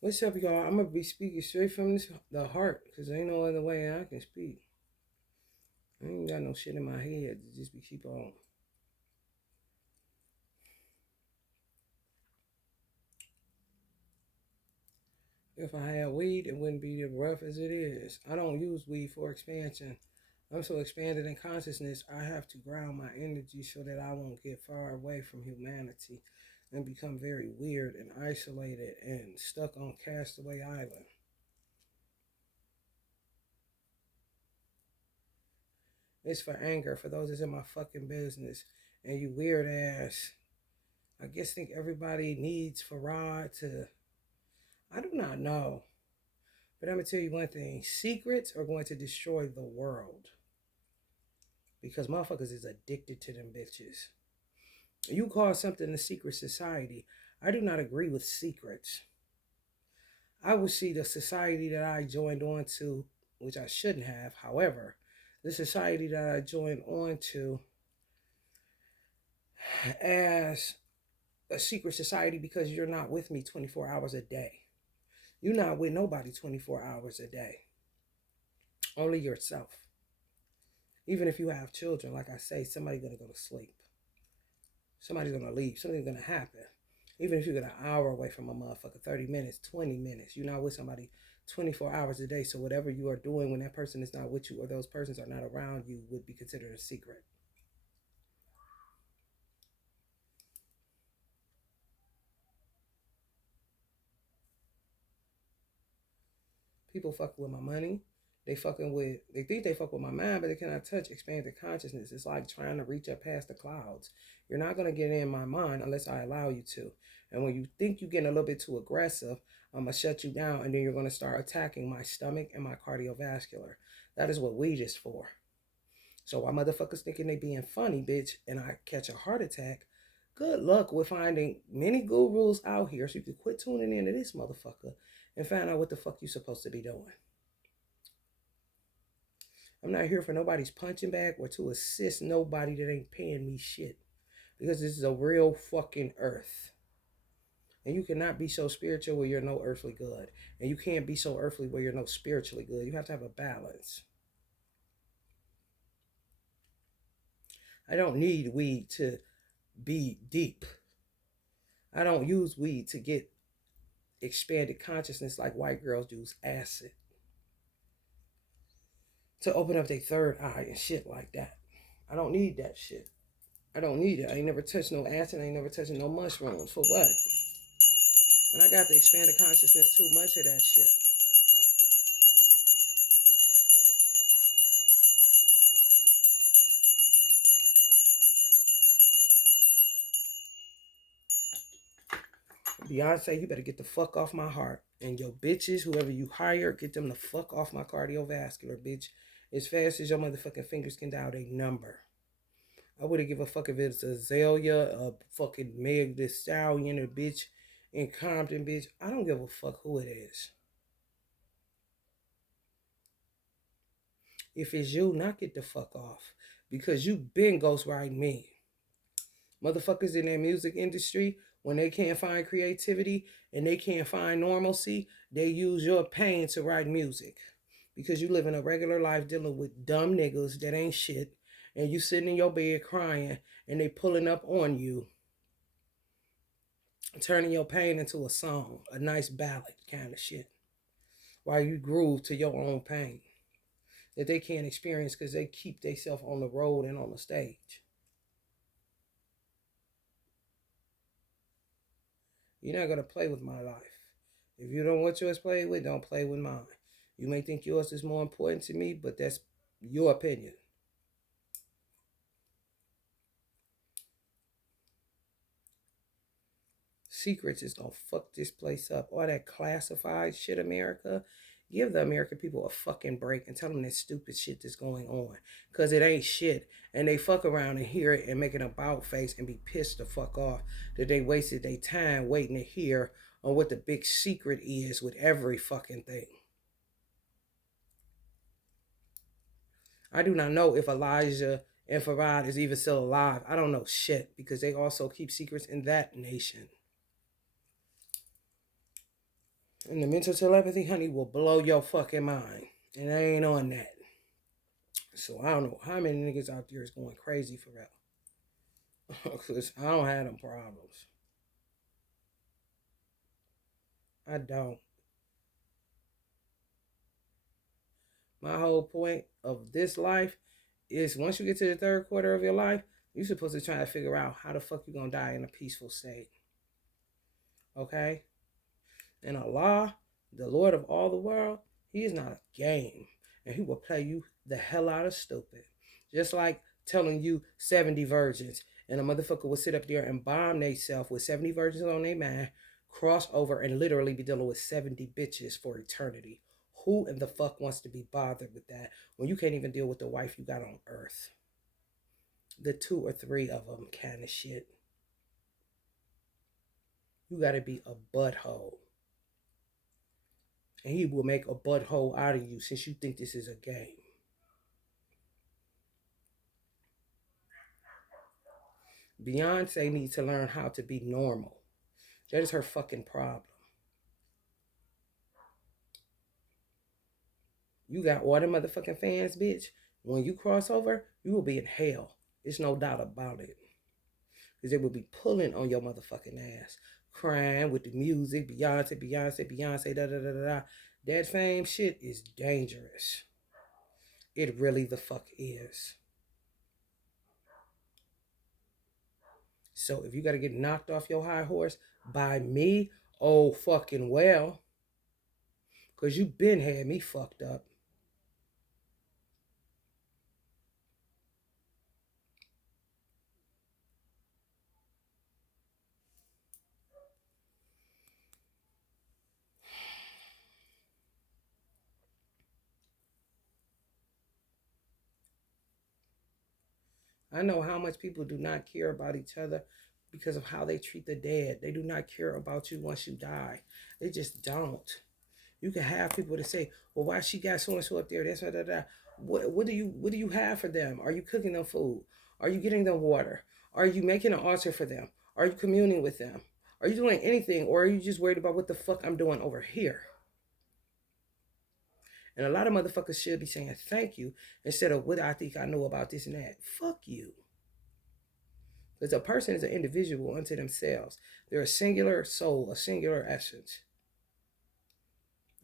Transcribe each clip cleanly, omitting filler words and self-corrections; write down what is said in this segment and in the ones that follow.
What's up, y'all? I'm gonna be speaking straight from the heart, cause there ain't no other way I can speak. I ain't got no shit in my head to just be keep on. If I had weed, it wouldn't be as rough as it is. I don't use weed for expansion. I'm so expanded in consciousness, I have to ground my energy so that I won't get far away from humanity and become very weird and isolated and stuck on Castaway Island. It's for anger, for those that's in my fucking business. And you weird ass, I guess think everybody needs Farad to. I do not know. But I'm gonna tell you one thing. Secrets are going to destroy the world. Because motherfuckers is addicted to them bitches. You call something a secret society. I do not agree with secrets. I would see the society that I joined on to, which I shouldn't have. However, the society that I joined on to as a secret society because you're not with me 24 hours a day. You're not with nobody 24 hours a day. Only yourself. Even if you have children, like I say, somebody's gonna go to sleep. Somebody's gonna leave. Something's gonna happen. Even if you get an hour away from a motherfucker, 30 minutes, 20 minutes, you're not with somebody 24 hours a day. So whatever you are doing when that person is not with you or those persons are not around you would be considered a secret. People fuck with my money. They think they fuck with my mind, but they cannot touch expanded consciousness. It's like trying to reach up past the clouds. You're not going to get in my mind unless I allow you to. And when you think you're getting a little bit too aggressive, I'm going to shut you down and then you're going to start attacking my stomach and my cardiovascular. That is what weed is for. So while motherfuckers thinking they being funny, bitch, and I catch a heart attack, good luck with finding many gurus out here so you can quit tuning in to this motherfucker and find out what the fuck you supposed to be doing. I'm not here for nobody's punching bag or to assist nobody that ain't paying me shit. Because this is a real fucking earth. And you cannot be so spiritual where you're no earthly good. And you can't be so earthly where you're no spiritually good. You have to have a balance. I don't need weed to be deep. I don't use weed to get expanded consciousness like white girls use acid. To open up their third eye and shit like that. I don't need that shit. I don't need it. I ain't never touched no acid. I ain't never touched no mushrooms. For what? When I got the expanded consciousness, too much of that shit. Beyonce, you better get the fuck off my heart. And your bitches, whoever you hire, get them the fuck off my cardiovascular, bitch. As fast as your motherfucking fingers can dial a number. I wouldn't give a fuck if it's Azalea, a fucking Meg Thee Stallion, a bitch in Compton, bitch. I don't give a fuck who it is. If it's you, knock it the fuck off. Because you been ghostwriting me. Motherfuckers in that music industry, when they can't find creativity and they can't find normalcy, they use your pain to write music. Because you live in a regular life dealing with dumb niggas that ain't shit, and you sitting in your bed crying, and they pulling up on you, turning your pain into a song, a nice ballad kind of shit, while you groove to your own pain that they can't experience because they keep themselves on the road and on the stage. You're not going to play with my life. If you don't want yours played with, don't play with mine. You may think yours is more important to me, but that's your opinion. Secrets is going to fuck this place up. All that classified shit, America. Give the American people a fucking break and tell them that stupid shit that's going on. Because it ain't shit. And they fuck around and hear it and make an about face and be pissed the fuck off that they wasted their time waiting to hear on what the big secret is with every fucking thing. I do not know if Elijah and Farad is even still alive. I don't know shit because they also keep secrets in that nation. And the mental telepathy, honey, will blow your fucking mind. And I ain't on that. So I don't know how many niggas out there is going crazy for real. Because I don't have them problems. I don't. My whole point of this life is once you get to the third quarter of your life, you're supposed to try to figure out how the fuck you're going to die in a peaceful state. Okay? And Allah, the Lord of all the world, he is not a game. And he will play you the hell out of stupid. Just like telling you 70 virgins. And a motherfucker will sit up there and bomb theyself with 70 virgins on their mind, cross over and literally be dealing with 70 bitches for eternity. Who in the fuck wants to be bothered with that when you can't even deal with the wife you got on earth? The 2 or 3 of them kind of shit. You gotta be a butthole. And he will make a butthole out of you since you think this is a game. Beyonce needs to learn how to be normal. That is her fucking problem. You got all the motherfucking fans, bitch. When you cross over, you will be in hell. There's no doubt about it. Because they will be pulling on your motherfucking ass. Crying with the music, Beyonce, Beyonce, Beyonce, da da da da da. That fame shit is dangerous. It really the fuck is. So if you gotta get knocked off your high horse by me, oh fucking well. Cause you been had me fucked up. I know how much people do not care about each other because of how they treat the dead. They do not care about you once you die. They just don't. You can have people to say, "Well, why she got so and so up there?" That's da da da. What do you have for them? Are you cooking them food? Are you getting them water? Are you making an altar for them? Are you communing with them? Are you doing anything, or are you just worried about what the fuck I'm doing over here? And a lot of motherfuckers should be saying thank you instead of what I think I know about this and that. Fuck you. Because a person is an individual unto themselves. They're a singular soul, a singular essence.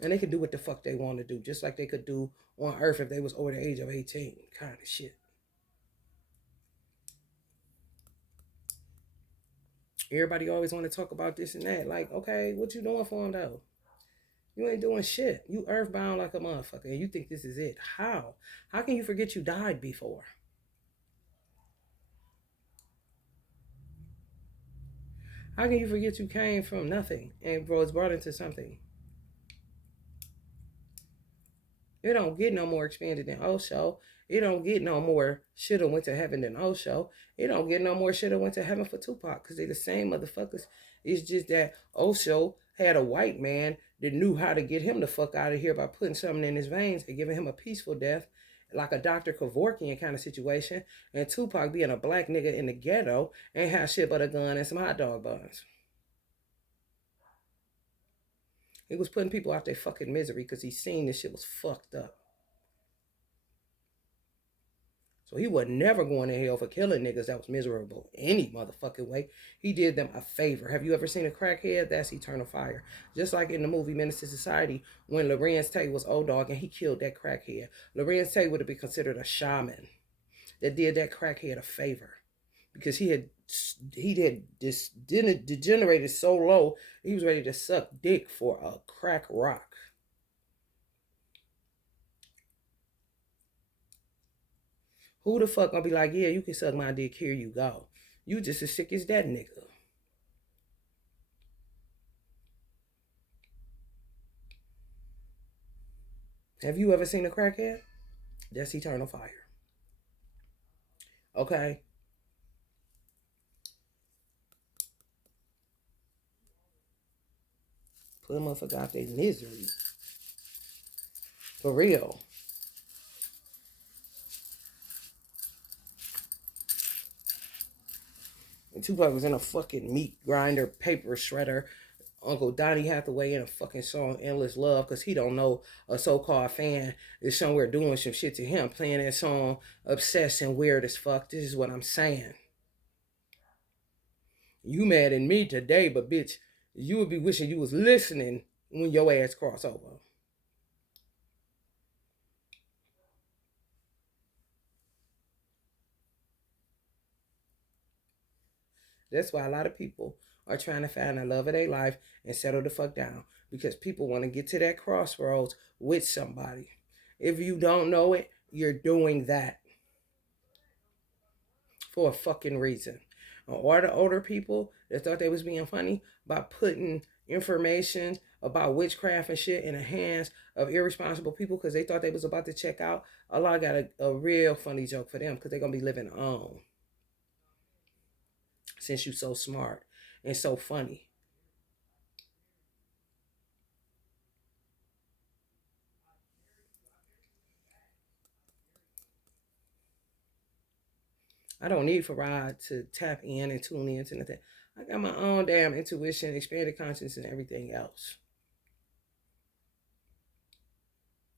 And they can do what the fuck they want to do, just like they could do on Earth if they was over the age of 18. Kind of shit. Everybody always want to talk about this and that. Like, okay, what you doing for them though? You ain't doing shit. You earthbound like a motherfucker, and you think this is it. How? How can you forget you died before? How can you forget you came from nothing and was brought into something? It don't get no more expanded than Osho. It don't get no more shoulda went to heaven than Osho. It don't get no more shoulda went to heaven for Tupac because they the same motherfuckers. It's just that Osho had a white man that knew how to get him the fuck out of here by putting something in his veins and giving him a peaceful death, like a Dr. Kevorkian kind of situation. And Tupac being a black nigga in the ghetto ain't have shit but a gun and some hot dog buns. He was putting people out their fucking misery because he seen this shit was fucked up. So he was never going to hell for killing niggas that was miserable any motherfucking way. He did them a favor. Have you ever seen a crackhead? That's eternal fire. Just like in the movie Menace to Society, when Lorenz Tate was old dog and he killed that crackhead. Lorenz Tate would have been considered a shaman that did that crackhead a favor. Because he had degenerated so low, he was ready to suck dick for a crack rock. Who the fuck gonna be like, yeah, you can suck my dick, here you go. You just as sick as that nigga. Have you ever seen a crackhead? That's eternal fire. Okay? Put a motherfucker out their misery. For real. And Tupac was in a fucking meat grinder, paper shredder, Uncle Donnie Hathaway in a fucking song Endless Love because he don't know a so-called fan is somewhere doing some shit to him, playing that song obsessed and weird as fuck. This is what I'm saying. You mad at me today, but bitch, you would be wishing you was listening when your ass cross over. That's why a lot of people are trying to find the love of their life and settle the fuck down because people want to get to that crossroads with somebody. If you don't know it, you're doing that for a fucking reason. Or the older people that thought they was being funny by putting information about witchcraft and shit in the hands of irresponsible people because they thought they was about to check out. Allah got a real funny joke for them because they're gonna be living on since you so smart and so funny. I don't need Farad to tap in and tune in to nothing. I got my own damn intuition, expanded conscience, and everything else.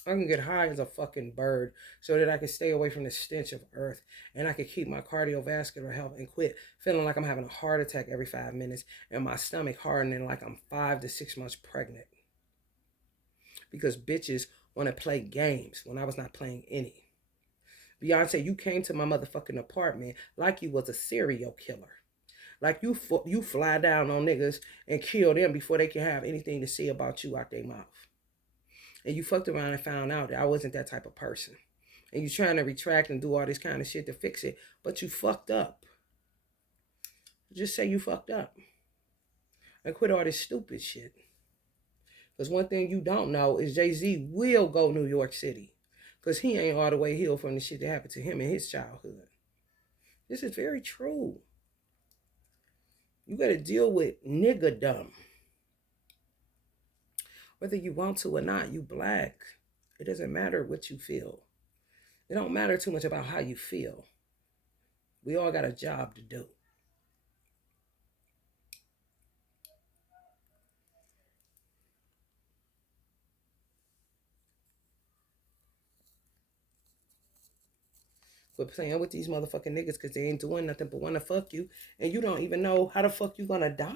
I can get high as a fucking bird so that I can stay away from the stench of earth and I can keep my cardiovascular health and quit feeling like I'm having a heart attack every 5 minutes and my stomach hardening like I'm 5 to 6 months pregnant. Because bitches want to play games when I was not playing any. Beyonce, you came to my motherfucking apartment like you was a serial killer. Like you fly down on niggas and kill them before they can have anything to say about you out their mouth. And you fucked around and found out that I wasn't that type of person. And you trying to retract and do all this kind of shit to fix it, but you fucked up. Just say you fucked up. And quit all this stupid shit. Because one thing you don't know is Jay-Z will go New York City. Because he ain't all the way healed from the shit that happened to him in his childhood. This is very true. You got to deal with niggerdom. Whether you want to or not, you black. It doesn't matter what you feel. It don't matter too much about how you feel. We all got a job to do. Quit playing with these motherfucking niggas because they ain't doing nothing but want to fuck you. And you don't even know how the fuck you gonna die.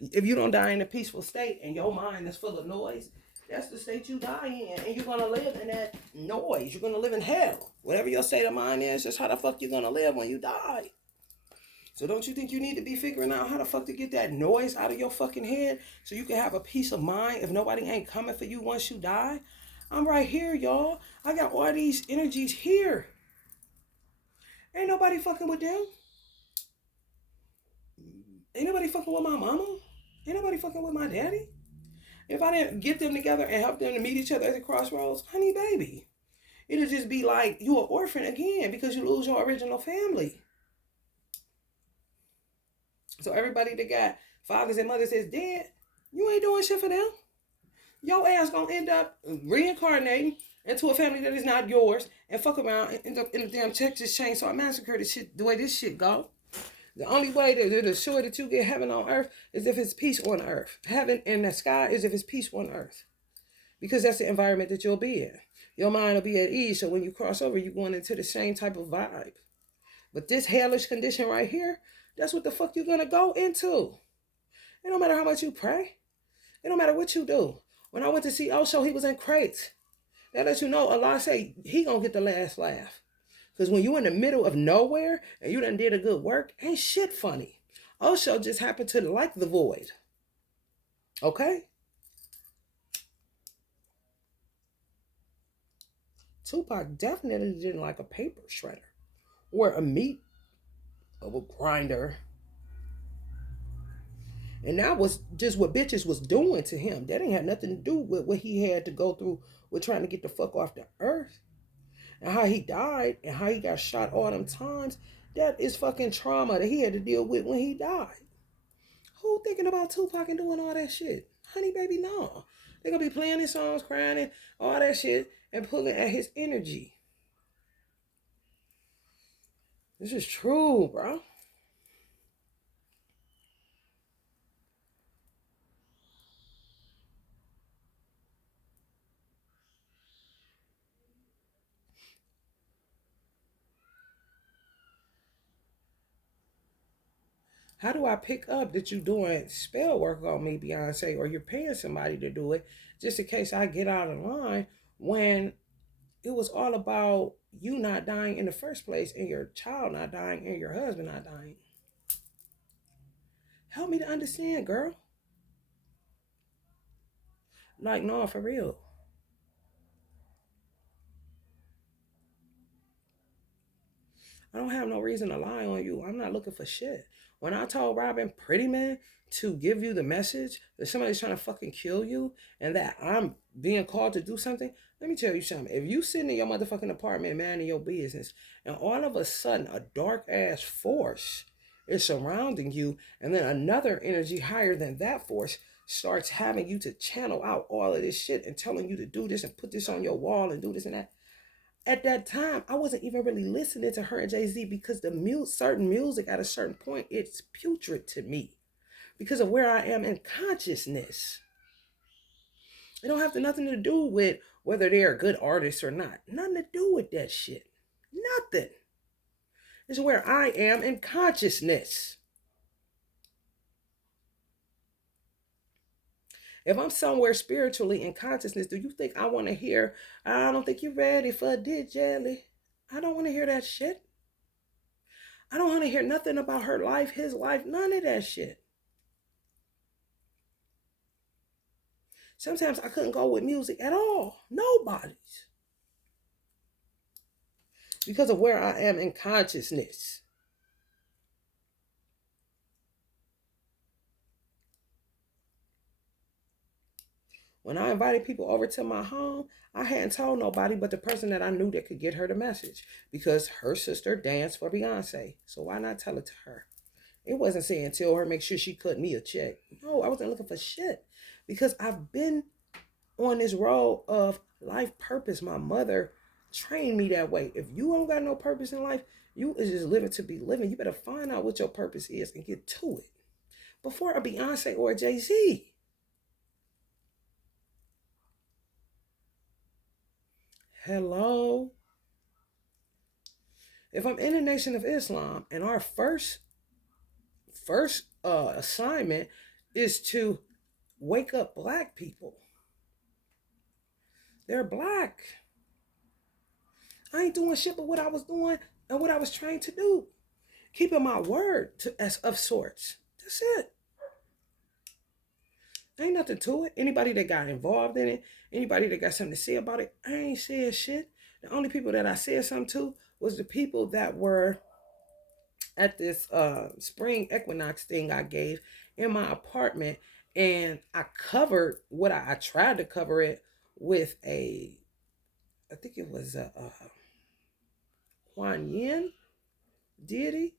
If you don't die in a peaceful state and your mind is full of noise, that's the state you die in. And you're gonna live in that noise. You're gonna live in hell. Whatever your state of mind is, that's how the fuck you're gonna live when you die. So don't you think you need to be figuring out how the fuck to get that noise out of your fucking head so you can have a peace of mind if nobody ain't coming for you once you die? I'm right here, y'all. I got all these energies here. Ain't nobody fucking with them. Ain't nobody fucking with my mama. Ain't nobody fucking with my daddy. If I didn't get them together and help them to meet each other at the crossroads, honey baby, it'll just be like you an orphan again because you lose your original family. So everybody that got fathers and mothers that's dead, you ain't doing shit for them. Your ass gonna end up reincarnating into a family that is not yours and fuck around and end up in the damn Texas Chainsaw Massacre. The shit, the way this shit go. The only way to ensure that you get heaven on earth is if it's peace on earth. Heaven in the sky is if it's peace on earth. Because that's the environment that you'll be in. Your mind will be at ease, so when you cross over, you're going into the same type of vibe. But this hellish condition right here, that's what the fuck you're gonna go into. It don't matter how much you pray. It don't matter what you do. When I went to see Osho, he was in crates. That lets you know Allah say he gonna get the last laugh. Because when you in the middle of nowhere and you done did a good work, ain't shit funny. Osho just happened to like the void. Okay? Tupac definitely didn't like a paper shredder or a meat of a grinder. And that was just what bitches was doing to him. That ain't had nothing to do with what he had to go through with trying to get the fuck off the earth. And how he died and how he got shot all them times. That is fucking trauma that he had to deal with when he died. Who thinking about Tupac and doing all that shit? Honey, baby, no. They gonna be playing his songs, crying and all that shit and pulling at his energy. This is true, bro. How do I pick up that you doing spell work on me, Beyonce, or you're paying somebody to do it just in case I get out of line when it was all about you not dying in the first place and your child not dying and your husband not dying? Help me to understand, girl. Like, no, for real. I don't have no reason to lie on you. I'm not looking for shit. When I told Robin Pretty Man to give you the message that somebody's trying to fucking kill you and that I'm being called to do something, let me tell you something. If you sitting in your motherfucking apartment minding your business and all of a sudden a dark ass force is surrounding you and then another energy higher than that force starts having you to channel out all of this shit and telling you to do this and put this on your wall and do this and that, at that time, I wasn't even really listening to her and Jay-Z because certain music at a certain point, it's putrid to me because of where I am in consciousness. It don't have nothing to do with whether they're good artists or not. Nothing to do with that shit. Nothing. It's where I am in consciousness. If I'm somewhere spiritually in consciousness, do you think I want to hear, I don't think you're ready for a ditch, jelly? I don't want to hear that shit. I don't want to hear nothing about her life, his life, none of that shit. Sometimes I couldn't go with music at all. Nobody's. Because of where I am in consciousness. When I invited people over to my home, I hadn't told nobody but the person that I knew that could get her the message. Because her sister danced for Beyonce. So why not tell it to her? It wasn't saying tell her, make sure she cut me a check. No, I wasn't looking for shit. Because I've been on this road of life purpose. My mother trained me that way. If you don't got no purpose in life, you is just living to be living. You better find out what your purpose is and get to it before a Beyonce or a Jay-Z. Hello. If I'm in the Nation of Islam and our first assignment is to wake up black people. They're black. I ain't doing shit but what I was doing and what I was trained to do. Keeping my word to, as of sorts. That's it. Ain't nothing to it. Anybody that got involved in it, anybody that got something to say about it, I ain't saying shit. The only people that I said something to was the people that were at this spring equinox thing I gave in my apartment. And I covered what I tried to cover it with I think it was a Kuan Yin deity.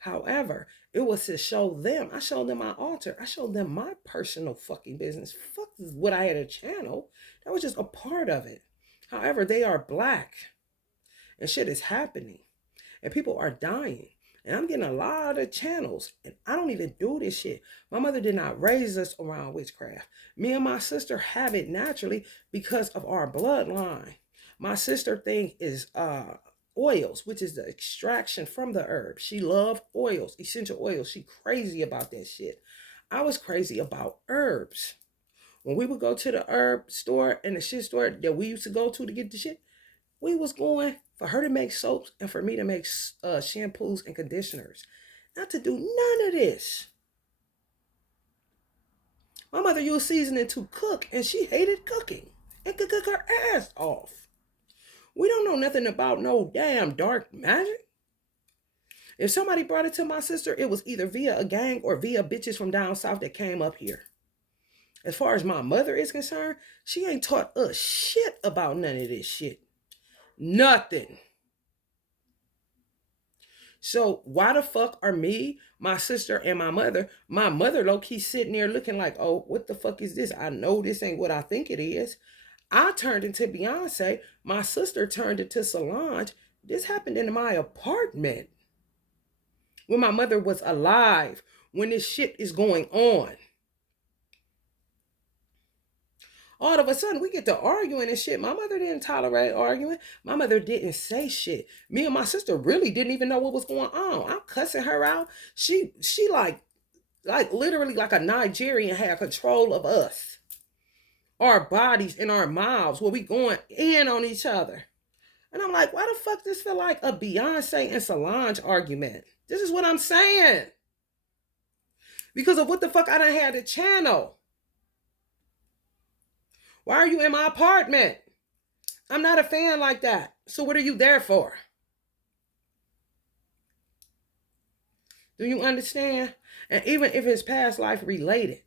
However, it was to show them. I showed them my altar. I showed them my personal fucking business. Fuck what I had a channel. That was just a part of it. However, they are black and shit is happening and people are dying. And I'm getting a lot of channels and I don't even do this shit. My mother did not raise us around witchcraft. Me and my sister have it naturally because of our bloodline. My sister thing is oils, which is the extraction from the herb. She loved oils, essential oils. She crazy about that shit. I was crazy about herbs. When we would go to the herb store and the shit store that we used to go to get the shit, we was going for her to make soaps and for me to make shampoos and conditioners. Not to do none of this. My mother used seasoning to cook and she hated cooking and could cook her ass off. We don't know nothing about no damn dark magic. If somebody brought it to my sister, it was either via a gang or via bitches from down south that came up here. As far as my mother is concerned, she ain't taught us shit about none of this shit. Nothing. So why the fuck are me, my sister, and my mother low-key sitting there looking like, oh, what the fuck is this? I know this ain't what I think it is. I turned into Beyonce. My sister turned into Solange. This happened in my apartment when my mother was alive, when this shit is going on. all of a sudden we get to arguing and shit. My mother didn't tolerate arguing. My mother didn't say shit. Me and my sister really didn't even know what was going on. I'm cussing her out. She like literally like a Nigerian had control of us, our bodies and our mouths, where we going in on each other. And I'm like, why the fuck this feel like a Beyonce and Solange argument? This is what I'm saying. Because of what the fuck I done had to channel. Why are you in my apartment? I'm not a fan like that. So what are you there for? Do you understand? And even if it's past life related,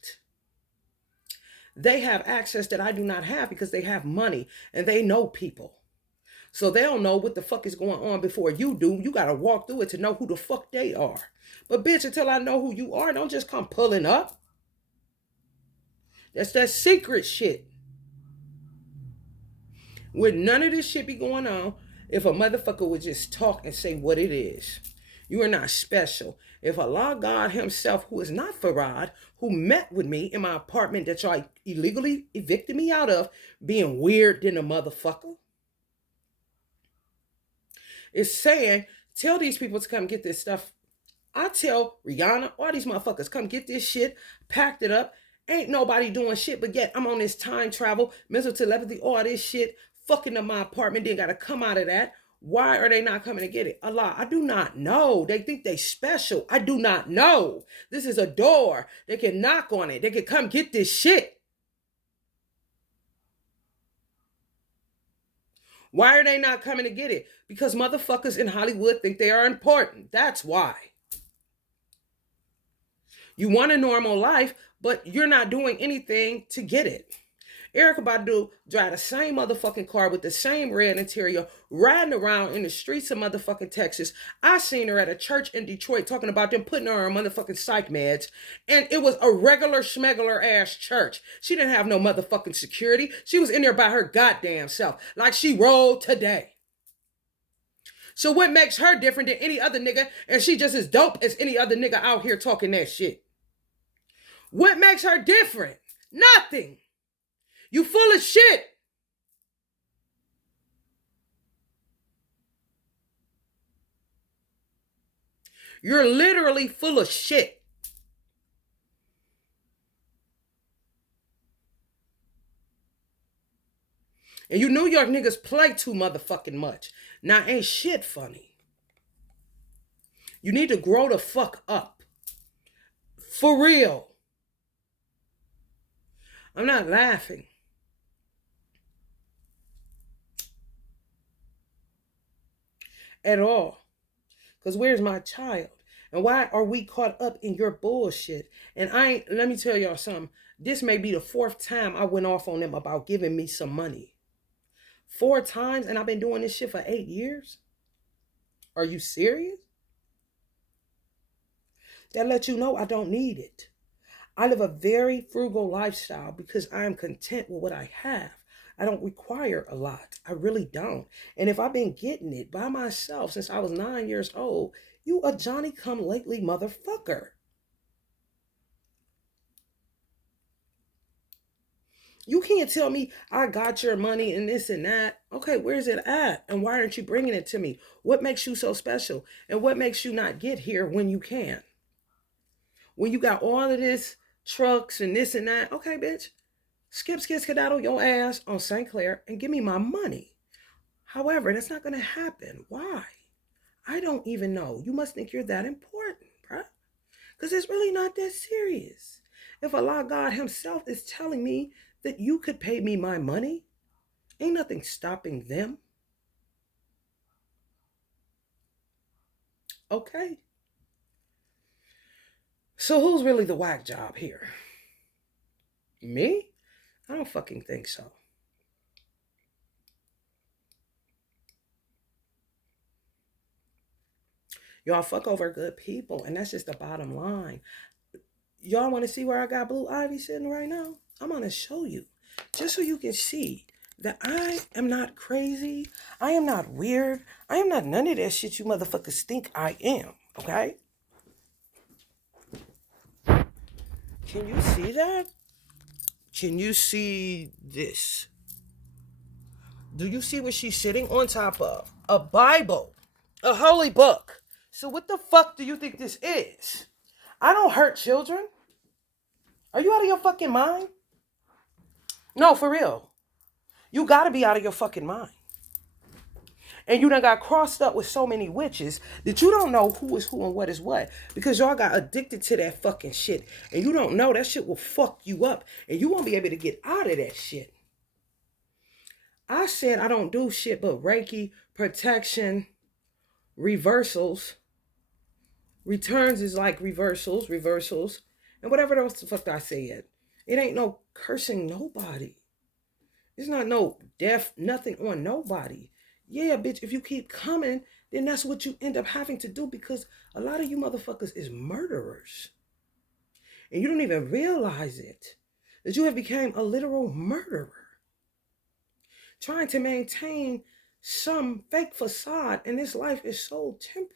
they have access that I do not have because they have money and they know people. So they don't know what the fuck is going on before you do. You got to walk through it to know who the fuck they are. But bitch, until I know who you are, don't just come pulling up. That's that secret shit. With none of this shit be going on, if a motherfucker would just talk and say what it is. You are not special. If Allah God himself, who is not Farad, who met with me in my apartment that y'all illegally evicted me out of, being weird than a motherfucker, is saying, tell these people to come get this stuff. I tell Rihanna, all these motherfuckers, come get this shit, packed it up. Ain't nobody doing shit, but yet I'm on this time travel, mental telepathy, all this shit, fucking up my apartment, then gotta come out of that. Why are they not coming to get it? Allah, I do not know. They think they special. I do not know. This is a door. They can knock on it. They can come get this shit. Why are they not coming to get it? Because motherfuckers in Hollywood think they are important. That's why. You want a normal life, but you're not doing anything to get it. Erykah Badu drive the same motherfucking car with the same red interior, riding around in the streets of motherfucking Texas. I seen her at a church in Detroit talking about them putting her on motherfucking psych meds, and it was a regular schmegular ass church. She didn't have no motherfucking security. She was in there by her goddamn self, like she rolled today. So what makes her different than any other nigga, and she just as dope as any other nigga out here talking that shit? What makes her different? Nothing. You full of shit. You're literally full of shit. And you New York niggas play too motherfucking much. Now ain't shit funny. You need to grow the fuck up. For real. I'm not laughing. At all. Because where's my child? And why are we caught up in your bullshit? And let me tell y'all something. This may be the 4th time I went off on them about giving me some money. 4 times, and I've been doing this shit for 8 years? Are you serious? That lets you know I don't need it. I live a very frugal lifestyle because I am content with what I have. I don't require a lot. I really don't. And if I've been getting it by myself since I was 9 years old, you a Johnny-come-lately motherfucker. You can't tell me I got your money and this and that. Okay, where's it at? And why aren't you bringing it to me? What makes you so special? And what makes you not get here when you can? When you got all of this trucks and this and that, okay, bitch, skip, skedaddle your ass on St. Clair and give me my money. However, that's not going to happen. Why? I don't even know. You must think you're that important, bruh. Because it's really not that serious. If Allah God himself is telling me that you could pay me my money, ain't nothing stopping them. Okay. So who's really the whack job here? Me? I don't fucking think so. Y'all fuck over good people, and that's just the bottom line. Y'all want to see where I got Blue Ivy sitting right now? I'm going to show you, just so you can see that I am not crazy. I am not weird. I am not none of that shit you motherfuckers think I am, okay? Can you see that? Can you see this? Do you see what she's sitting on top of? A Bible, a holy book. So what the fuck do you think this is? I don't hurt children. Are you out of your fucking mind? No, for real. You gotta be out of your fucking mind. And you done got crossed up with so many witches that you don't know who is who and what is what. Because y'all got addicted to that fucking shit. And you don't know that shit will fuck you up. And you won't be able to get out of that shit. I said I don't do shit but Reiki, protection, reversals. Returns is like reversals, and whatever else the fuck I said. It ain't no cursing nobody. It's not no death, nothing on nobody. Yeah, bitch, if you keep coming, then that's what you end up having to do because a lot of you motherfuckers is murderers. And you don't even realize it. That you have become a literal murderer. Trying to maintain some fake facade and this life is so temporary.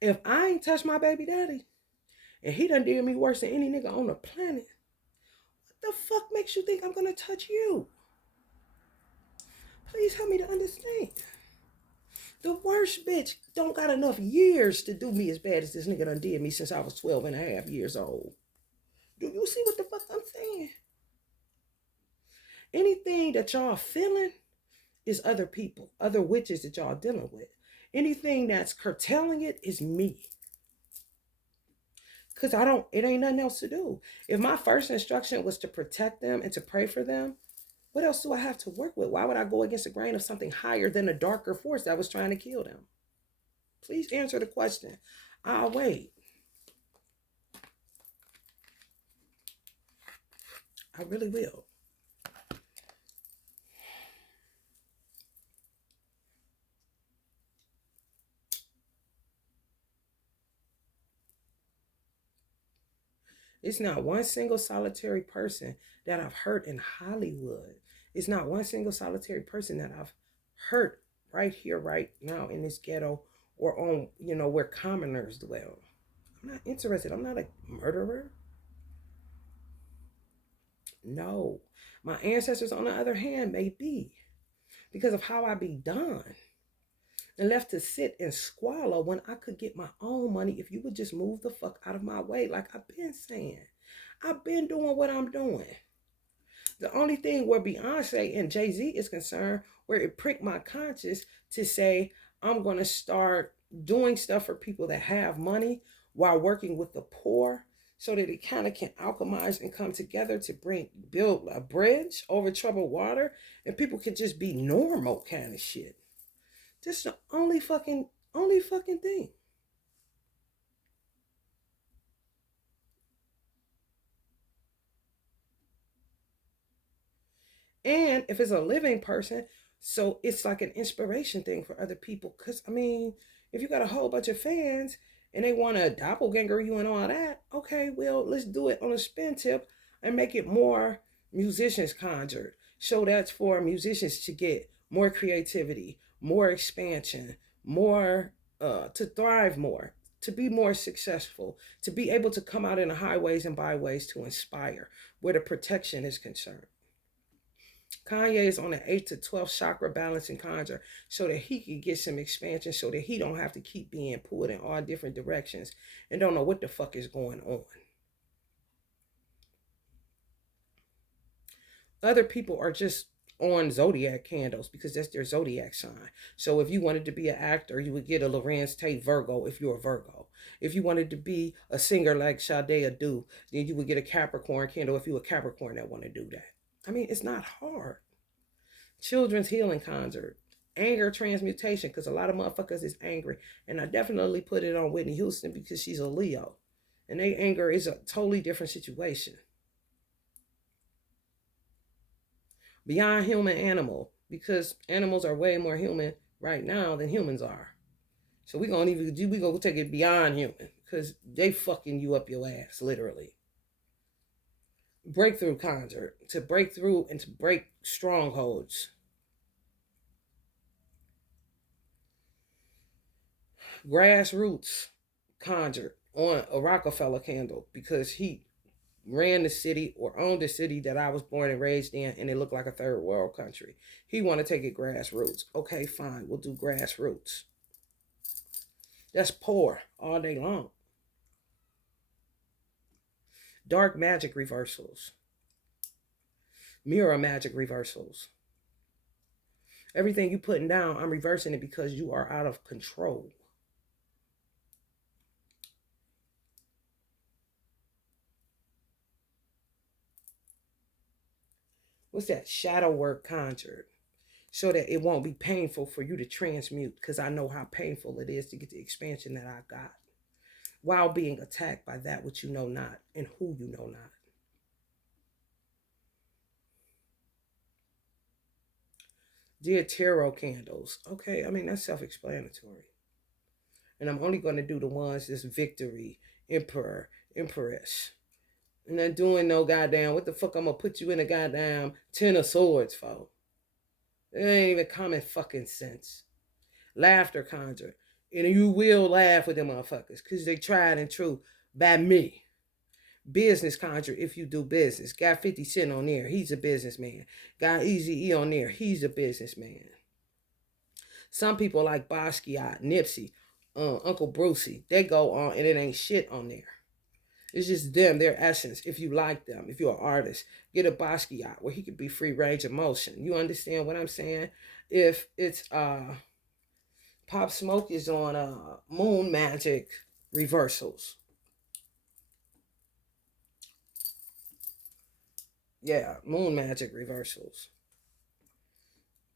If I ain't touched my baby daddy, and he done did me worse than any nigga on the planet, what the fuck makes you think I'm gonna touch you? Please help me to understand. The worst bitch don't got enough years to do me as bad as this nigga done did me since I was 12 and a half years old. Do you see what the fuck I'm saying? Anything that y'all feeling is other people, other witches that y'all dealing with. Anything that's curtailing it is me. Because it ain't nothing else to do. If my first instruction was to protect them and to pray for them, what else do I have to work with? Why would I go against the grain of something higher than a darker force that was trying to kill them? Please answer the question. I'll wait. I really will. It's not one single solitary person that I've hurt in Hollywood. It's not one single solitary person that I've hurt right here, right now in this ghetto or on, where commoners dwell. I'm not interested. I'm not a murderer. No. My ancestors, on the other hand, may be because of how I be done and left to sit and squalor when I could get my own money if you would just move the fuck out of my way, like I've been saying. I've been doing what I'm doing. The only thing where Beyonce and Jay-Z is concerned, where it pricked my conscience to say, I'm going to start doing stuff for people that have money while working with the poor so that it kind of can alchemize and come together to build a bridge over troubled water and people can just be normal kind of shit. That's the only fucking thing. And if it's a living person, so it's like an inspiration thing for other people. Because, if you got a whole bunch of fans and they want to doppelganger you and all that, okay, well, let's do it on a spin tip and make it more musicians conjured. So that's for musicians to get more creativity, more expansion, more to thrive more, to be more successful, to be able to come out in the highways and byways to inspire where the protection is concerned. Kanye is on the 8th to 12th chakra balancing conjure so that he can get some expansion so that he don't have to keep being pulled in all different directions and don't know what the fuck is going on. Other people are just on zodiac candles because that's their zodiac sign. So if you wanted to be an actor, you would get a Lorenz Tate Virgo if you're a Virgo. If you wanted to be a singer like Sade Adu, then you would get a Capricorn candle if you're a Capricorn that want to do that. It's not hard. Children's healing concert. Anger transmutation, because a lot of motherfuckers is angry. And I definitely put it on Whitney Houston because she's a Leo. And their anger is a totally different situation. Beyond human animal, because animals are way more human right now than humans are. So we gonna take it beyond human, because they fucking you up your ass, literally. Breakthrough conjure, to break through and to break strongholds. Grassroots conjured on a Rockefeller candle because he ran the city or owned the city that I was born and raised in, and it looked like a third world country. He want to take it grassroots. Okay, fine, we'll do grassroots. That's poor all day long. Dark magic reversals, mirror magic reversals. Everything you putting down, I'm reversing it because you are out of control. What's that? Shadow work conjured. So that it won't be painful for you to transmute, because I know how painful it is to get the expansion that I got while being attacked by that which you know not and who you know not. Dear tarot candles. Okay, I mean, that's self-explanatory. And I'm only going to do the ones that's victory, emperor, empress. And not doing no goddamn, what the fuck I'm going to put you in a goddamn 10 of swords for? It ain't even common fucking sense. Laughter conjure. And you will laugh with them motherfuckers because they tried and true by me. Business conjure if you do business. Got 50 Cent on there. He's a businessman. Got Easy E on there. He's a businessman. Some people like Basquiat, Nipsey, Uncle Brucey. They go on and it ain't shit on there. It's just them, their essence. If you like them, if you're an artist, get a Basquiat where he could be free range of motion. You understand what I'm saying? If it's Pop Smoke is on Moon Magic reversals. Yeah, Moon Magic reversals.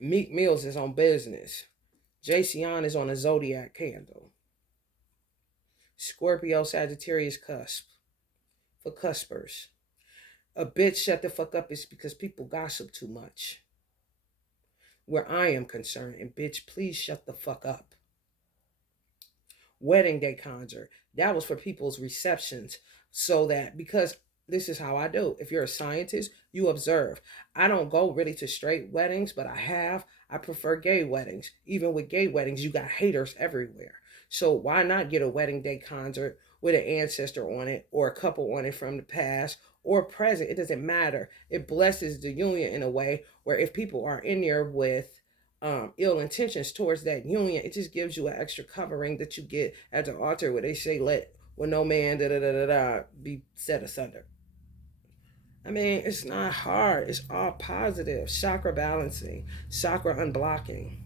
Meek Mills is on business. Jason is on a zodiac candle. Scorpio Sagittarius cusp for cuspers. A bitch shut the fuck up is because people gossip too much. Where I am concerned, and bitch, please shut the fuck up. Wedding day conjure. That was for people's receptions. So that, because this is how I do. If you're a scientist, you observe. I don't go really to straight weddings, but I prefer gay weddings. Even with gay weddings, you got haters everywhere. So why not get a wedding day conjure with an ancestor on it or a couple on it from the past or present? It doesn't matter. It blesses the union in a way where if people are in there with ill intentions towards that union, it just gives you an extra covering that you get at the altar where they say, let well no man da da da da da be set asunder. I mean, it's not hard. It's all positive. Chakra balancing, chakra unblocking.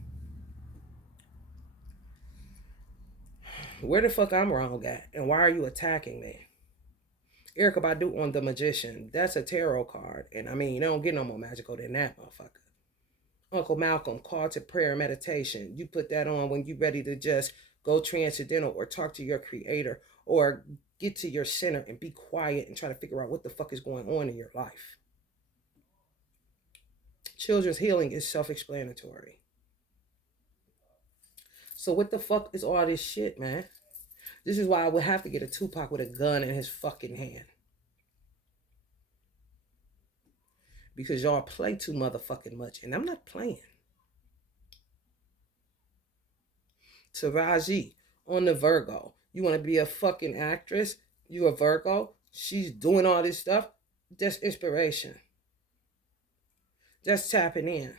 Where the fuck I'm wrong at? And why are you attacking me? Erica Badu on The Magician. That's a tarot card. And I mean, you don't get no more magical than that, motherfucker. Uncle Malcolm, call to prayer and meditation. You put that on when you're ready to just go transcendental or talk to your creator or get to your center and be quiet and try to figure out what the fuck is going on in your life. Children's healing is self-explanatory. So what the fuck is all this shit, man? This is why I would have to get a Tupac with a gun in his fucking hand. Because y'all play too motherfucking much. And I'm not playing. Taraji on the Virgo. You want to be a fucking actress? You a Virgo? She's doing all this stuff. That's inspiration. That's tapping in.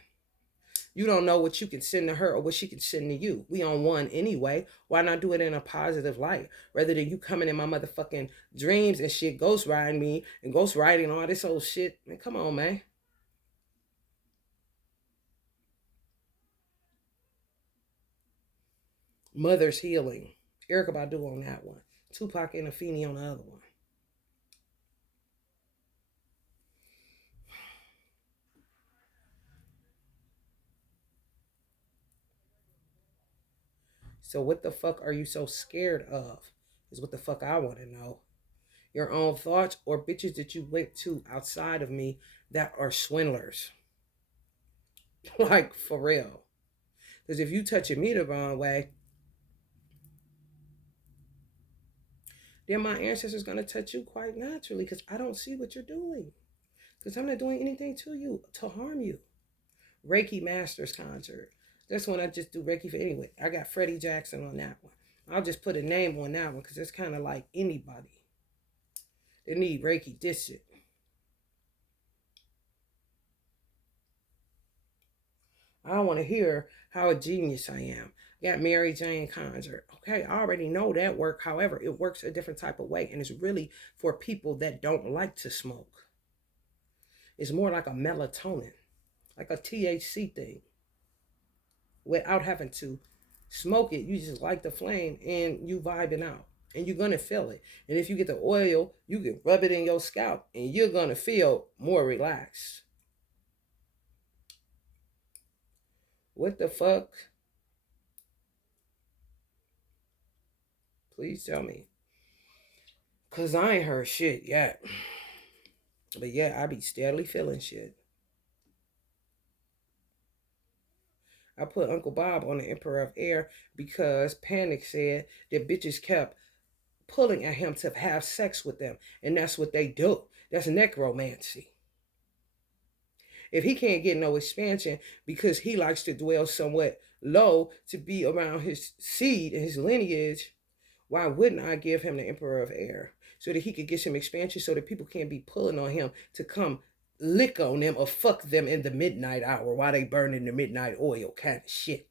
You don't know what you can send to her or what she can send to you. We on one anyway. Why not do it in a positive light? Rather than you coming in my motherfucking dreams and shit, ghost riding me and ghost riding all this old shit. Man, come on, man. Mother's healing. Erica Badu on that one. Tupac and Afeni on the other one. So what the fuck are you so scared of? Is what the fuck I want to know. Your own thoughts or bitches that you went to outside of me that are swindlers. Like, for real. Because if you touching me the wrong way, then my ancestors going to touch you quite naturally because I don't see what you're doing. Because I'm not doing anything to you to harm you. Reiki Masters concert. That's when I just do Reiki for anyway. I got Freddie Jackson on that one. I'll just put a name on that one because it's kind of like anybody that need Reiki this shit. I want to hear how a genius I am. Got Mary Jane concert. Okay, I already know that work. However, it works a different type of way, and it's really for people that don't like to smoke. It's more like a melatonin, like a THC thing, without having to smoke it. You just light the flame and you vibing out, and you're gonna feel it. And if you get the oil, you can rub it in your scalp, and you're gonna feel more relaxed. What the fuck? Please tell me. Cause I ain't heard shit yet. But yeah, I be steadily feeling shit. I put Uncle Bob on the Emperor of Air because Panic said that bitches kept pulling at him to have sex with them. And that's what they do. That's necromancy. If he can't get no expansion because he likes to dwell somewhat low to be around his seed and his lineage, why wouldn't I give him the Emperor of Air? So that he could get some expansion so that people can't be pulling on him to come lick on them or fuck them in the midnight hour while they burning the midnight oil kind of shit.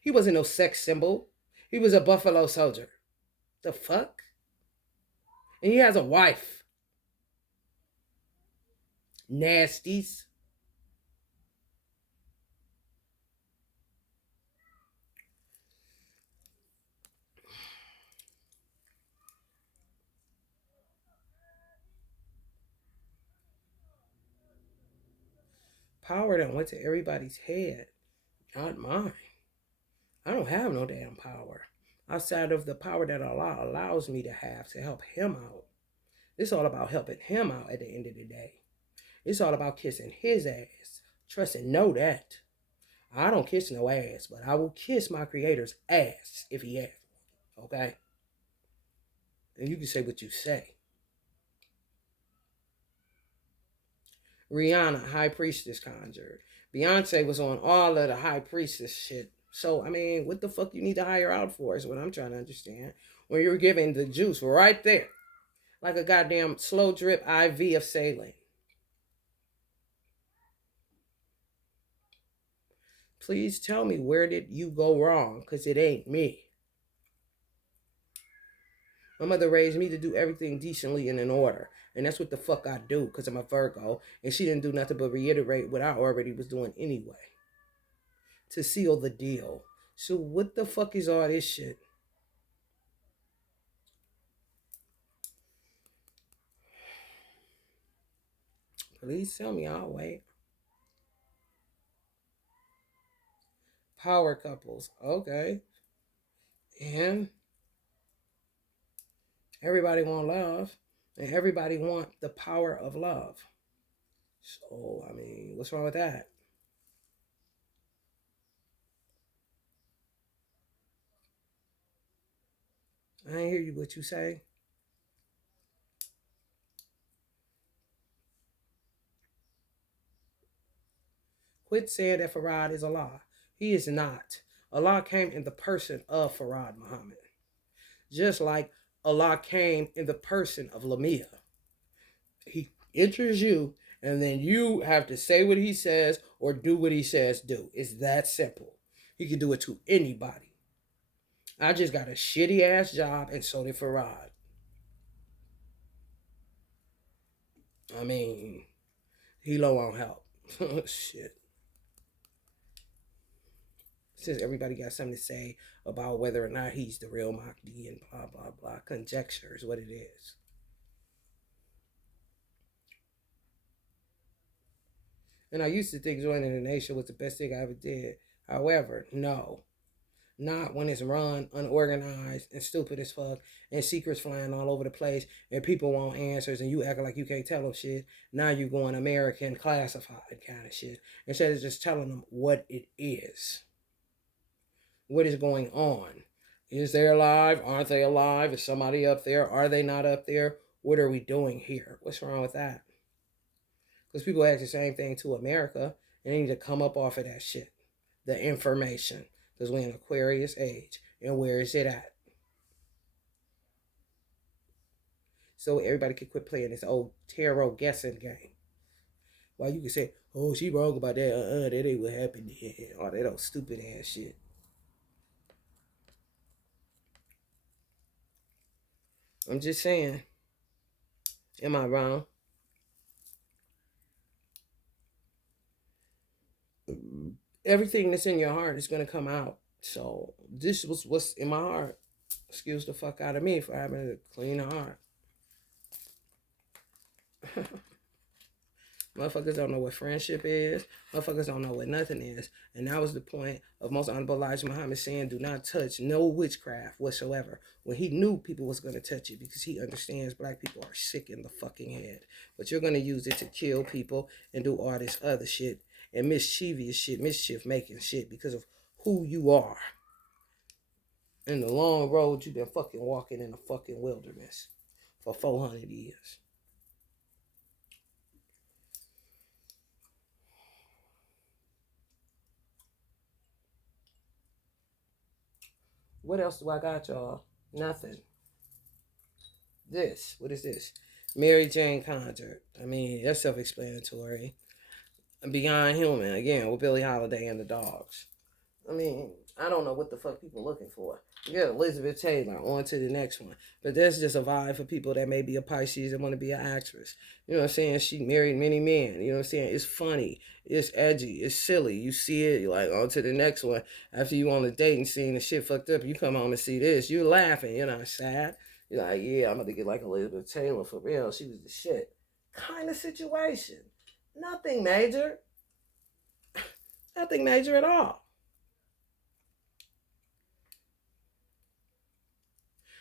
He wasn't no sex symbol. He was a Buffalo Soldier. The fuck? And he has a wife. Nasties. Power done went to everybody's head. Not mine. I don't have no damn power. Outside of the power that Allah allows me to have to help him out. It's all about helping him out at the end of the day. It's all about kissing his ass. Trust and know that. I don't kiss no ass, but I will kiss my creator's ass if he asks. Okay? And you can say what you say. Rihanna, High Priestess conjured. Beyonce was on all of the High Priestess shit. So, I mean, what the fuck you need to hire out for is what I'm trying to understand. When you're giving the juice right there. Like a goddamn slow drip IV of saline. Please tell me, where did you go wrong? Because it ain't me. My mother raised me to do everything decently and in order. And that's what the fuck I do because I'm a Virgo. And she didn't do nothing but reiterate what I already was doing anyway. To seal the deal. So what the fuck is all this shit? Please tell me, I'll wait. Power couples. Okay. And everybody want love. And everybody want the power of love. So, I mean, what's wrong with that? I ain't hear you what you say. Quit saying that Farad is Allah. He is not. Allah came in the person of Farad Muhammad. Just like Allah came in the person of Lamia. He enters you, and then you have to say what he says or do what he says do. It's that simple. He can do it to anybody. I just got a shitty ass job, and so did Farad. I mean, he low on help. Shit. Since everybody got something to say about whether or not he's the real Mahdi and blah, blah, blah. Conjecture is what it is. And I used to think joining the nation was the best thing I ever did. However, no. Not when it's run, unorganized, and stupid as fuck, and secrets flying all over the place, and people want answers, and you acting like you can't tell them shit. Now you going American classified kind of shit. Instead of just telling them what it is. What is going on? Is they alive? Aren't they alive? Is somebody up there? Are they not up there? What are we doing here? What's wrong with that? Because people ask the same thing to America, and they need to come up off of that shit. The information. Because we're in Aquarius age. And where is it at? So everybody can quit playing this old tarot guessing game. While you can say, oh, she wrong about that. That ain't what happened. All that old stupid ass shit. I'm just saying. Am I wrong? Everything that's in your heart is going to come out. So this was what's in my heart. Excuse the fuck out of me for having a clean heart. Motherfuckers don't know what friendship is. Motherfuckers don't know what nothing is. And that was the point of Most Honorable Elijah Muhammad saying, do not touch no witchcraft whatsoever. When he knew people was going to touch it because he understands black people are sick in the fucking head. But you're going to use it to kill people and do all this other shit and mischievous shit, mischief making shit because of who you are. In the long road you've been fucking walking in the fucking wilderness for 400 years. What else do I got, y'all? Nothing. This. What is this? Mary Jane Conjure. I mean, that's self-explanatory. Beyond Human, again, with Billie Holiday and the Dogs. I mean, I don't know what the fuck people looking for. Yeah, Elizabeth Taylor, on to the next one. But that's just a vibe for people that may be a Pisces and want to be an actress. You know what I'm saying? She married many men. You know what I'm saying? It's funny. It's edgy. It's silly. You see it, you're like, on to the next one. After you on the dating scene and shit fucked up, you come home and see this. You're laughing. You're not sad. You're like, yeah, I'm going to get like Elizabeth Taylor for real. She was the shit. Kind of situation. Nothing major. Nothing major at all.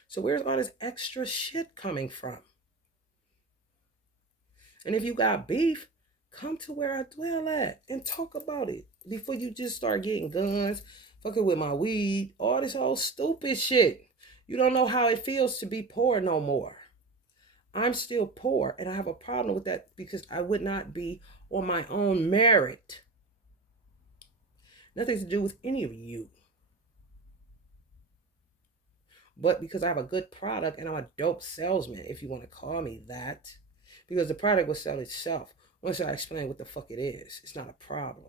So where's all this extra shit coming from? And if you got beef, come to where I dwell at and talk about it before you just start getting guns, fucking with my weed, all this whole stupid shit. You don't know how it feels to be poor no more. I'm still poor, and I have a problem with that because I would not be on my own merit. Nothing to do with any of you. But because I have a good product and I'm a dope salesman, if you want to call me that, because the product will sell itself. Once I explain what the fuck it is, it's not a problem.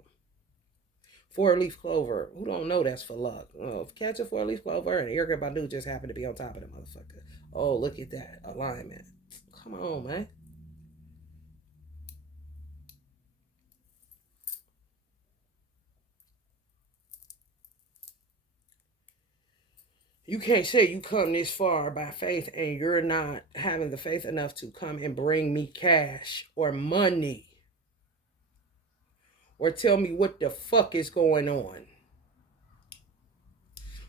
4-leaf clover, who don't know that's for luck? Oh, catch a 4-leaf clover and Erykah Badu just happened to be on top of the motherfucker. Oh, look at that alignment. Come on, man. You can't say you come this far by faith and you're not having the faith enough to come and bring me cash or money or tell me what the fuck is going on.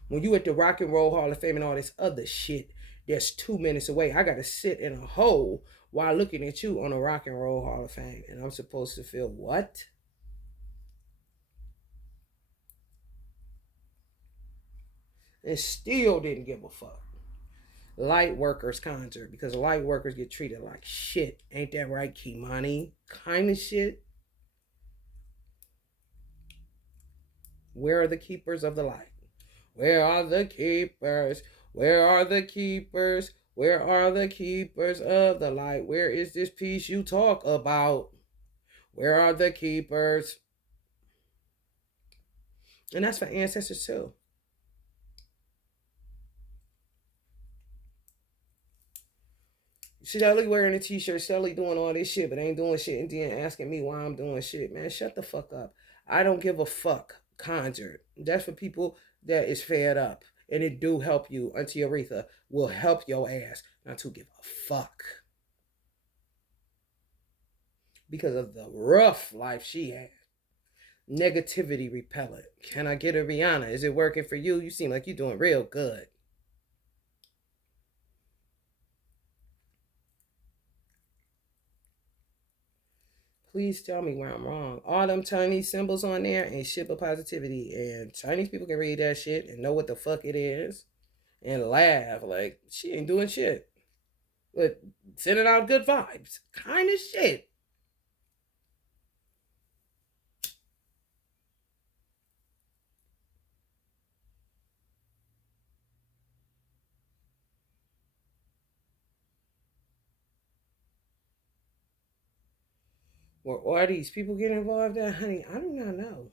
When you at the Rock and Roll Hall of Fame and all this other shit that's 2 minutes away, I got to sit in a hole while looking at you on a Rock and Roll Hall of Fame. And I'm supposed to feel what? And still didn't give a fuck. Light workers conjure because light workers get treated like shit. Ain't that right, Kimani? Kind of shit. Where are the keepers of the light? Where are the keepers? Where are the keepers? Where are the keepers of the light? Where is this peace you talk about? Where are the keepers? And that's for ancestors too. Shelly wearing a t-shirt, Shelly doing all this shit, but ain't doing shit, and then asking me why I'm doing shit. Man, shut the fuck up. I don't give a fuck. Conjured. That's for people that is fed up. And it do help you. Auntie Aretha will help your ass not to give a fuck. Because of the rough life she had. Negativity repellent. Can I get a Rihanna? Is it working for you? You seem like you're doing real good. Please tell me where I'm wrong. All them Chinese symbols on there ain't shit but positivity. And Chinese people can read that shit and know what the fuck it is. And laugh like she ain't doing shit. But sending out good vibes. Kind of shit. Or are these people getting involved in? Honey, I do not know.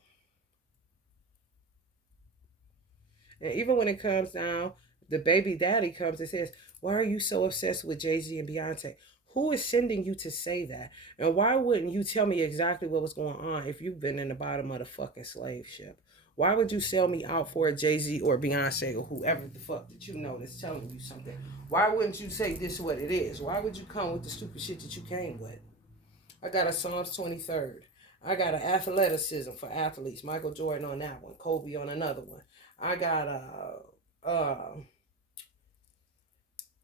And even when it comes down, the baby daddy comes and says, "Why are you so obsessed with Jay-Z and Beyonce?" Who is sending you to say that? And why wouldn't you tell me exactly what was going on if you've been in the bottom of the fucking slave ship? Why would you sell me out for a Jay-Z or Beyonce or whoever the fuck that you know that's telling you something? Why wouldn't you say this is what it is? Why would you come with the stupid shit that you came with? I got a Psalms 23rd. I got an athleticism for athletes. Michael Jordan on that one. Kobe on another one. I got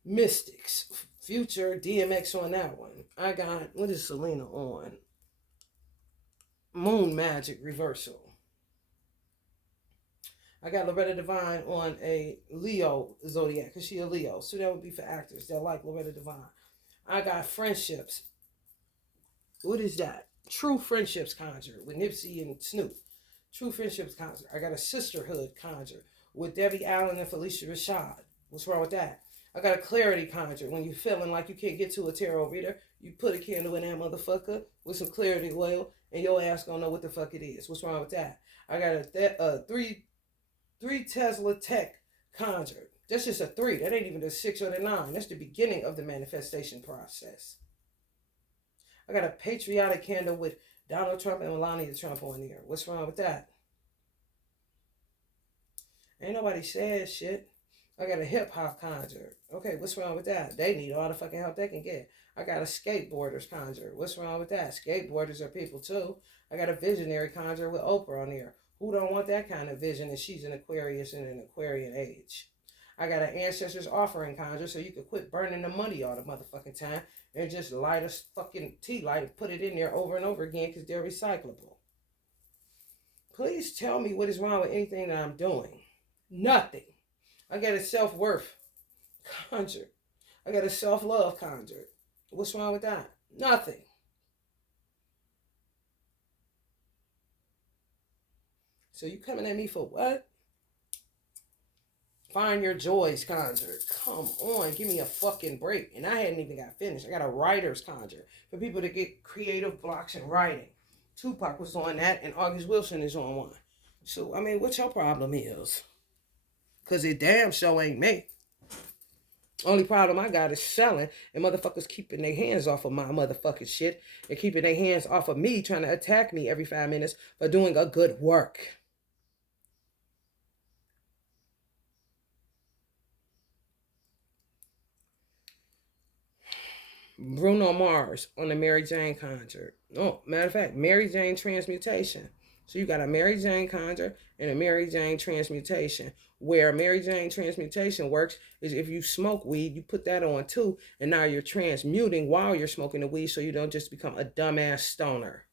Mystics. Future DMX on that one. I got, what is Selena on? Moon Magic Reversal. I got Loretta Devine on a Leo Zodiac because she a Leo. So that would be for actors that like Loretta Devine. I got Friendships. What is that? True Friendships Conjure with Nipsey and Snoop. True Friendships Conjure. I got a Sisterhood Conjure with Debbie Allen and Felicia Rashad. What's wrong with that? I got a Clarity Conjure. When you're feeling like you can't get to a tarot reader, you put a candle in that motherfucker with some clarity oil, and your ass gonna know what the fuck it is. What's wrong with that? I got a three Tesla Tech Conjure. That's just a 3. That ain't even the 6 or the 9. That's the beginning of the manifestation process. I got a patriotic candle with Donald Trump and Melania Trump on there. What's wrong with that? Ain't nobody said shit. I got a hip hop conjure. Okay, what's wrong with that? They need all the fucking help they can get. I got a skateboarders conjure. What's wrong with that? Skateboarders are people too. I got a visionary conjure with Oprah on there. Who don't want that kind of vision? And she's an Aquarius in an Aquarian age. I got an ancestors offering conjure so you can quit burning the money all the motherfucking time and just light a fucking tea light and put it in there over and over again because they're recyclable. Please tell me what is wrong with anything that I'm doing. Nothing. I got a self-worth conjure. I got a self-love conjure. What's wrong with that? Nothing. So you coming at me for what? Find your joys conjure. Come on, give me a fucking break. And I hadn't even got finished. I got a writer's conjure for people to get creative blocks in writing. Tupac was on that, and August Wilson is on one. So, I mean, what your problem is? Because it damn sure ain't me. Only problem I got is selling and motherfuckers keeping their hands off of my motherfucking shit and keeping their hands off of me trying to attack me every 5 minutes for doing a good work. Bruno Mars on the Mary Jane concert. Oh, matter of fact, Mary Jane transmutation. So you got a Mary Jane conjure and a Mary Jane transmutation. Where Mary Jane transmutation works is if you smoke weed, you put that on too, and now you're transmuting while you're smoking the weed so you don't just become a dumbass stoner.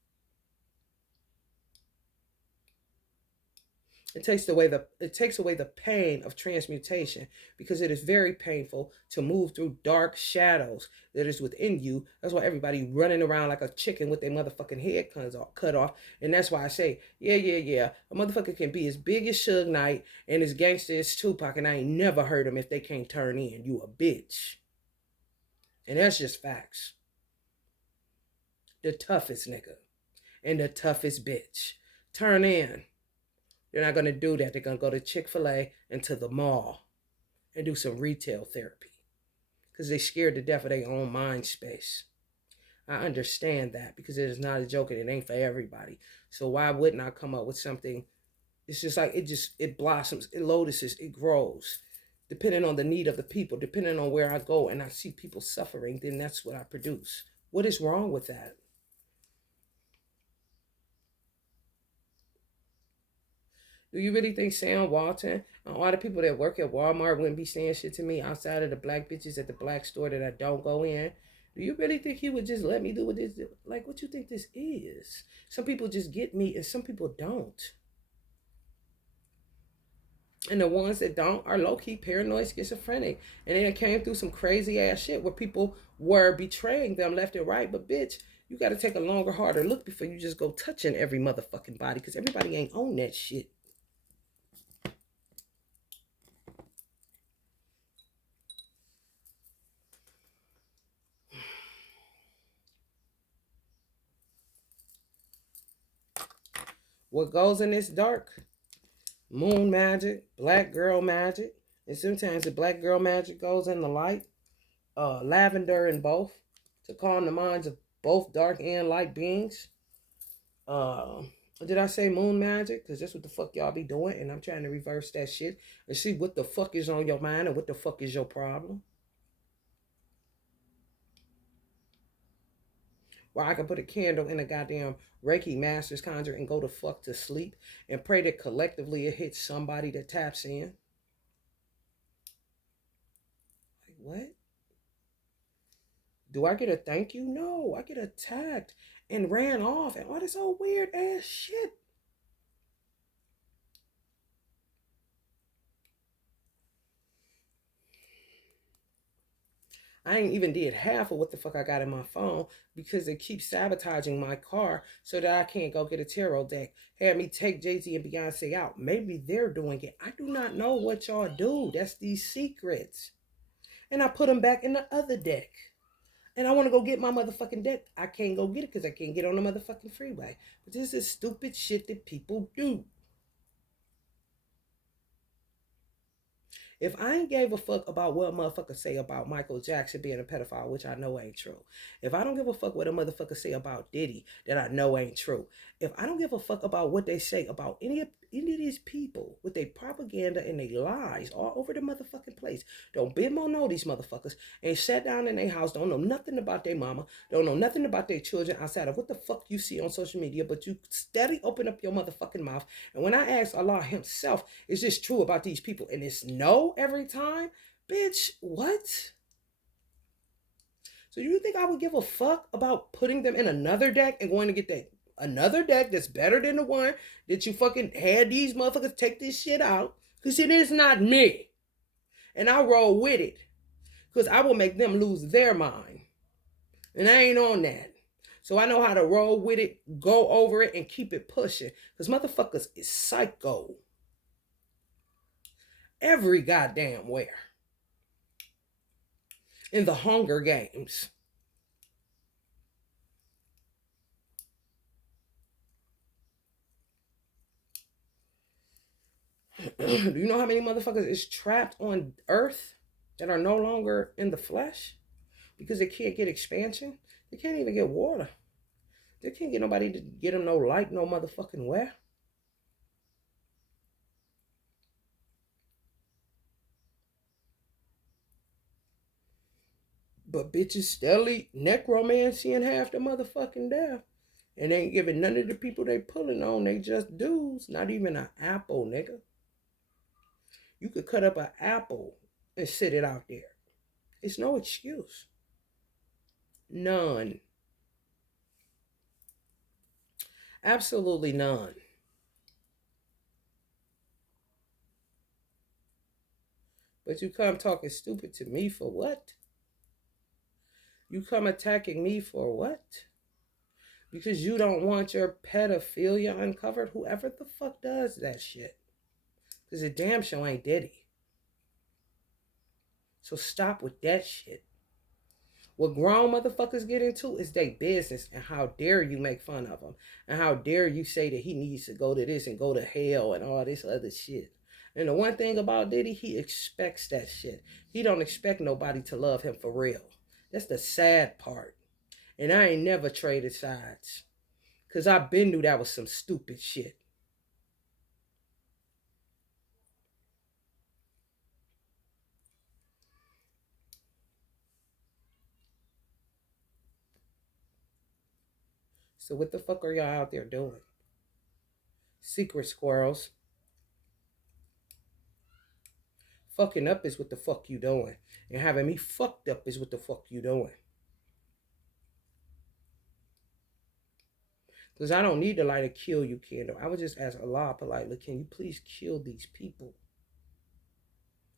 It takes away the pain of transmutation because it is very painful to move through dark shadows that is within you. That's why everybody running around like a chicken with their motherfucking head cut off. And that's why I say, yeah. A motherfucker can be as big as Suge Knight and as gangster as Tupac, and I ain't never heard them if they can't turn in. You a bitch. And that's just facts. The toughest nigga and the toughest bitch. Turn in. They're not going to do that. They're going to go to Chick-fil-A and to the mall and do some retail therapy because they're scared to death of their own mind space. I understand that because it is not a joke and it ain't for everybody. So why wouldn't I come up with something? It's just like it blossoms, it lotuses, it grows. Depending on the need of the people, depending on where I go and I see people suffering, then that's what I produce. What is wrong with that? Do you really think Sam Walton and all the people that work at Walmart wouldn't be saying shit to me outside of the black bitches at the black store that I don't go in? Do you really think he would just let me do what this? Like, what you think this is? Some people just get me and some people don't. And the ones that don't are low-key paranoid schizophrenic. And then it came through some crazy ass shit where people were betraying them left and right. But bitch, you got to take a longer, harder look before you just go touching every motherfucking body because everybody ain't on that shit. What goes in this dark? Moon magic, black girl magic, and sometimes the black girl magic goes in the light. Lavender in both to calm the minds of both dark and light beings. Uh, did I say moon magic? Because that's what the fuck y'all be doing, and I'm trying to reverse that shit and see what the fuck is on your mind and what the fuck is your problem. Where I can put a candle in a goddamn Reiki Master's conjure and go to fuck to sleep and pray that collectively it hits somebody that taps in. Like, what? Do I get a thank you? No, I get attacked and ran off and all this old weird ass shit. I ain't even did half of what the fuck I got in my phone because they keep sabotaging my car so that I can't go get a tarot deck. Had me take Jay-Z and Beyonce out. Maybe they're doing it. I do not know what y'all do. That's these secrets. And I put them back in the other deck. And I want to go get my motherfucking deck. I can't go get it because I can't get on the motherfucking freeway. But this is stupid shit that people do. If I ain't gave a fuck about what motherfuckers say about Michael Jackson being a pedophile, which I know ain't true. If I don't give a fuck what a motherfucker say about Diddy, that I know ain't true. If I don't give a fuck about what they say about any of these people with their propaganda and their lies all over the motherfucking place, don't Bimo know these motherfuckers and sat down in their house, don't know nothing about their mama, don't know nothing about their children outside of what the fuck you see on social media, but you steady open up your motherfucking mouth. And when I ask Allah himself, is this true about these people? And it's no every time, bitch, what? So you think I would give a fuck about putting them in another deck and going to get that another deck that's better than the one that you fucking had these motherfuckers take this shit out? Because it is not me. And I roll with it. Because I will make them lose their mind. And I ain't on that. So I know how to roll with it, go over it, and keep it pushing. Because motherfuckers is psycho. Every goddamn where. In the Hunger Games. Do you know how many motherfuckers is trapped on Earth that are no longer in the flesh? Because they can't get expansion. They can't even get water. They can't get nobody to get them no light, no motherfucking where. But bitches steadily necromancying half the motherfucking death. And ain't giving none of the people they pulling on, they just dudes. Not even an apple, nigga. You could cut up an apple and sit it out there. It's no excuse. None. Absolutely none. But you come talking stupid to me for what? You come attacking me for what? Because you don't want your pedophilia uncovered? Whoever the fuck does that shit. Because the damn show ain't Diddy. So stop with that shit. What grown motherfuckers get into is their business, and how dare you make fun of them, and how dare you say that he needs to go to this and go to hell and all this other shit. And the one thing about Diddy, he expects that shit. He don't expect nobody to love him for real. That's the sad part. And I ain't never traded sides. Because I been knew that was some stupid shit. So what the fuck are y'all out there doing? Secret squirrels. Fucking up is what the fuck you doing. And having me fucked up is what the fuck you doing. Because I don't need to light a kill you candle. I would just ask Allah politely, can you please kill these people?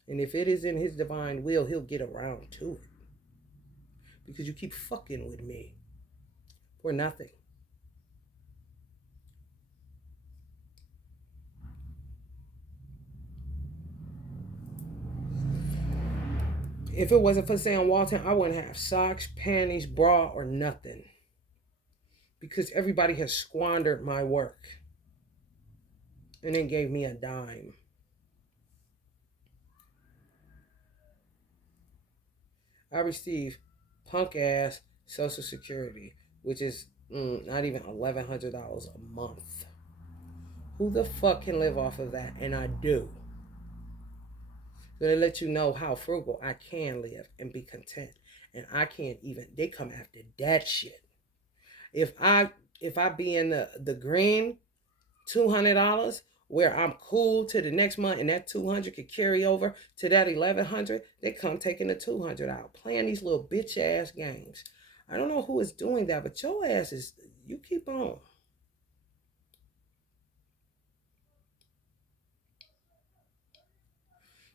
And if it is in his divine will, he'll get around to it. Because you keep fucking with me for nothing. If it wasn't for Sam Walton, I wouldn't have socks, panties, bra, or nothing. Because everybody has squandered my work. and then gave me a dime. I received punk ass Social Security, which is not even $1,100 a month. Who the fuck can live off of that? And I do. So they let you know how frugal I can live and be content. And I can't even, they come after that shit. If I if I be in the green $200 where I'm cool to the next month and that 200 could carry over to that 1100, they come taking the 200 out, playing these little bitch ass games. I don't know who is doing that, but your ass is, you keep on.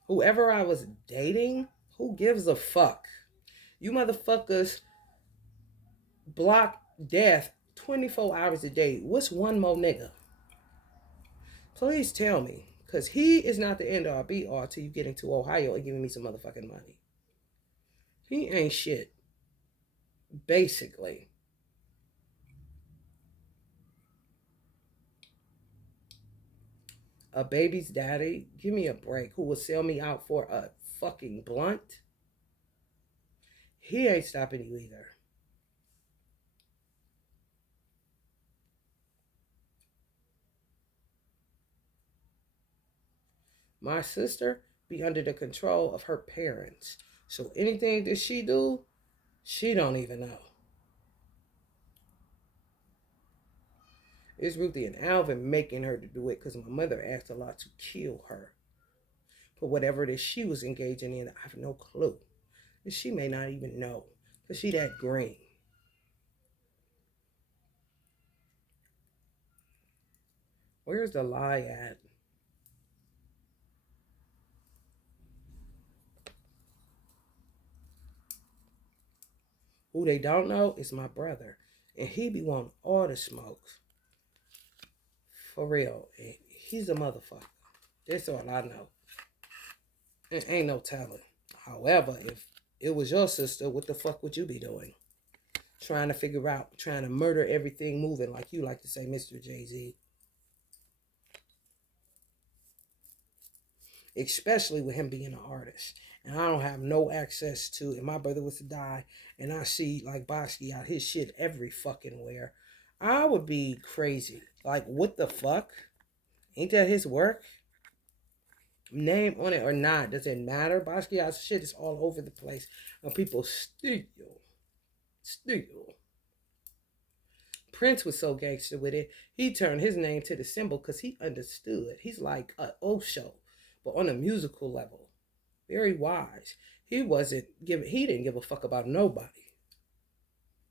Whoever I was dating, who gives a fuck? You motherfuckers block death 24 hours a day. What's one more nigga? Please tell me. Because he is not the end all be all till you get into Ohio and giving me some motherfucking money. He ain't shit. Basically. A baby's daddy? Give me a break. Who will sell me out for a fucking blunt? He ain't stopping you either. My sister be under the control of her parents. So anything that she do, she don't even know. It's Ruthie and Alvin making her to do it because my mother asked a lot to kill her. But whatever it is she was engaging in, I have no clue. And she may not even know because she that green. Where's the lie at? Who they don't know is my brother. And he be wanting all the smoke. For real. And he's a motherfucker. That's all I know. It ain't no telling. However, if it was your sister, what the fuck would you be doing? Trying to figure out, trying to murder everything moving, like you like to say, Mr. Jay-Z. Especially with him being an artist. And I don't have no access to, if my brother was to die and I see like Bosky out his shit every fucking where, I would be crazy. Like, what the fuck? Ain't that his work? Name on it or not, does it matter? Basquiat's shit is all over the place. And people steal. Prince was so gangster with it, he turned his name to the symbol because he understood. He's like an Osho, but on a musical level. Very wise. He didn't give a fuck about nobody.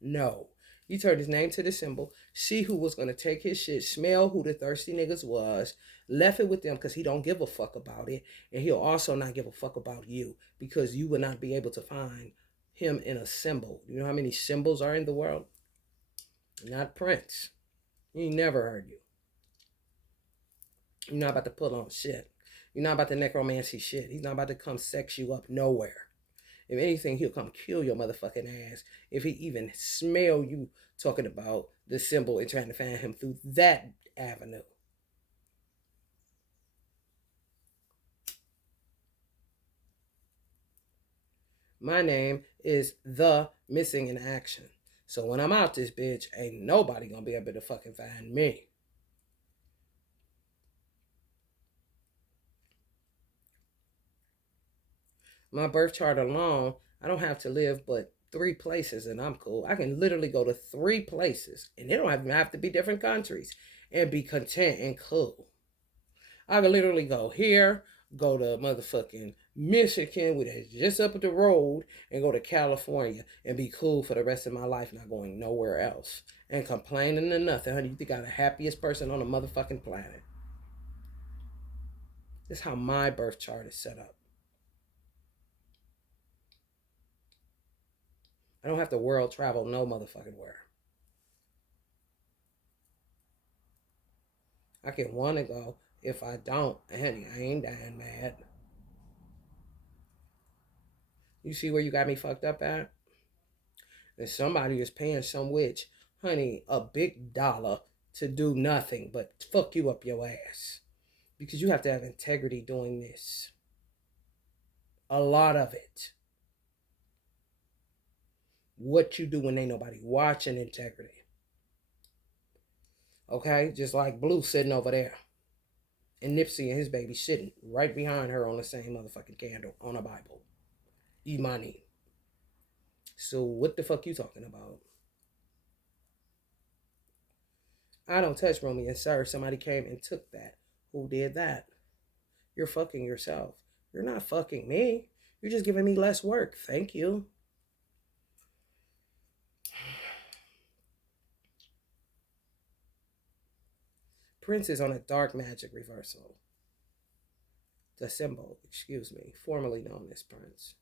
No. He turned his name to the symbol, see who was going to take his shit, smell who the thirsty niggas was, left it with them because he don't give a fuck about it. And he'll also not give a fuck about you because you will not be able to find him in a symbol. You know how many symbols are in the world? Not Prince. He never heard you. You're not about to pull on shit. You're not about to necromancy shit. He's not about to come sex you up nowhere. If anything, he'll come kill your motherfucking ass if he even smell you talking about the symbol and trying to find him through that avenue. My name is The Missing in Action. So when I'm out this bitch, ain't nobody gonna be able to fucking find me. My birth chart alone, I don't have to live but 3 places and I'm cool. I can literally go to 3 places and they don't even have to be different countries and be content and cool. I can literally go here, go to motherfucking Michigan, which is just up the road, and go to California and be cool for the rest of my life, not going nowhere else. And complaining to nothing, honey. You think I'm the happiest person on the motherfucking planet. This is how my birth chart is set up. I don't have to world travel no motherfucking where. I can want to go. If I don't, honey, I ain't dying mad. You see where you got me fucked up at? And somebody is paying some witch, honey, a big dollar to do nothing but fuck you up your ass. Because you have to have integrity doing this. A lot of it. What you do when ain't nobody watching, integrity. Okay? Just like Blue sitting over there. And Nipsey and his baby sitting right behind her on the same motherfucking candle on a Bible. Imani. So what the fuck you talking about? I don't touch Romy and sir. Somebody came and took that. Who did that? You're fucking yourself. You're not fucking me. You're just giving me less work. Thank you. Prince is on a dark magic reversal. The symbol, excuse me, formerly known as Prince.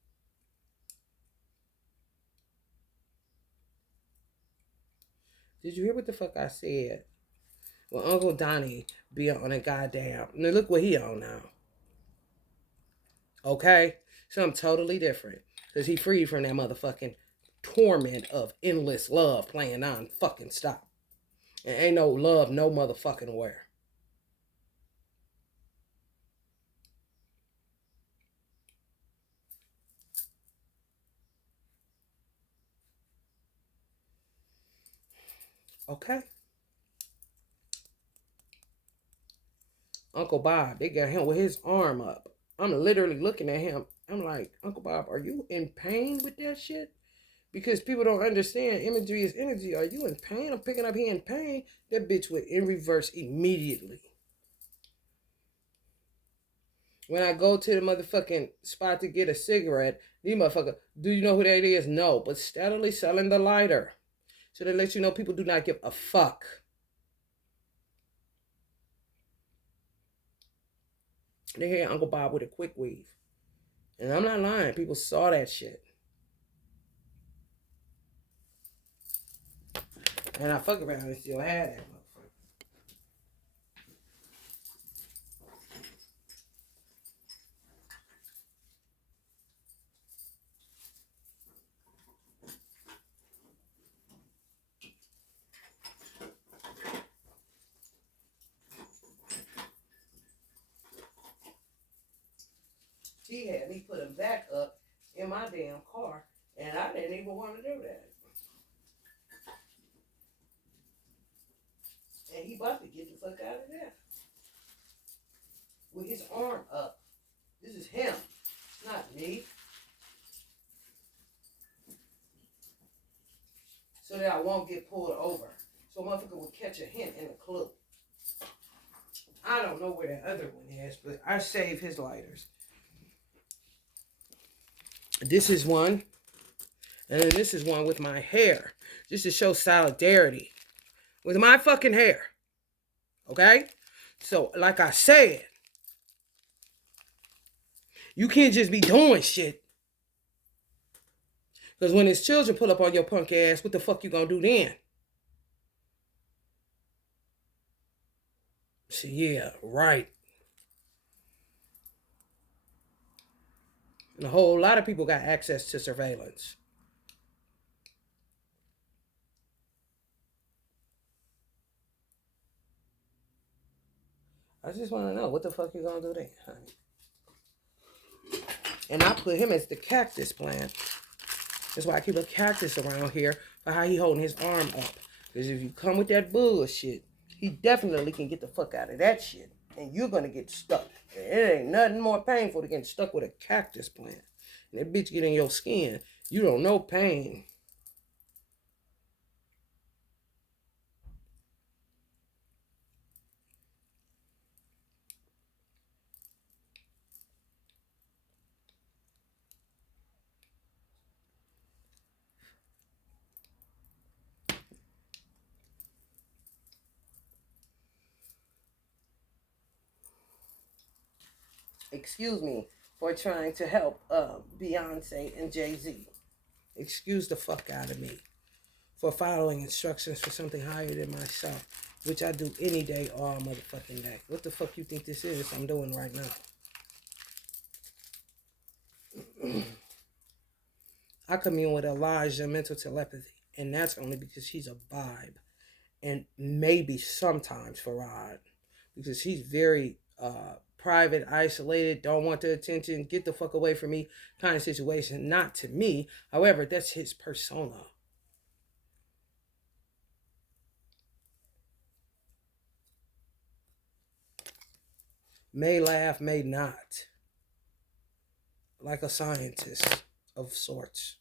Did you hear what the fuck I said? Well, Uncle Donnie be on a goddamn. Now look what he on now. Okay? Something totally different. Because he freed from that motherfucking torment of endless love playing on fucking stop. And ain't no love no motherfucking where. Okay? Uncle Bob, they got him with his arm up. I'm literally looking at him. I'm like, Uncle Bob, are you in pain with that shit? Because people don't understand imagery is energy. Are you in pain? I'm picking up here in pain. That bitch went in reverse immediately. When I go to the motherfucking spot to get a cigarette, these motherfuckers, do you know who that is? No, but steadily selling the lighter. So they let you know people do not give a fuck. They hear Uncle Bob with a quick weave. And I'm not lying. People saw that shit. And I fuck around and still had that motherfucker. She had me put him back up in my damn car, and I didn't even want to do that. And he about to get the fuck out of there. With his arm up. This is him. It's not me. So that I won't get pulled over. So a motherfucker will catch a hint and a clue. I don't know where that other one is, but I save his lighters. This is one. And then this is one with my hair. Just to show solidarity. With my fucking hair. Okay? So, like I said, you can't just be doing shit. Because when his children pull up on your punk ass, what the fuck you gonna do then? So, yeah, right. And a whole lot of people got access to surveillance. I just want to know what the fuck you gonna do then, honey. And I put him as the cactus plant. That's why I keep a cactus around here for how he holding his arm up. Because if you come with that bullshit, he definitely can get the fuck out of that shit. And you're gonna get stuck. And it ain't nothing more painful than getting stuck with a cactus plant. And that bitch get in your skin. You don't know pain. Excuse me for trying to help Beyonce and Jay-Z. Excuse the fuck out of me for following instructions for something higher than myself, which I do any day, all motherfucking day. What the fuck you think this is I'm doing right now? I commune with Elijah mental telepathy, and that's only because she's a vibe, and maybe sometimes Farad, because she's very private, isolated, don't want the attention, get the fuck away from me kind of situation. Not to me. However, that's his persona. May laugh, may not. Like a scientist of sorts.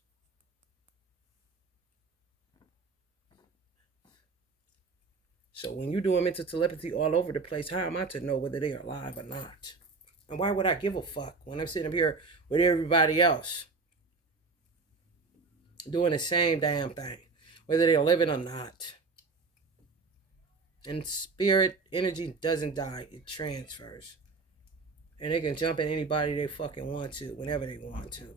So when you're doing mental telepathy all over the place, how am I to know whether they are alive or not? And why would I give a fuck when I'm sitting up here with everybody else doing the same damn thing, whether they're living or not? And spirit energy doesn't die, it transfers. And they can jump at anybody they fucking want to, whenever they want to.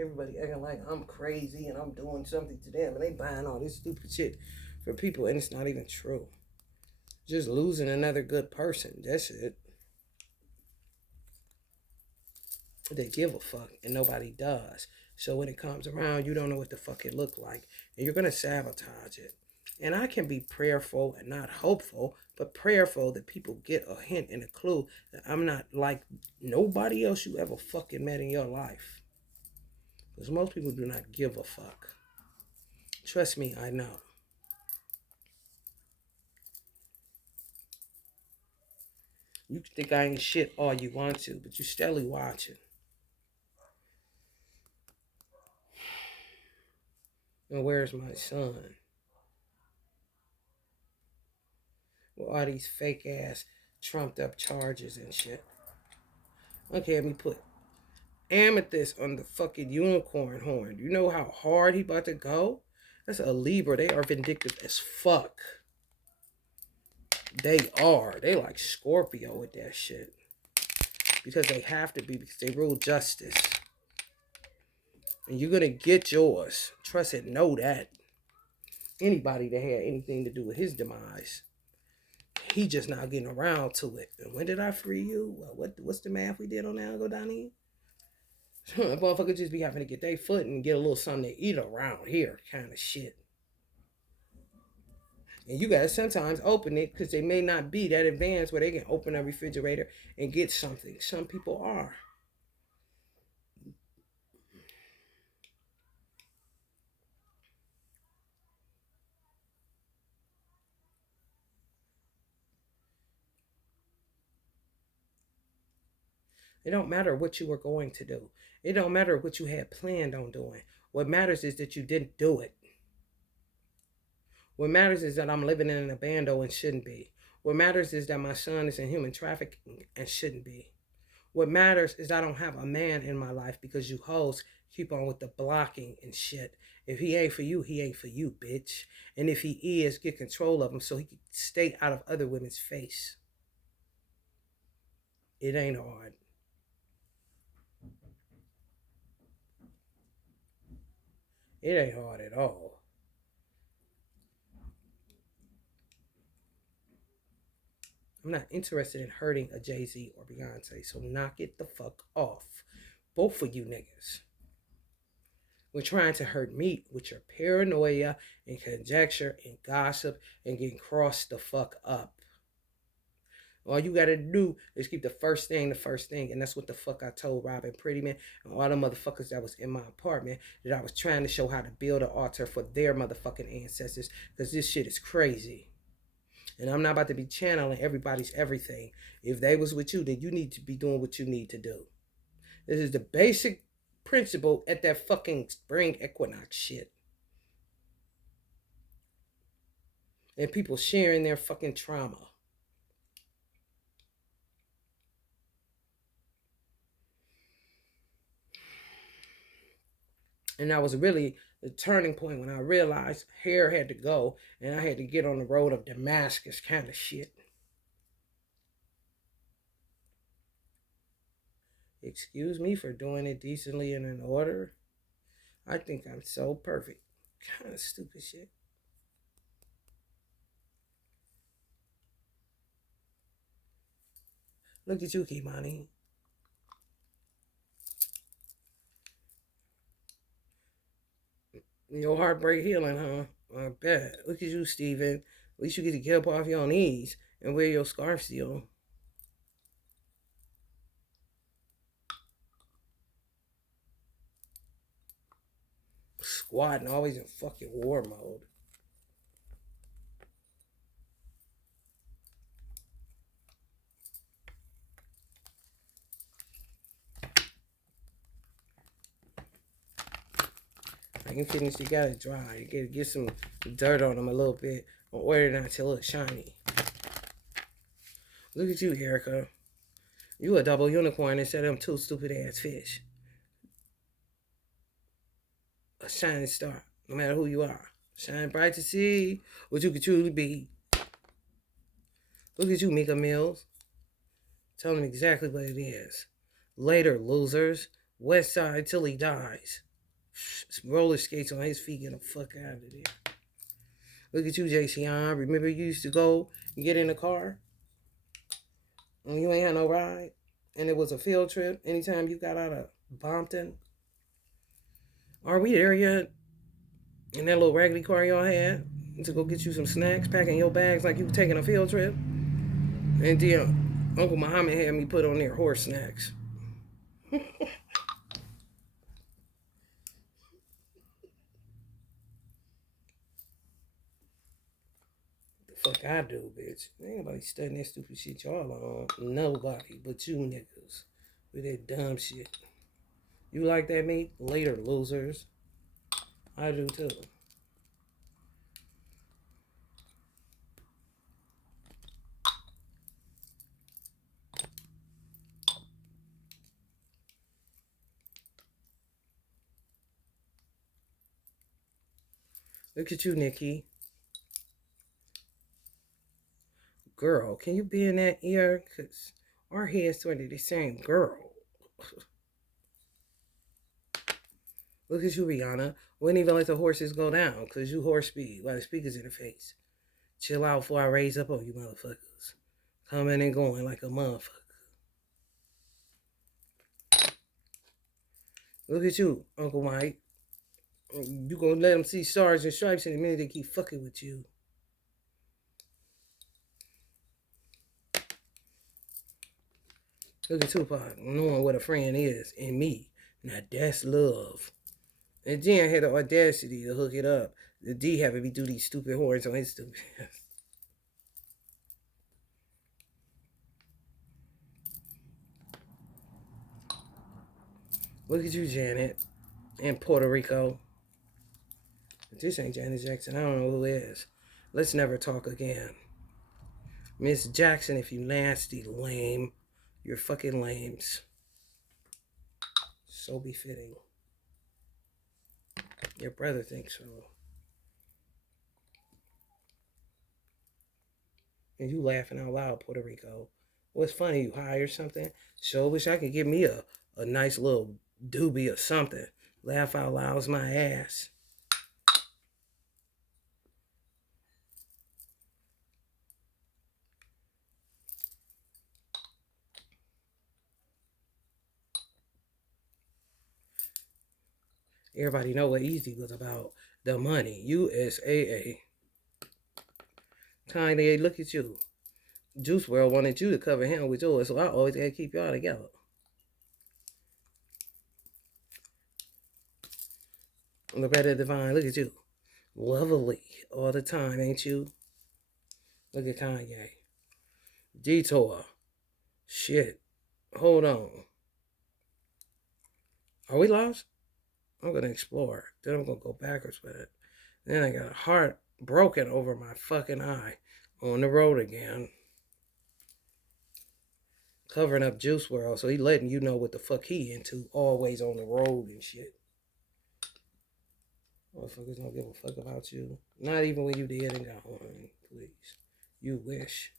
Everybody acting like I'm crazy and I'm doing something to them, and they buying all this stupid shit for people, and it's not even true. Just losing another good person. That's it. They give a fuck, and nobody does. So when it comes around, you don't know what the fuck it looked like, and you're gonna sabotage it. And I can be prayerful and not hopeful, but prayerful that people get a hint and a clue that I'm not like nobody else you ever fucking met in your life. Because most people do not give a fuck. Trust me, I know. You can think I ain't shit all you want to, but you steadily watching. And where's my son? With all these fake ass, trumped up charges and shit. Okay, let me put Amethyst on the fucking unicorn horn. You know how hard he about to go? That's a Libra. They are vindictive as fuck. They are. They like Scorpio with that shit. Because they have to be, because they rule justice. And you're gonna get yours. Trust it, know that. Anybody that had anything to do with his demise, he just not getting around to it. And when did I free you? Well, what's the math we did on that? Go down here. Motherfuckers just be having to get their foot and get a little something to eat around here, kind of shit. And you gotta sometimes open it because they may not be that advanced where they can open a refrigerator and get something. Some people are. It don't matter what you were going to do. It don't matter what you had planned on doing. What matters is that you didn't do it. What matters is that I'm living in an abandon and shouldn't be. What matters is that my son is in human trafficking and shouldn't be. What matters is I don't have a man in my life because you hoes keep on with the blocking and shit. If he ain't for you, he ain't for you, bitch. And if he is, get control of him so he can stay out of other women's face. It ain't hard. It ain't hard at all. I'm not interested in hurting a Jay-Z or Beyonce, so knock it the fuck off. Both of you niggas. We're trying to hurt me with your paranoia and conjecture and gossip and getting crossed the fuck up. All you gotta do is keep the first thing, and that's what the fuck I told Robin Prettyman and all the motherfuckers that was in my apartment, that I was trying to show how to build an altar for their motherfucking ancestors, because this shit is crazy. And I'm not about to be channeling everybody's everything. If they was with you, then you need to be doing what you need to do. This is the basic principle at that fucking spring equinox shit. And people sharing their fucking trauma. And that was really the turning point when I realized hair had to go and I had to get on the road of Damascus kind of shit. Excuse me for doing it decently and in order. I think I'm so perfect. Kind of stupid shit. Look at you, Kimani. Your heartbreak healing, huh? I bet. Look at you, Steven. At least you get to get up off your knees and wear your scarf still. Squatting, always in fucking war mode. I can finish, you gotta dry. You gotta get some dirt on them a little bit in order not to look shiny. Look at you, Erica. You a double unicorn instead of them two stupid ass fish. A shining star, no matter who you are. Shine bright to see what you could truly be. Look at you, Mika Mills. Tell them exactly what it is. Later, losers. West side till he dies. Roller skates on his feet, get the fuck out of there. Look at you, JCon. Remember you used to go and get in the car? And you ain't had no ride? And it was a field trip anytime you got out of Bompton? Are we there yet? In that little raggedy car y'all had? To go get you some snacks, packing your bags like you were taking a field trip? And then Uncle Muhammad had me put on there horse snacks. Fuck I do, bitch. Ain't nobody studying that stupid shit y'all on. Nobody but you niggas. With that dumb shit. You like that, mate? Later, losers. I do too. Look at you, Nikki. Girl, can you be in that ear? Because our heads sort of the same girl. Look at you, Rihanna. Wouldn't even let the horses go down because you horse speed while the speaker's in the face. Chill out before I raise up on you motherfuckers. Coming and going like a motherfucker. Look at you, Uncle Mike. You gonna let them see stars and stripes in a minute they keep fucking with you. Look at Tupac, knowing what a friend is in me. Now that's love. And Jen had the audacity to hook it up. The D having me do these stupid horns on his stupid ass. Look at you, Janet, in Puerto Rico. If this ain't Janet Jackson, I don't know who is. Let's never talk again. Miss Jackson, if you nasty lame, you're fucking lames. So befitting. Your brother thinks so. And you laughing out loud, Puerto Rico. What's funny, you high or something? Sure wish I could give me a nice little doobie or something. Laugh out loud's my ass. Everybody know what Easy was about. The money. USAA. Kanye, look at you. Juice WRLD wanted you to cover him with yours, so I always gotta keep y'all together. The better divine, look at you. Lovely all the time, ain't you? Look at Kanye. Detour. Shit. Hold on. Are we lost? I'm gonna explore. Then I'm gonna go backwards with it. Then I got a heart broken over my fucking eye. On the road again. Covering up Juice WRLD, so he letting you know what the fuck he into. Always on the road and shit. Motherfuckers don't give a fuck about you. Not even when you did and got home, please. You wish.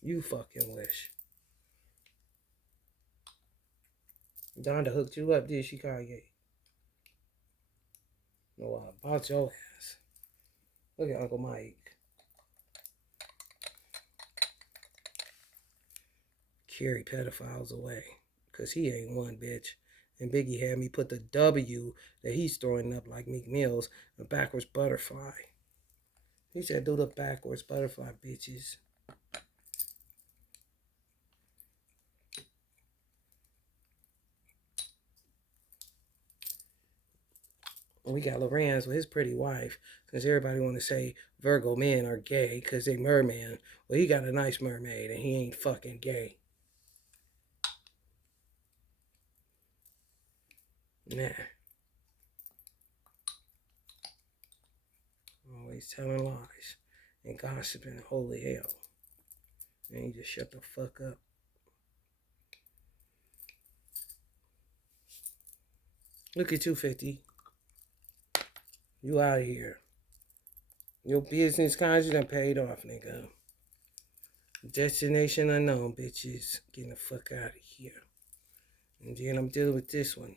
You fucking wish. Donda hooked you up, did she, Kanye? No, about your ass. Look at Uncle Mike. Carry pedophiles away. Because he ain't one, bitch. And Biggie had me put the W that he's throwing up like Meek Mill's, a backwards butterfly. He said, do the backwards butterfly, bitches. And we got Lorenz with his pretty wife, because everybody want to say Virgo men are gay because they merman. Well, he got a nice mermaid, and he ain't fucking gay. Nah. Always telling lies and gossiping holy hell. And you just shut the fuck up. Look at 250. You out of here. Your business cards, you done paid off, nigga. Destination unknown, bitches. Getting the fuck out of here. And then I'm dealing with this one.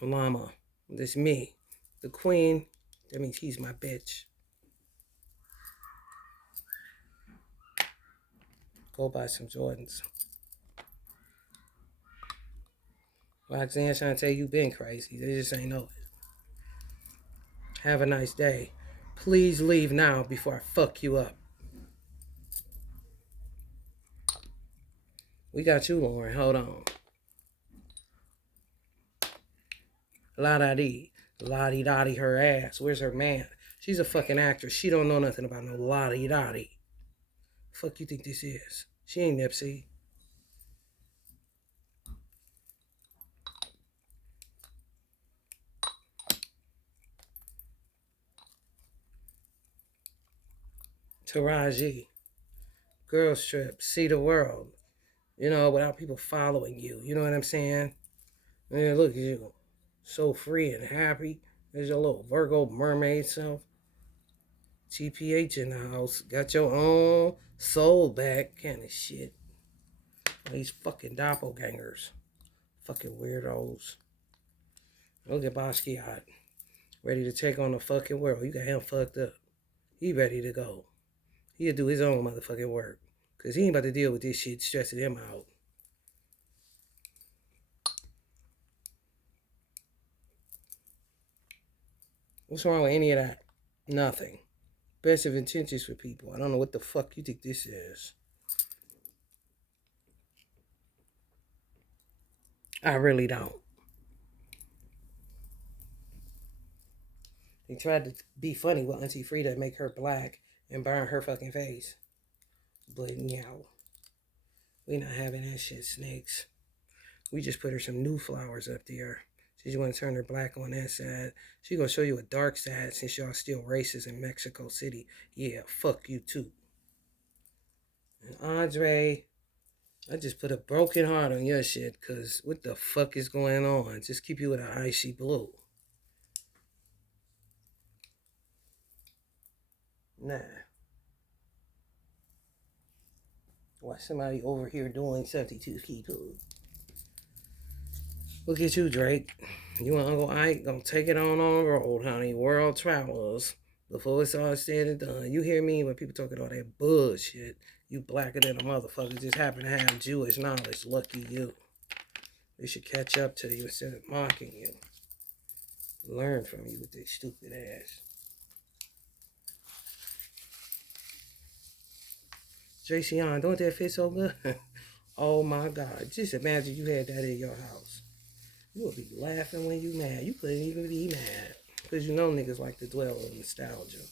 Mama. This me. The queen. That means he's my bitch. Go buy some Jordans. Roxanne's trying to tell you been crazy. They just ain't know it. Have a nice day. Please leave now before I fuck you up. We got you, Lauren. Hold on. La-da-dee. La-dee-da-dee her ass. Where's her man? She's a fucking actress. She don't know nothing about no la-dee-da-dee. Fuck you think this is? She ain't Nipsey. Taraji. Girls trip. See the world. You know, without people following you. You know what I'm saying? Man, look at you. So free and happy. There's your little Virgo mermaid self. TPH in the house. Got your own soul back. Kind of shit. These fucking doppelgangers. Fucking weirdos. Look at Basquiat. Ready to take on the fucking world. You got him fucked up. He ready to go. He'll do his own motherfucking work. Because he ain't about to deal with this shit stressing him out. What's wrong with any of that? Nothing. Best of intentions for people. I don't know what the fuck you think this is. I really don't. They tried to be funny with Auntie Frida and make her black and burn her fucking face. But meow. We not having that shit, snakes. We just put her some new flowers up there. She want to turn her black on that side. She gonna show you a dark side since y'all still racist in Mexico City. Yeah, fuck you too. And Andre, I just put a broken heart on your shit, cause what the fuck is going on? Just keep you with an icy blue. Nah. Why somebody over here doing 72 people? Look at you, Drake. You and Uncle Ike gonna take it on the road, honey. World travelers. Before it's all said and done. You hear me when people talking all that bullshit. You blacker than a motherfucker. Just happen to have Jewish knowledge. Lucky you. They should catch up to you instead of mocking you. Learn from you with this stupid ass. JC, don't that fit so good? Oh my God. Just imagine you had that in your house. You would be laughing when you mad. You couldn't even be mad. Because you know niggas like to dwell on nostalgia.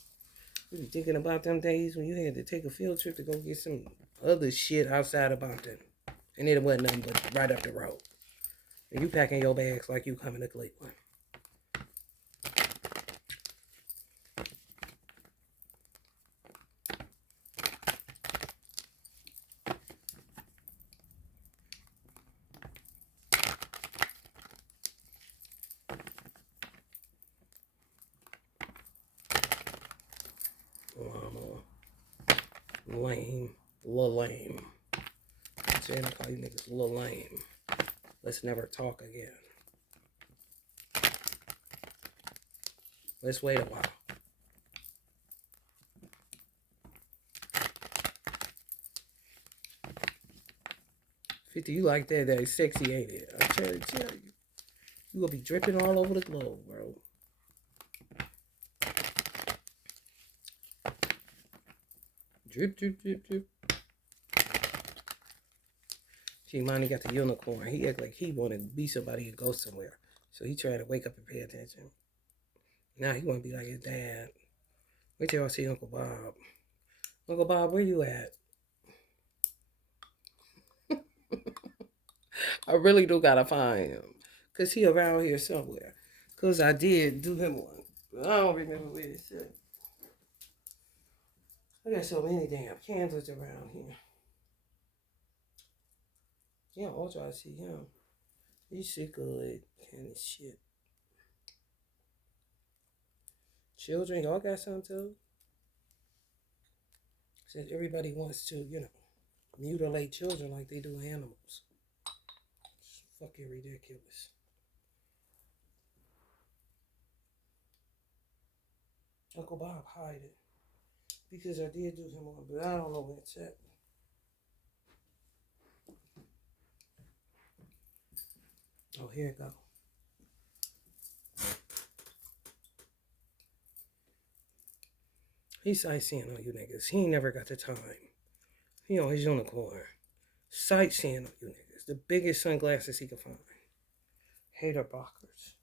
You be thinking about them days when you had to take a field trip to go get some other shit outside of Compton. And it wasn't nothing but right up the road. And you packing your bags like you coming to Cleveland. Lame. Lil lame. I'm saying I call you niggas lil lame. Let's never talk again. Let's wait a while. 50, you like that sexy, ain't it? I'm trying to tell you. You gonna be dripping all over the globe, bro. Drip, drip, drip, drip. See, Monty got the unicorn. He act like he wanted to be somebody and go somewhere. So he trying to wake up and pay attention. Now he want to be like his dad. Wait till y'all see Uncle Bob. Uncle Bob, where you at? I really do gotta find him. Because he around here somewhere. Because I did do him one. But I don't remember where it's at. I got so many damn candles around here. Yeah, I'll try to see him. He's sick good kind of shit. Children, y'all got something too? Since everybody wants to, mutilate children like they do animals. It's fucking ridiculous. Uncle Bob hide it. Because I did do him one, but I don't know where it's at. Oh, here it go. He's sightseeing on you niggas. He ain't never got the time. He on his unicorn. Sightseeing on you niggas. The biggest sunglasses he could find. Hater blockers.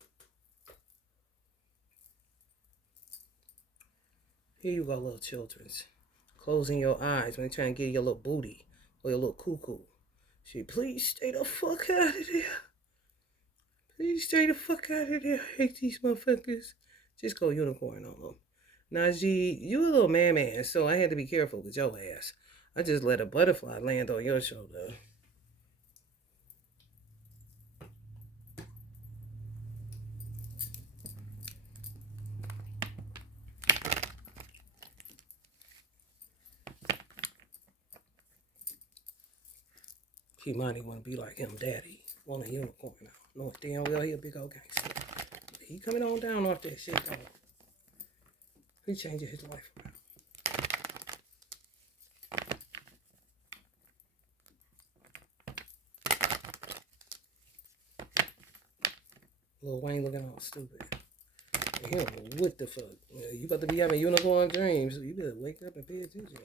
Here you go, little children's. Closing your eyes when they're trying to get your little booty or your little cuckoo. She, please stay the fuck out of there. Please stay the fuck out of there. I hate these motherfuckers. Just go unicorn on them. Now, G, you a little man, so I had to be careful with your ass. I just let a butterfly land on your shoulder. Kimani want to be like him, daddy. Want a unicorn now. Know damn well he a big old gangster. He coming on down off that shit, though. He changing his life around. Lil Wayne looking all stupid. He don't know what the fuck. You about to be having unicorn dreams, so you better wake up and pay attention.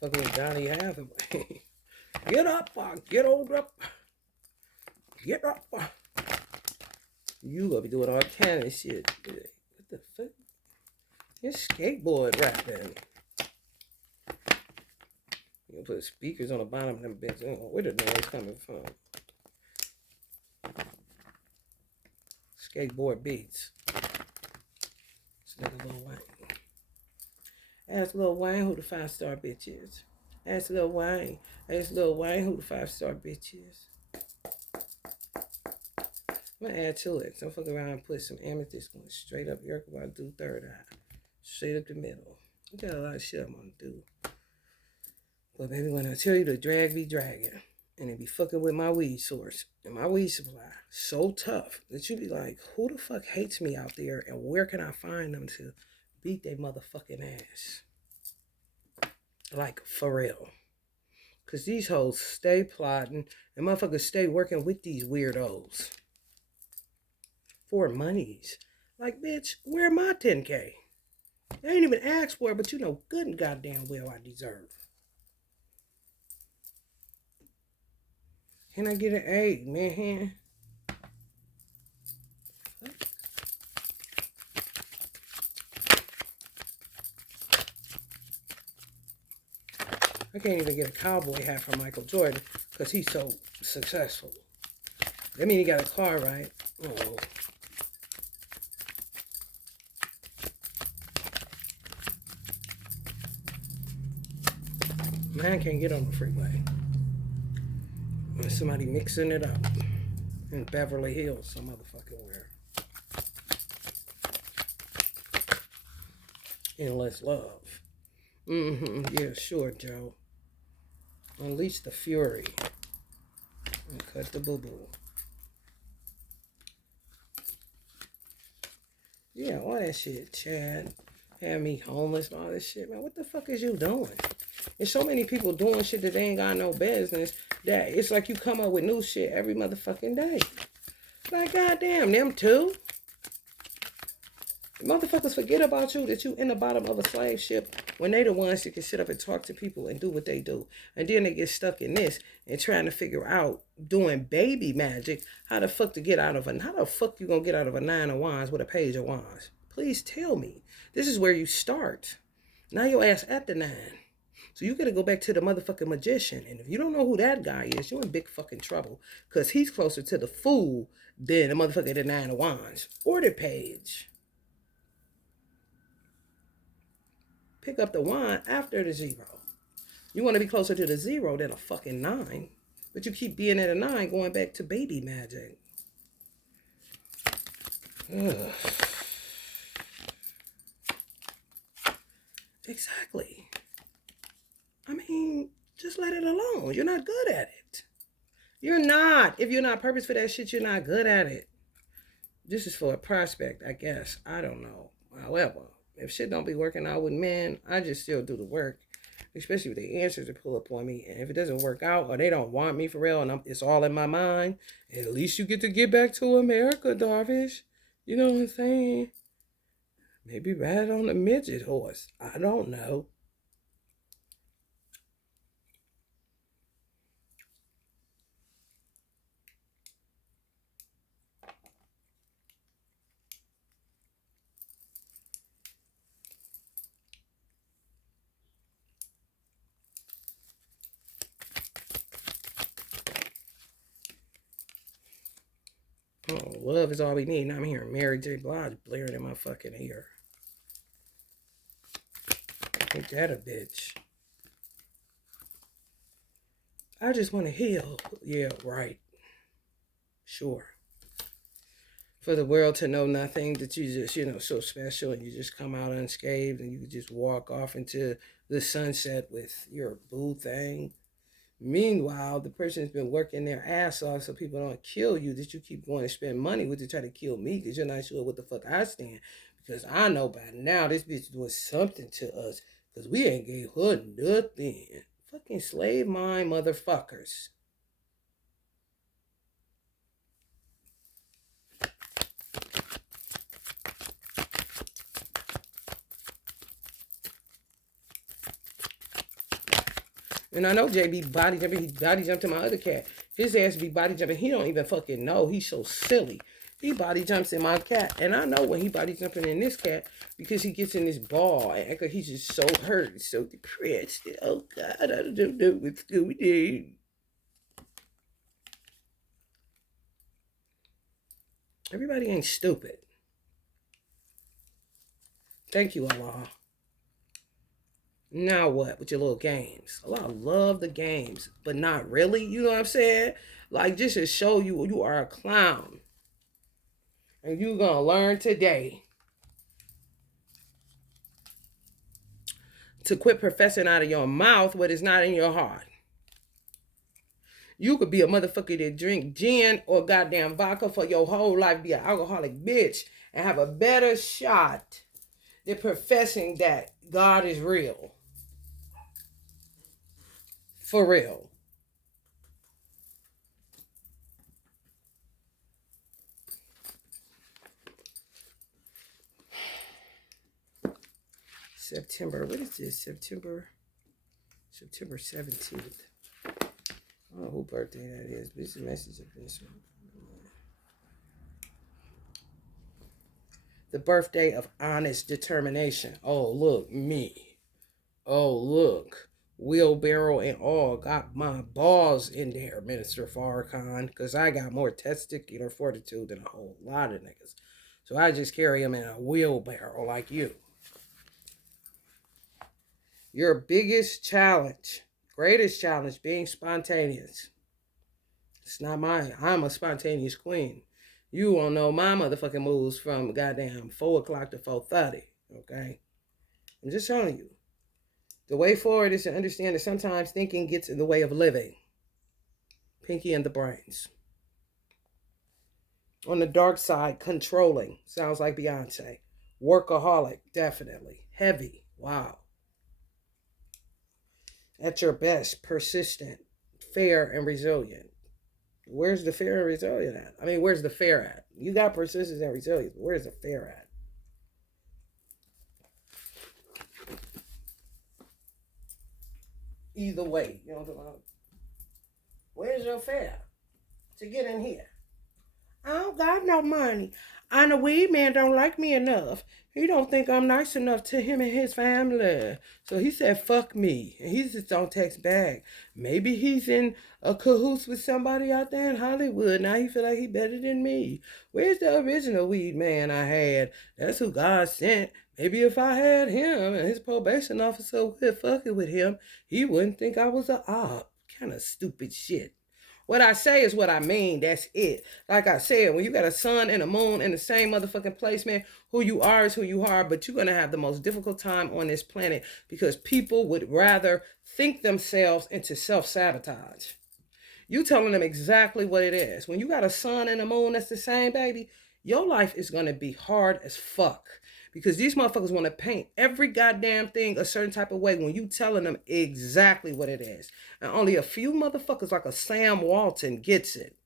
Fucking with Johnny Hathaway. Get up, get on up. Get up. You gonna be doing all kind of shit. What the fuck? You're skateboard rapping. You gonna put speakers on the bottom of them bits. I don't know where the noise coming from. Skateboard beats. This nigga Lil Wayne. Ask Lil Wayne who the 5-star bitch is. Ask Lil Wayne. Ask Lil Wayne who the 5-star bitch is. I'm gonna add to it. So fuck around and put some amethyst going straight up here. About to do third eye. Straight up the middle. I got a lot of shit I'm gonna do. But baby, when I tell you to drag be dragging, and it be fucking with my weed source and my weed supply so tough that you be like, who the fuck hates me out there and where can I find them to beat their motherfucking ass? Like, for real. Because these hoes stay plotting and motherfuckers stay working with these weirdos. For monies. Like, bitch, where my 10K? I ain't even asked for it, but you know good and goddamn well I deserve. Can I get an 8, man? I can't even get a cowboy hat from Michael Jordan because he's so successful. That mean he got a car, right? Oh. Man can't get on the freeway. There's somebody mixing it up in Beverly Hills, some motherfucking where. Endless love. Yeah, sure, Joe. Unleash the fury and cut the boo-boo. Yeah, all that shit, Chad. Have me homeless and all this shit, man. What the fuck is you doing? There's so many people doing shit that they ain't got no business that it's like you come up with new shit every motherfucking day. Like, goddamn, them too. Motherfuckers forget about you, that you in the bottom of a slave ship when they the ones that can sit up and talk to people and do what they do. And then they get stuck in this and trying to figure out doing baby magic, how the fuck to get out of how the fuck you gonna get out of a 9 of wands with a page of wands? Please tell me. This is where you start. Now your ass at the 9. So you gotta go back to the motherfucking magician. And if you don't know who that guy is, you're in big fucking trouble. Cause he's closer to the fool than the motherfucker at the 9 of wands. Or the page. Pick up the wand after the 0. You want to be closer to the 0 than a fucking 9. But you keep being at a 9 going back to baby magic. Ugh. Exactly. I mean, just let it alone. You're not good at it. You're not. If you're not purpose for that shit, you're not good at it. This is for a prospect, I guess. I don't know. However, if shit don't be working out with men, I just still do the work. Especially with the answers that pull up on me. And if it doesn't work out or they don't want me for real and it's all in my mind, at least you get to get back to America, Darvish. You know what I'm saying? Maybe ride on a midget horse. I don't know. Oh, love is all we need. And I'm hearing Mary J. Blige blaring in my fucking ear. Ain't that a bitch? I just want to heal. Yeah, right. Sure. For the world to know nothing, that you just, so special and you just come out unscathed and you just walk off into the sunset with your boo thing. Meanwhile, the person's been working their ass off so people don't kill you, that you keep going to spend money with to try to kill me because you're not sure what the fuck I stand. Because I know by now this bitch doing something to us because we ain't gave her nothing. Fucking slave mind motherfuckers. And I know JB body jumping. He body jumped to my other cat. His ass be body jumping. He don't even fucking know. He's so silly. He body jumps in my cat. And I know when he body jumping in this cat because he gets in this ball and he's just so hurt, so depressed. Oh, God, I don't know what's going on. Everybody ain't stupid. Thank you, Allah. Now what with your little games? Allah love the games, but not really. You know what I'm saying? Like, just to show you you are a clown. And you're going to learn today to quit professing out of your mouth what is not in your heart. You could be a motherfucker that drink gin or goddamn vodka for your whole life, be an alcoholic bitch, and have a better shot than professing that God is real. For real. September, what is this? September 17th. I don't know who birthday that is, but it's a message of this one. The birthday of honest determination. Oh, look, me. Oh, look. Wheelbarrow and all. Got my balls in there, Minister Farrakhan, because I got more testicular fortitude than a whole lot of niggas. So I just carry them in a wheelbarrow like you. Your biggest challenge, greatest challenge, being spontaneous. It's not mine. I'm a spontaneous queen. You won't know my motherfucking moves from goddamn 4 o'clock to 4:30, okay? I'm just telling you. The way forward is to understand that sometimes thinking gets in the way of living. Pinky and the brains. On the dark side, controlling. Sounds like Beyonce. Workaholic, definitely. Heavy. Wow. At your best, persistent, fair, and resilient. Where's the fair and resilient at? I mean, where's the fair at? You got persistence and resilience, but where's the fair at? Either way, you know what I'm talking about? Where's your fair to get in here? I don't got no money. And the weed man don't like me enough. He don't think I'm nice enough to him and his family. So he said, fuck me. And he just don't text back. Maybe he's in a cahoots with somebody out there in Hollywood. Now he feel like he better than me. Where's the original weed man I had? That's who God sent. Maybe if I had him and his probation officer would fucking with him, he wouldn't think I was a op. Kind of stupid shit. What I say is what I mean. That's it. Like I said, when you got a sun and a moon in the same motherfucking place, man, who you are is who you are, but you're going to have the most difficult time on this planet because people would rather think themselves into self-sabotage. You telling them exactly what it is. When you got a sun and a moon that's the same, baby, your life is going to be hard as fuck. Because these motherfuckers want to paint every goddamn thing a certain type of way when you telling them exactly what it is. And only a few motherfuckers like a Sam Walton gets it.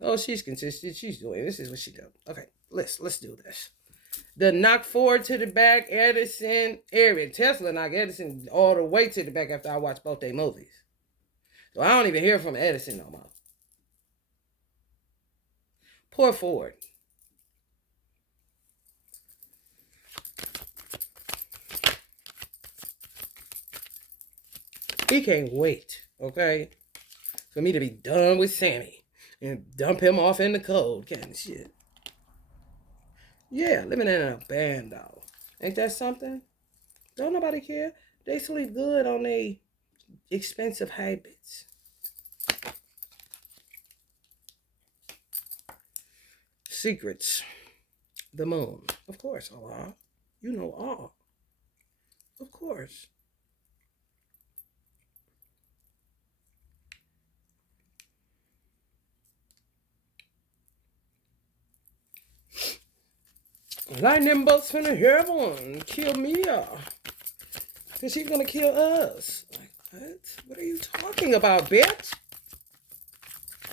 Oh, she's consistent. She's doing it. This is what she does. Okay, let's do this. The knock forward to the back, Edison, area. Tesla knock Edison all the way to the back after I watch both their movies. So I don't even hear from Edison no more. Pour forward. He can't wait, okay, for me to be done with Sammy and dump him off in the cold kind of shit. Yeah, living in a band, though. Ain't that something? Don't nobody care. They sleep good on their expensive habits. Secrets. The moon. Of course, Allah. You know all. Of course. Lightning bolts from the heaven. Kill Mia. Because she's going to kill us. Like, what? What are you talking about, bitch?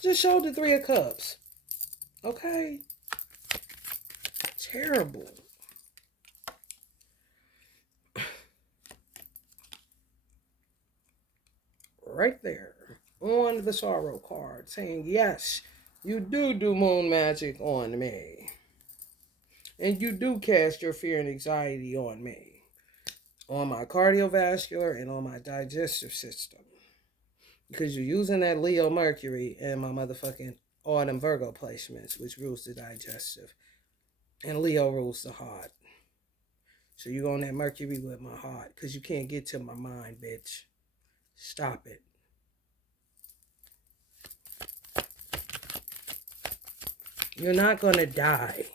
Just showed the 3 of Cups. Okay? Terrible. Right there. On the sorrow card. Saying, yes, you do moon magic on me. And you do cast your fear and anxiety on me. On my cardiovascular and on my digestive system. Because you're using that Leo Mercury and my motherfucking autumn Virgo placements, which rules the digestive. And Leo rules the heart. So you go on that Mercury with my heart. Because you can't get to my mind, bitch. Stop it. You're not going to die.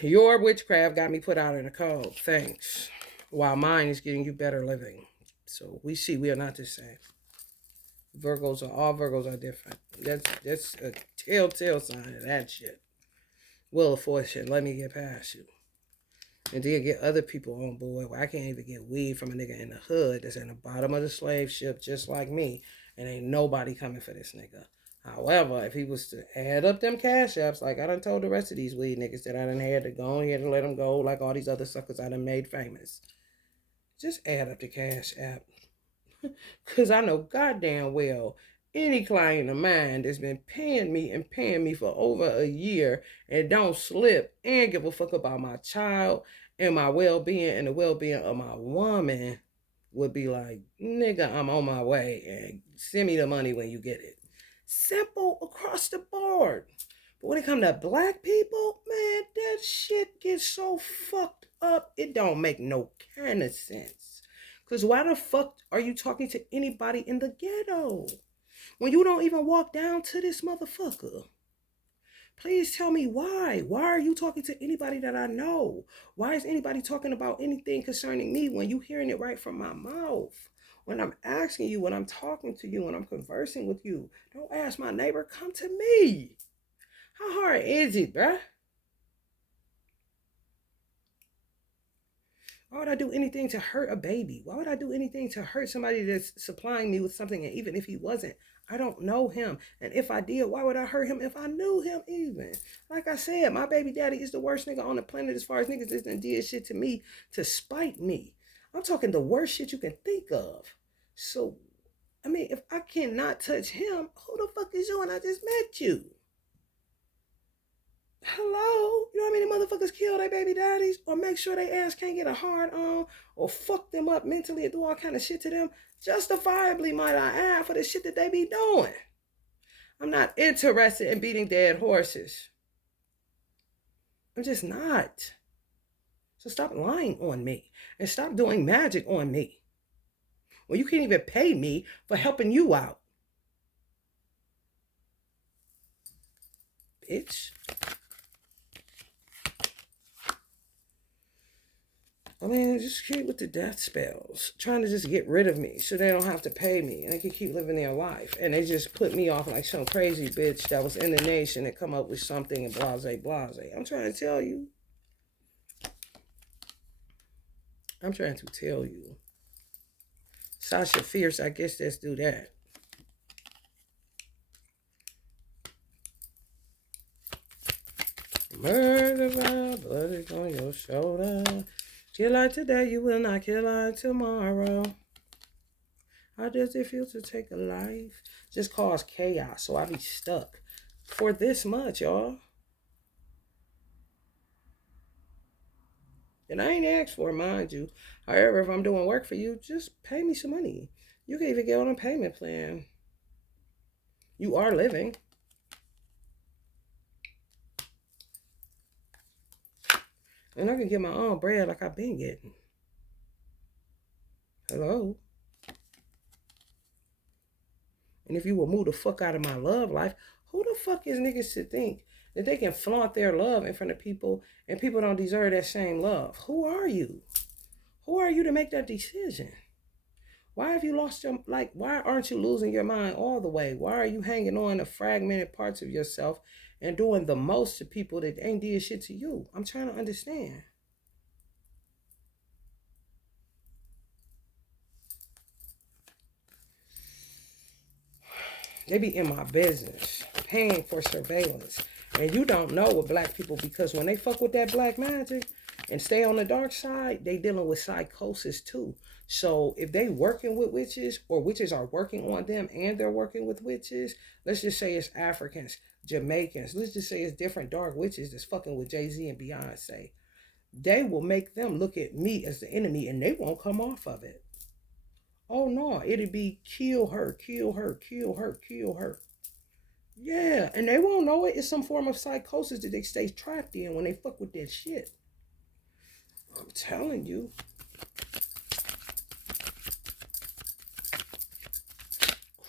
Your witchcraft got me put out in the cold. Thanks. While mine is getting you better living. So we see we are not the same. All Virgos are different. That's a telltale sign of that shit. Wheel of Fortune, let me get past you. And then get other people on board. Well, I can't even get weed from a nigga in the hood that's in the bottom of the slave ship just like me. And ain't nobody coming for this nigga. However, if he was to add up them cash apps, like I done told the rest of these weed niggas that I done had to go ahead and let them go, like all these other suckers I done made famous. Just add up the cash app. Because I know goddamn well any client of mine that's been paying me for over a year and don't slip and give a fuck about my child and my well-being and the well-being of my woman would be like, nigga, I'm on my way and send me the money when you get it. Simple across the board. But when it comes to black people, man, that shit gets so fucked up, it don't make no kind of sense. Because why the fuck are you talking to anybody in the ghetto when you don't even walk down to this motherfucker? Please tell me why. Why are you talking to anybody that I know? Why is anybody talking about anything concerning me when you hearing it right from my mouth? When I'm asking you, when I'm talking to you, when I'm conversing with you, don't ask my neighbor, come to me. How hard is it, bruh? Why would I do anything to hurt a baby? Why would I do anything to hurt somebody that's supplying me with something? And even if he wasn't, I don't know him. And if I did, why would I hurt him if I knew him even? Like I said, my baby daddy is the worst nigga on the planet as far as niggas that did shit to me to spite me. I'm talking the worst shit you can think of. So, I mean, if I cannot touch him, who the fuck is you and I just met you? Hello? You know how many motherfuckers kill their baby daddies or make sure their ass can't get a hard on or fuck them up mentally or do all kind of shit to them? Justifiably, might I add, for the shit that they be doing. I'm not interested in beating dead horses. I'm just not. So stop lying on me and stop doing magic on me. Well, you can't even pay me for helping you out. Bitch. I mean, just keep with the death spells, trying to just get rid of me so they don't have to pay me and they can keep living their life. And they just put me off like some crazy bitch that was in the nation and come up with something and blase, blase. I'm trying to tell you. I'm trying to tell you. Sasha Fierce, I guess let's do that. Murder by blood on your shoulder. Kill like today, you will not kill like tomorrow. How does it feel to take a life? Just cause chaos, so I be stuck for this much, y'all. And I ain't asked for it, mind you. However, if I'm doing work for you, just pay me some money. You can even get on a payment plan. You are living. And I can get my own bread like I've been getting. Hello? And if you will move the fuck out of my love life, who the fuck is niggas to think that they can flaunt their love in front of people and people don't deserve that same love? Who are you? Who are you to make that decision? Why have you lost your, why aren't you losing your mind all the way? Why are you hanging on to fragmented parts of yourself and doing the most to people that ain't did shit to you? I'm trying to understand. They be in my business, paying for surveillance. And you don't know with black people because when they fuck with that black magic and stay on the dark side, they dealing with psychosis too. So if they working with witches or witches are working on them and they're working with witches, let's just say it's Africans, Jamaicans, let's just say it's different dark witches that's fucking with Jay-Z and Beyonce. They will make them look at me as the enemy and they won't come off of it. Oh no, it'd be kill her, kill her, kill her, kill her. Yeah, and they won't know it. It's some form of psychosis that they stay trapped in when they fuck with that shit. I'm telling you.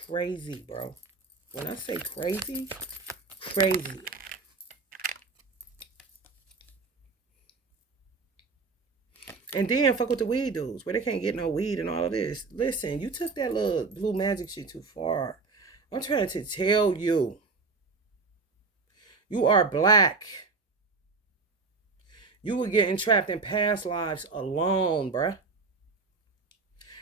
Crazy, bro. When I say crazy, crazy. And then fuck with the weed dudes where they can't get no weed and all of this. Listen, you took that little blue magic shit too far. I'm trying to tell you. You are black. You were getting trapped in past lives alone, bruh.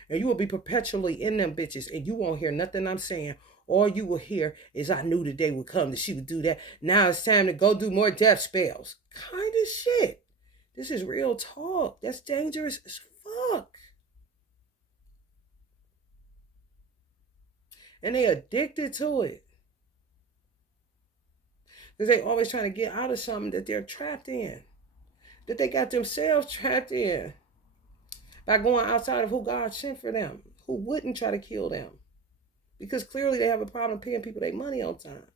And you will be perpetually in them bitches and you won't hear nothing I'm saying. All you will hear is I knew the day would come that she would do that. Now it's time to go do more death spells. Kind of shit. This is real talk. That's dangerous as fuck. And they addicted to it. Because they always trying to get out of something that they're trapped in. That they got themselves trapped in. By going outside of who God sent for them. Who wouldn't try to kill them. Because clearly they have a problem paying people their money on time.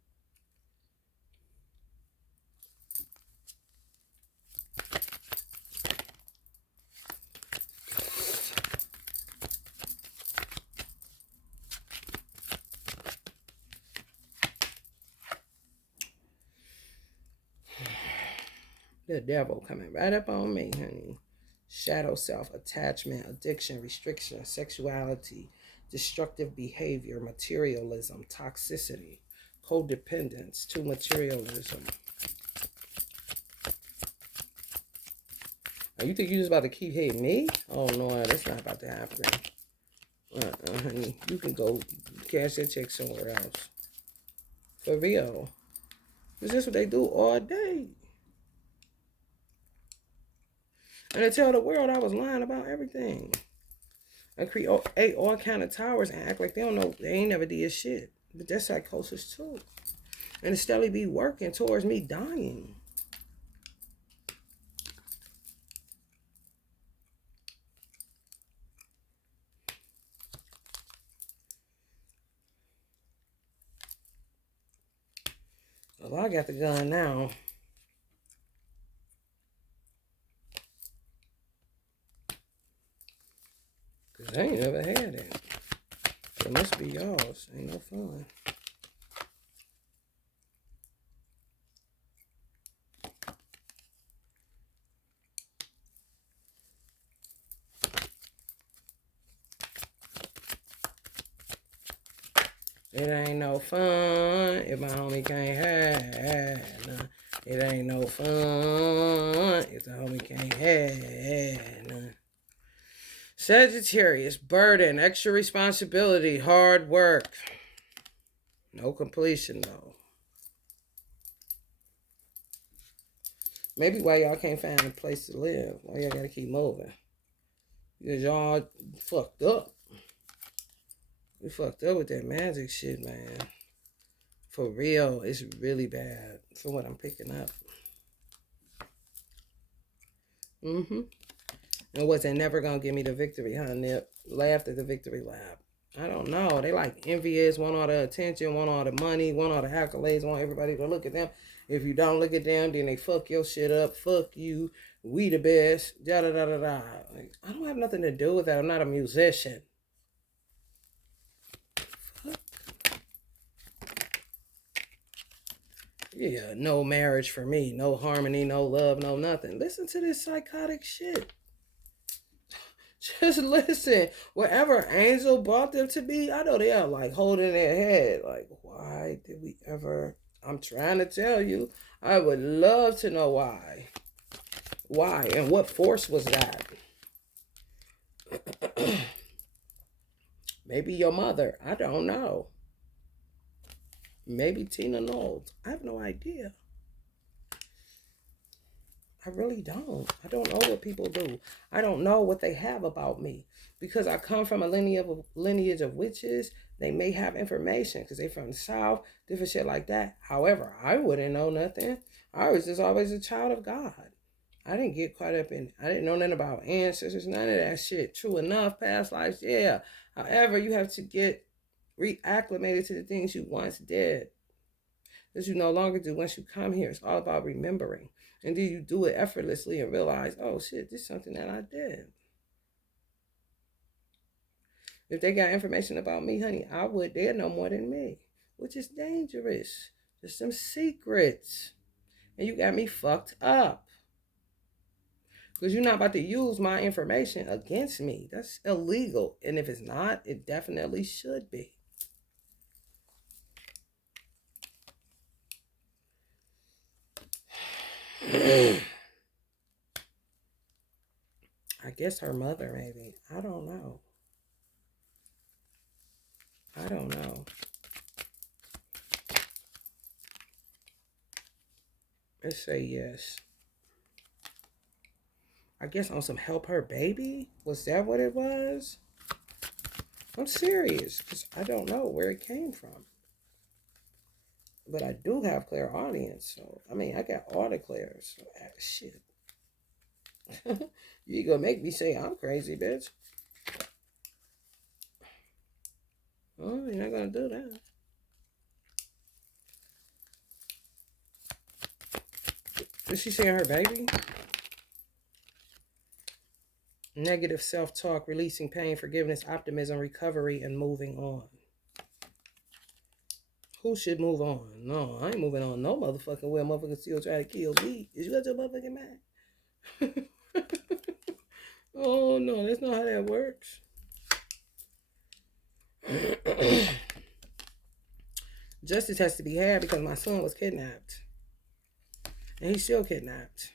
The devil coming right up on me, honey. Shadow self, attachment, addiction, restriction, sexuality, destructive behavior, materialism, toxicity, codependence, to materialism. Oh, you think you just about to keep hating me? Oh no, that's not about to happen. Honey. You can go cash that check somewhere else. For real. Because that's what they do all day. And they tell the world I was lying about everything. I create all kind of towers and act like they don't know, they ain't never did shit. But that's psychosis too. And it steadily be working towards me dying. Well, I got the gun now. Because I ain't never had it. It must be y'all's. Ain't no fun. It ain't no fun if my homie can't have none. It ain't no fun if the homie can't have none. Sagittarius, burden, extra responsibility, hard work. No completion though. Maybe why y'all can't find a place to live. Why y'all gotta keep moving. Because y'all fucked up. We fucked up with that magic shit, man. For real, it's really bad from what I'm picking up. And wasn't never gonna give me the victory, huh, Nip? Laughed at the victory lap. I don't know. They like envious, want all the attention, want all the money, want all the accolades, want everybody to look at them. If you don't look at them, then they fuck your shit up. Fuck you. We the best. Da da da da da. Like, I don't have nothing to do with that. I'm not a musician. Fuck. Yeah, no marriage for me. No harmony, no love, no nothing. Listen to this psychotic shit. Just listen. Whatever angel brought them to me, I know they are like holding their head. Like, why did we ever? I'm trying to tell you. I would love to know why. Why? And what force was that? Maybe your mother. I don't know. Maybe Tina Knowles. I have no idea. I really don't. I don't know what people do. I don't know what they have about me. Because I come from a lineage of witches, they may have information because they from the South, different shit like that. However, I wouldn't know nothing. I was just always a child of God. I didn't get caught up in, I didn't know nothing about ancestors, none of that shit. True enough, past lives, yeah. However, you have to get reacclimated to the things you once did. That you no longer do once you come here. It's all about remembering. And then you do it effortlessly and realize, oh shit, this is something that I did. If they got information about me, honey, I would. They'd know more than me, which is dangerous. There's some secrets. And you got me fucked up. Because you're not about to use my information against me. That's illegal. And if it's not, it definitely should be. I guess her mother, maybe. I don't know. I don't know. Let's say yes. I guess on some help her baby? Was that what it was? I'm serious, because I don't know where it came from. But I do have clairaudience, so, I mean, I got all the clairs. So, shit. You gonna make me say I'm crazy, bitch. Oh, you're not gonna do that. Is she saying her baby? Negative self-talk, releasing pain, forgiveness, optimism, recovery, and moving on. Who should move on? No, I ain't moving on no motherfucking way. Motherfucker still try to kill me. Is you got your motherfucking mind? Oh no, that's not how that works. Justice has to be had because my son was kidnapped. And he's still kidnapped.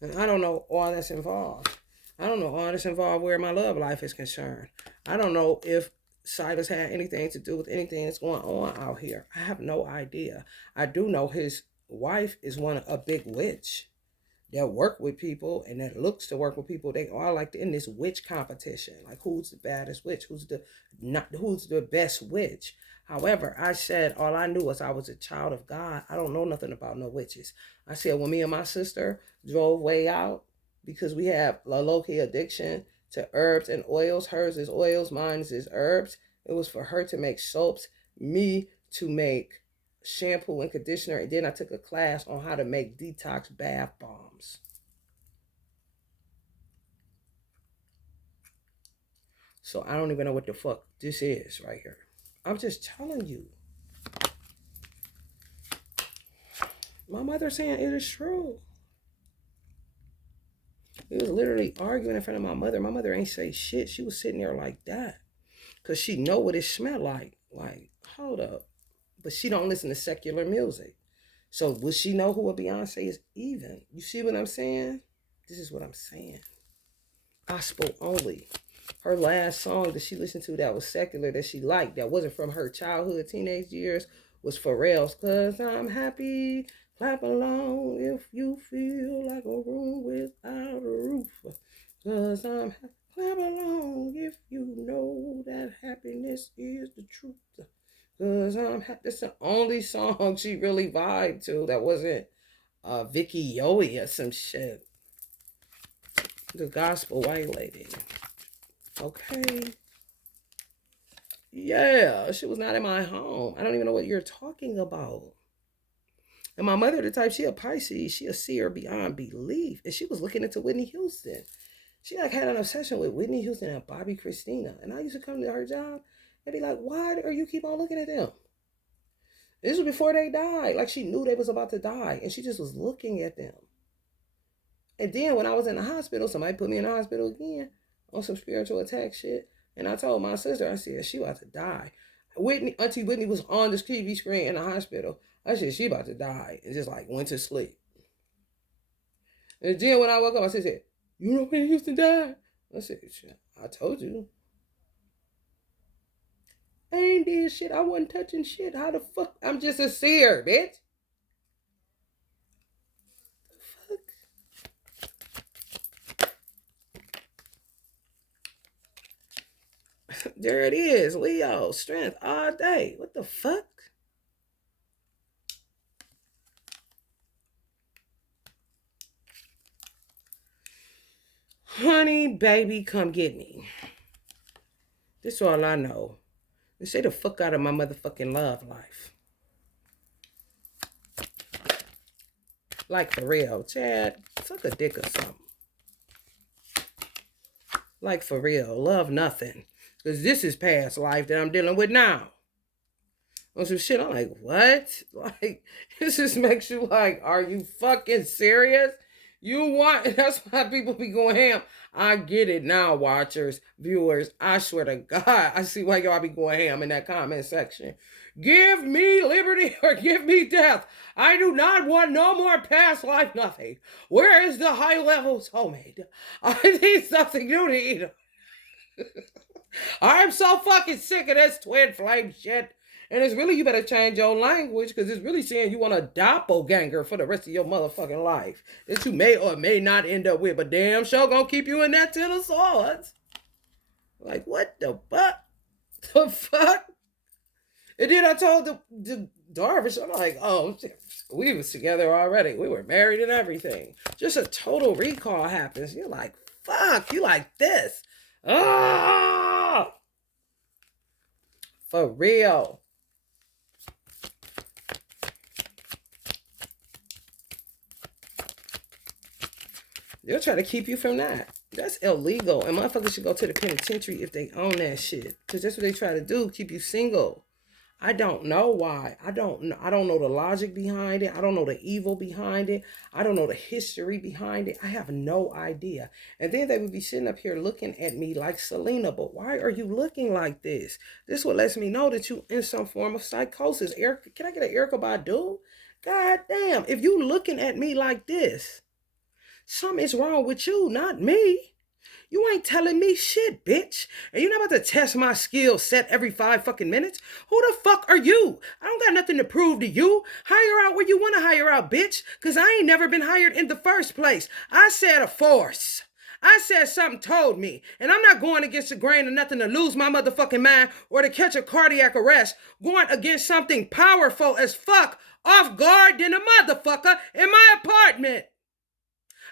And I don't know all that's involved. I don't know all that's involved where my love life is concerned. I don't know if Silas had anything to do with anything that's going on out here. I have no idea. I do know his wife is a big witch that work with people and that looks to work with people. They are like in this witch competition. Like who's the baddest witch? Who's the best witch? However, I said all I knew was I was a child of God. I don't know nothing about no witches. I said when me and my sister drove way out because we have a low-key addiction to herbs and oils. Hers is oils, mine is herbs. It was for her to make soaps, me to make shampoo and conditioner, and then I took a class on how to make detox bath bombs. So I don't even know what the fuck this is right here. I'm just telling you. My mother saying it is true. He was literally arguing in front of my mother. My mother ain't say shit. She was sitting there like that. Because she know what it smelled like. Like, hold up. But she don't listen to secular music. So will she know who a Beyonce is even? You see what I'm saying? This is what I'm saying. Gospel only. Her last song that she listened to that was secular, that she liked, that wasn't from her childhood, teenage years, was Pharrell's "Cause I'm Happy." Clap along if you feel like a room without a roof. Cause I'm happy. Clap along if you know that happiness is the truth. Cause I'm happy. That's the only song she really vibed to that wasn't Vicky Yowie or some shit. The gospel white lady. Okay. Yeah, she was not in my home. I don't even know what you're talking about. And my mother, the type, she a Pisces, she a seer beyond belief. And she was looking into Whitney Houston. She like had an obsession with Whitney Houston and Bobby Christina. And I used to come to her job and be like, why are you keep on looking at them? This was before they died. Like she knew they was about to die. And she just was looking at them. And then when I was in the hospital, somebody put me in the hospital again on some spiritual attack shit. And I told my sister, I said, she about to die. Auntie Whitney was on the TV screen in the hospital. I said, she about to die. And just like went to sleep. And then when I woke up, I said, you know when Houston died? I said, I told you. I ain't did shit. I wasn't touching shit. How the fuck? I'm just a seer, bitch. The fuck? There it is. Leo, strength all day. What the fuck? Honey, baby, come get me. This is all I know. Stay the fuck out of my motherfucking love life. Like for real. Chad, suck a dick or something. Like for real. Love nothing. Because this is past life that I'm dealing with now. On some shit, I'm like, what? Like, this just makes you like, are you fucking serious? That's why people be going ham. I get it now, watchers, viewers. I swear to God, I see why y'all be going ham in that comment section. Give me liberty or give me death. I do not want no more past life nothing. Where is the high level soulmate? I need something new to eat. I'm so fucking sick of this twin flame shit. And it's really, you better change your language because it's really saying you want a doppelganger for the rest of your motherfucking life that you may or may not end up with, but damn sure gonna keep you in that 10 of swords. Like, what the fuck? The fuck? And then I told the Darvish, I'm like, oh, we was together already. We were married and everything. Just a total recall happens. You're like, fuck, you like this. Ah! For real. They'll try to keep you from that. That's illegal. And motherfuckers should go to the penitentiary if they own that shit. Because that's what they try to do, keep you single. I don't know why. I don't know the logic behind it. I don't know the evil behind it. I don't know the history behind it. I have no idea. And then they would be sitting up here looking at me like, Selena, but why are you looking like this? This what lets me know that you in some form of psychosis. Erica, can I get an Erica Badu? God damn, if you looking at me like this, something is wrong with you, not me. You ain't telling me shit, bitch. And you're not about to test my skill set every 5 fucking minutes. Who the fuck are you? I don't got nothing to prove to you. Hire out where you want to hire out, bitch. Because I ain't never been hired in the first place. I said a force. I said something told me. And I'm not going against the grain of nothing to lose my motherfucking mind or to catch a cardiac arrest. Going against something powerful as fuck, off guard than a motherfucker in my apartment.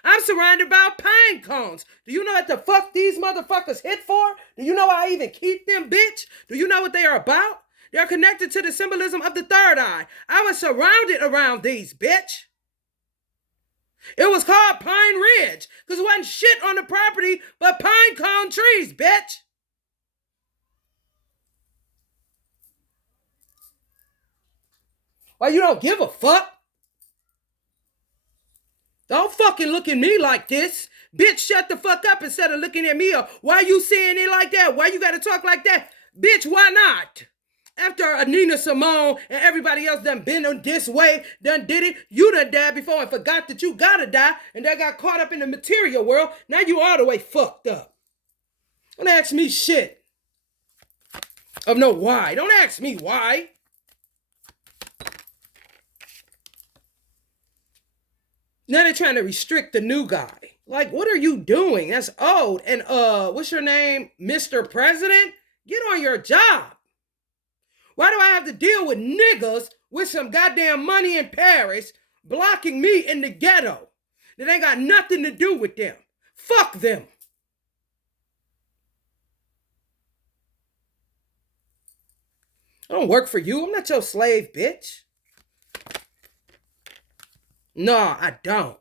I'm surrounded by pine cones. Do you know what the fuck these motherfuckers hit for? Do you know why I even keep them, bitch? Do you know what they are about? They're connected to the symbolism of the third eye. I was surrounded around these, bitch. It was called Pine Ridge because it wasn't shit on the property but pine cone trees, bitch. Why you don't give a fuck? Don't fucking look at me like this. Bitch, shut the fuck up instead of looking at me. Or why you saying it like that? Why you gotta talk like that? Bitch, why not? After Nina Simone and everybody else done been on this way, done did it, you done died before and forgot that you gotta die and that got caught up in the material world. Now you all the way fucked up. Don't ask me shit. Of no why. Don't ask me why. Now they're trying to restrict the new guy. Like, what are you doing? That's old. And what's your name? Mr. President? Get on your job. Why do I have to deal with niggas with some goddamn money in Paris blocking me in the ghetto that ain't got nothing to do with them? Fuck them. I don't work for you. I'm not your slave, bitch. No, I don't.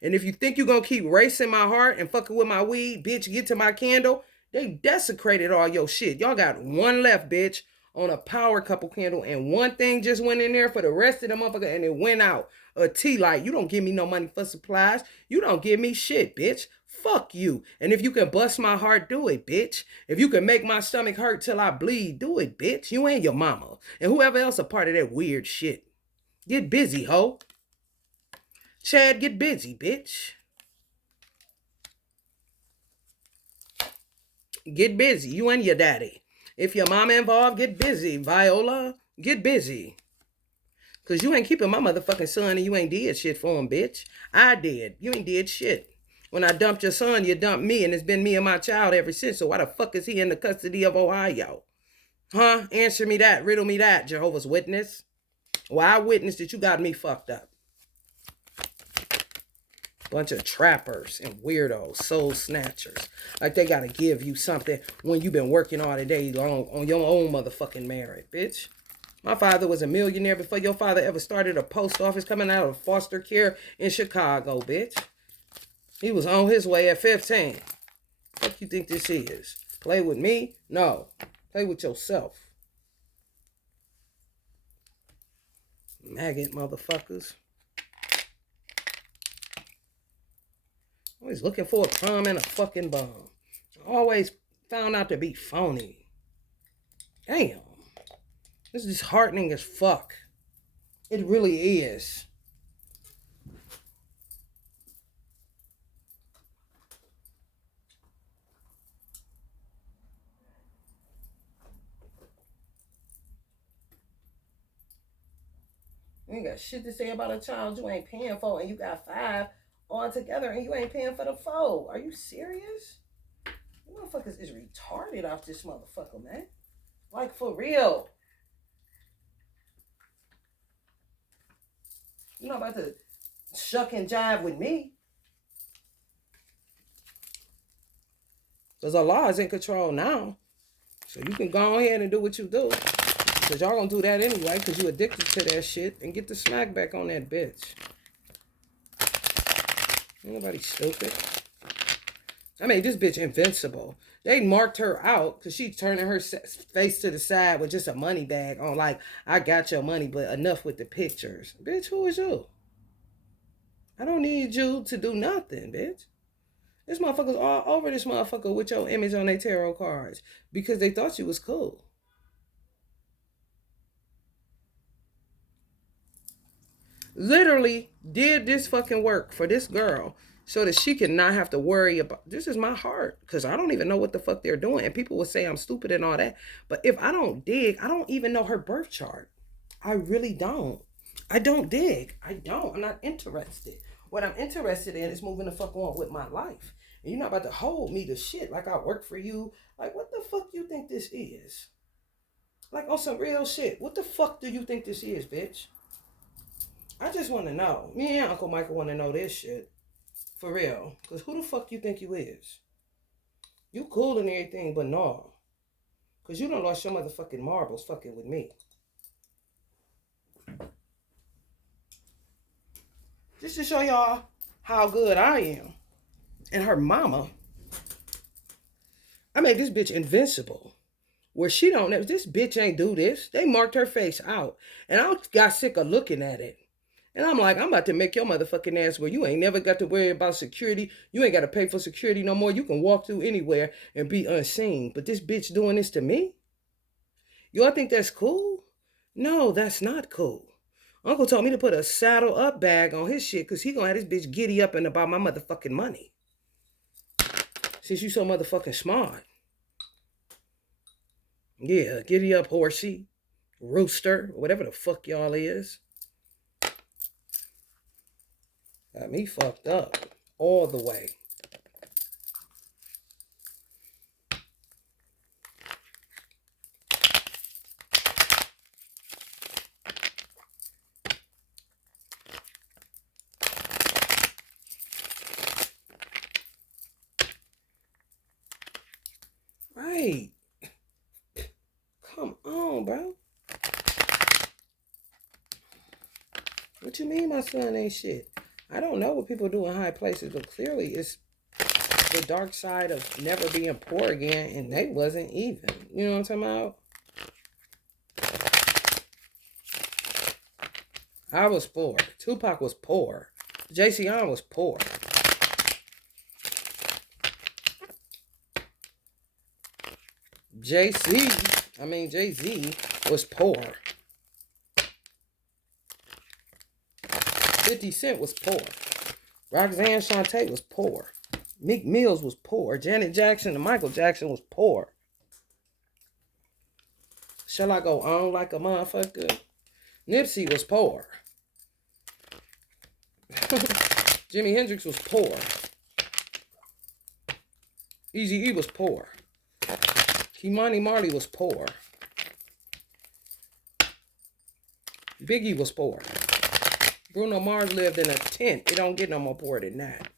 And if you think you're going to keep racing my heart and fucking with my weed, bitch, get to my candle, they desecrated all your shit. Y'all got one left, bitch, on a power couple candle, and one thing just went in there for the rest of the motherfucker, and it went out. A tea light. You don't give me no money for supplies. You don't give me shit, bitch. Fuck you. And if you can bust my heart, do it, bitch. If you can make my stomach hurt till I bleed, do it, bitch. You and your mama. And whoever else a part of that weird shit. Get busy, ho. Chad, get busy, bitch. Get busy. You and your daddy. If your mama involved, get busy. Viola, get busy. Because you ain't keeping my motherfucking son and you ain't did shit for him, bitch. I did. You ain't did shit. When I dumped your son, you dumped me, and it's been me and my child ever since. So why the fuck is he in the custody of Ohio? Huh? Answer me that. Riddle me that, Jehovah's Witness. Well, I witnessed that you got me fucked up. Bunch of trappers and weirdos, soul snatchers. Like they gotta give you something when you've been working all the day long on your own motherfucking merit, bitch. My father was a millionaire before your father ever started a post office coming out of foster care in Chicago, bitch. He was on his way at 15. What you think this is? Play with me? No. Play with yourself. Maggot motherfuckers. Always looking for a crumb and a fucking bomb. Always found out to be phony. Damn. This is disheartening as fuck. It really is. You ain't got shit to say about a child you ain't paying for, and you got 5 all together and you ain't paying for the 4. Are you serious? You motherfuckers is retarded off this motherfucker, man. Like, for real. You're not about to shuck and jive with me. Because Allah is in control now. So you can go ahead and do what you do. Because y'all gonna do that anyway, because you addicted to that shit, and get the smack back on that bitch. Ain't nobody stupid. I mean, this bitch invincible. They marked her out because she turning her face to the side with just a money bag on, like, I got your money, but enough with the pictures. Bitch, who is you? I don't need you to do nothing, bitch. This motherfucker's all over this motherfucker with your image on their tarot cards because they thought you was cool. Literally did this fucking work for this girl so that she can not have to worry about, this is my heart, because I don't even know what the fuck they're doing, and people will say I'm stupid and all that, but if I don't dig, I don't even know her birth chart. I really don't. I don't dig. I'm not interested. What I'm interested in is moving the fuck on with my life, and you're not about to hold me to shit like I work for you. Like, what the fuck you think this is? Like, on some real shit, what the fuck do you think this is, bitch? I just want to know. Me and Uncle Michael want to know this shit. For real. Because who the fuck you think you is? You cool and everything, but no. Because you done lost your motherfucking marbles fucking with me. Just to show y'all how good I am. And her mama. I made this bitch invincible. Where she don't know. This bitch ain't do this. They marked her face out. And I got sick of looking at it. And I'm like, I'm about to make your motherfucking ass where you ain't never got to worry about security. You ain't got to pay for security no more. You can walk through anywhere and be unseen. But this bitch doing this to me? Y'all think that's cool? No, that's not cool. Uncle told me to put a saddle up bag on his shit because he gonna have this bitch giddy up and about my motherfucking money. Since you so motherfucking smart. Yeah, giddy up horsey, rooster, whatever the fuck y'all is. Got me fucked up all the way. Right. Come on, bro. What you mean my son ain't shit? I don't know what people do in high places, but clearly it's the dark side of never being poor again, and they wasn't even. You know what I'm talking about? I was poor. Tupac was poor. JC was poor. Jay-Z was poor. 50 Cent was poor. Roxanne Shante was poor. Meek Mills was poor. Janet Jackson and Michael Jackson was poor. Shall I go on like a motherfucker? Nipsey was poor. Jimi Hendrix was poor. Eazy-E was poor. Kimani Marley was poor. Biggie was poor. Bruno Mars lived in a tent. It don't get no more poor than that.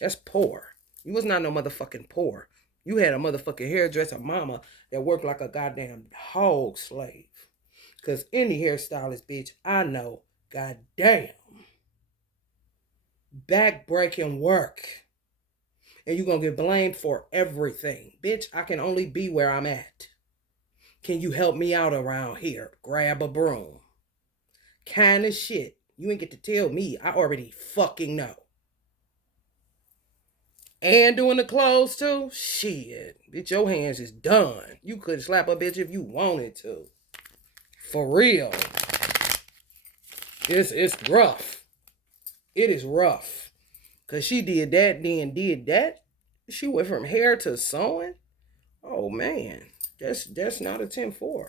That's poor. You was not no motherfucking poor. You had a motherfucking hairdresser mama that worked like a goddamn hog slave. Because any hairstylist, bitch, I know, goddamn, back-breaking work. And you're going to get blamed for everything. Bitch, I can only be where I'm at. Can you help me out around here? Grab a broom. Kind of shit. You ain't get to tell me. I already fucking know. And doing the clothes too? Shit. Bitch, your hands is done. You could slap a bitch if you wanted to. For real. It's rough. It is rough. Because she did that, then did that. She went from hair to sewing. Oh, man. That's not a 10-4.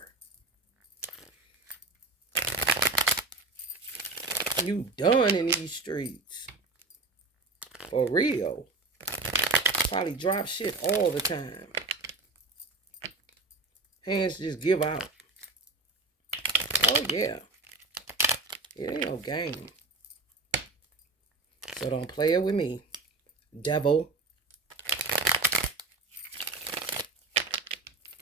You done in these streets. For real. Probably drop shit all the time. Hands just give out. Oh, yeah. It ain't no game. So don't play it with me, devil.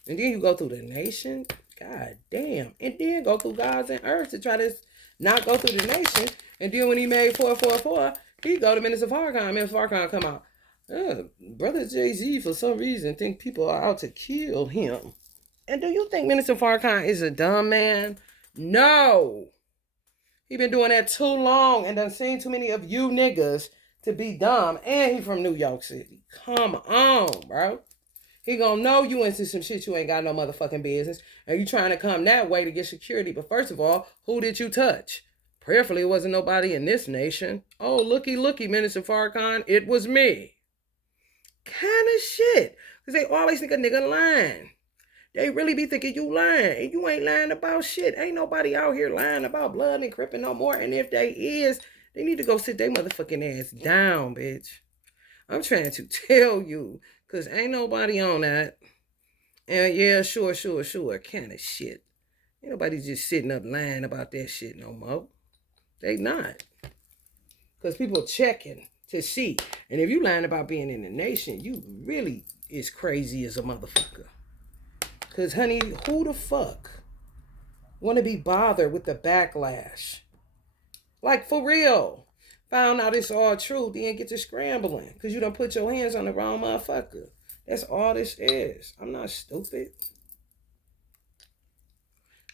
And then you go through the nation. God damn. And then go through gods and earth to try to not go through the nation. And then when he made 444, he go to Minister Farrakhan. Minister Farrakhan come out. Brother Jay-Z, for some reason, think people are out to kill him. And do you think Minister Farrakhan is a dumb man? No. He been doing that too long and done seen too many of you niggas to be dumb. And he from New York City. Come on, bro. He gonna know you into some shit you ain't got no motherfucking business. And you trying to come that way to get security. But first of all, who did you touch? Prayerfully, it wasn't nobody in this nation. Oh, looky, Minister Farrakhan, it was me. Kind of shit. Because they always think a nigga lying. They really be thinking you lying. And you ain't lying about shit. Ain't nobody out here lying about blood and cripping no more. And if they is, they need to go sit their motherfucking ass down, bitch. I'm trying to tell you. Because ain't nobody on that. And yeah, sure. Kind of shit. Ain't nobody just sitting up lying about that shit no more. They not. Because people checking to see. And if you lying about being in the nation, you really is crazy as a motherfucker. Because, honey, who the fuck want to be bothered with the backlash? Like, for real. Found out it's all true, then get to scrambling. Because you done put your hands on the wrong motherfucker. That's all this is. I'm not stupid.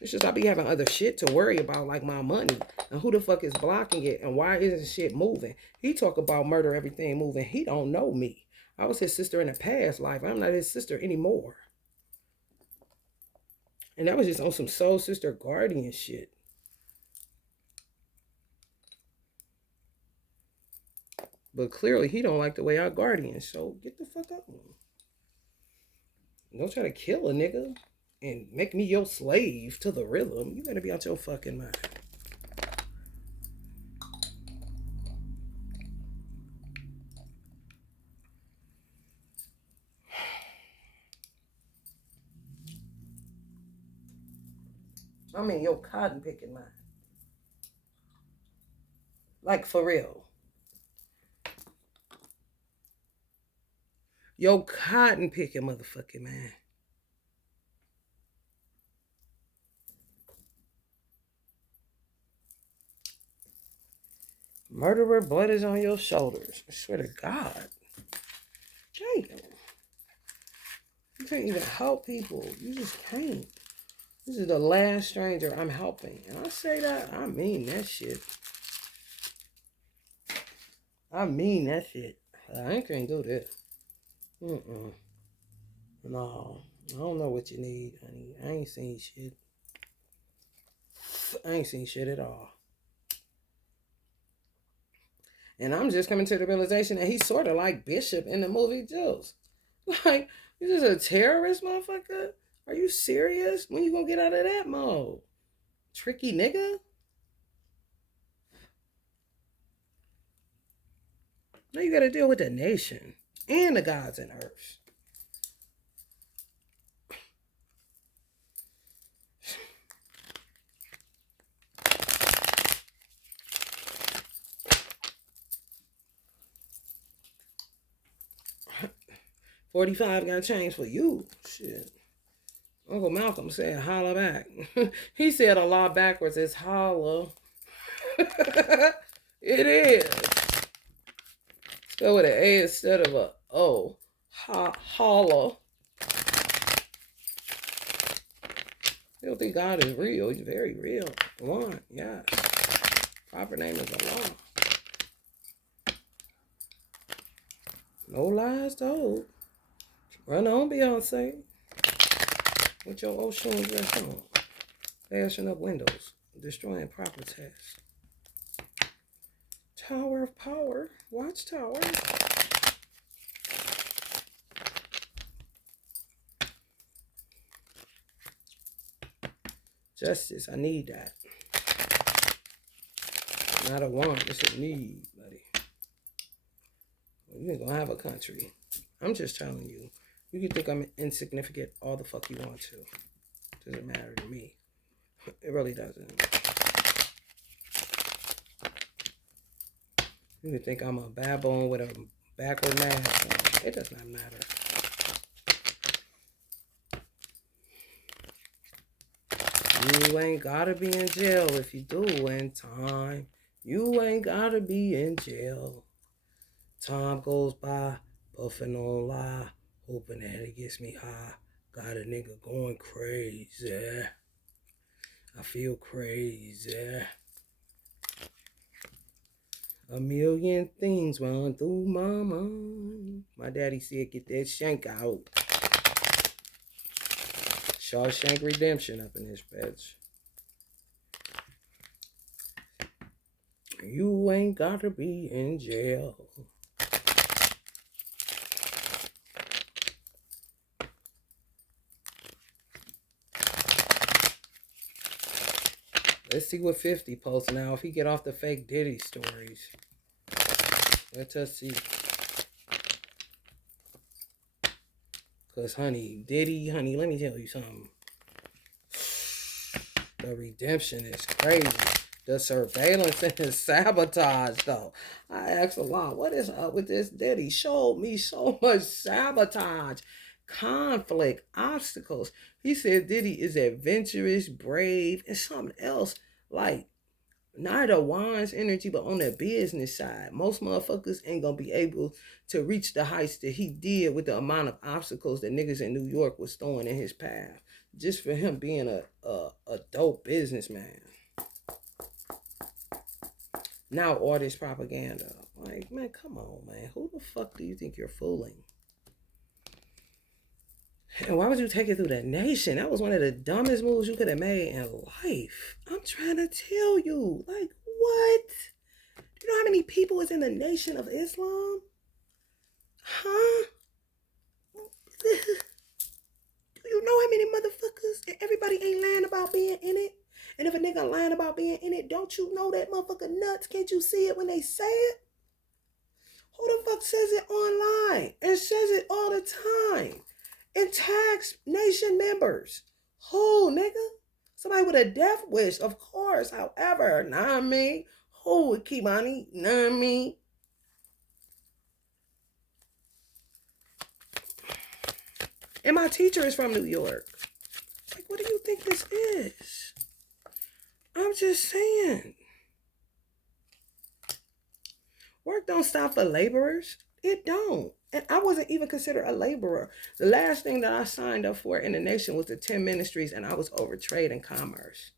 It's just I be having other shit to worry about, like my money. And who the fuck is blocking it? And why isn't shit moving? He talk about murder, everything moving. He don't know me. I was his sister in a past life. I'm not his sister anymore. And that was just on some soul sister guardian shit. But clearly he don't like the way I guardian. So get the fuck up. Don't try to kill a nigga and make me your slave to the rhythm. You better be out your fucking mind. I mean, your cotton picking mind. Like, for real. Yo, cotton picking motherfucking man. Murderer, blood is on your shoulders. I swear to God. Damn. You can't even help people. You just can't. This is the last stranger I'm helping. And I say that, I mean that shit. I mean that shit. I ain't can't do this. No. I don't know what you need, honey. I ain't seen shit. I ain't seen shit at all. And I'm just coming to the realization that he's sort of like Bishop in the movie Jules. Like, you just a terrorist, motherfucker? Are you serious? When you gonna get out of that mode? Tricky nigga? Now you gotta deal with the nation and the gods and earth. $45 got change for you. Shit. Uncle Malcolm said holla back. He said a lot backwards. It's holla. It is. Go with an A instead of a O. Holla. You don't think God is real. He's very real. One, yes. Proper name is Allah. No lies told. Run on, Beyonce. With your ocean dress on. Bashing up windows. Destroying proper tests. Tower of Power. Watchtower. Justice. I need that. Not a want. It's a need, buddy. You ain't gonna have a country. I'm just telling you. You can think I'm insignificant all the fuck you want to. Doesn't matter to me. It really doesn't. You can think I'm a baboon with a backward mask on. It does not matter. You ain't gotta be in jail if you do in time. You ain't gotta be in jail. Time goes by, Puffing on lie, hoping that it gets me high. Got a nigga going crazy. I feel crazy. A million things run through my mind. My daddy said, get that shank out. Shawshank Redemption up in this bitch. You ain't gotta be in jail. Let's see what 50 posts now. If he get off the fake Diddy stories. Let us see. Because, honey, Diddy, honey, let me tell you something. The redemption is crazy. The surveillance and the sabotage, though. I asked a lot, what is up with this Diddy? Showed me so much sabotage, conflict, obstacles. He said Diddy is adventurous, brave, and something else. Like, not a wise energy, but on the business side. Most motherfuckers ain't gonna be able to reach the heights that he did with the amount of obstacles that niggas in New York was throwing in his path. Just for him being a dope businessman. Now all this propaganda. Like, man, come on, man. Who the fuck do you think you're fooling? And why would you take it through the nation? That was one of the dumbest moves you could have made in life. I'm trying to tell you. Like, what? Do you know how many people is in the Nation of Islam? Huh? Do you know how many motherfuckers? Everybody ain't lying about being in it. And if a nigga lying about being in it, don't you know that motherfucker nuts? Can't you see it when they say it? Who the fuck says it online and says it all the time and tags nation members? Who, nigga? Somebody with a death wish, of course. However, not me. Who would keep on not me? And my teacher is from New York. Like, what do you think this is? I'm just saying. Work don't stop for laborers. It don't. And I wasn't even considered a laborer. The last thing that I signed up for in the nation was the 10 ministries, and I was over trade and commerce.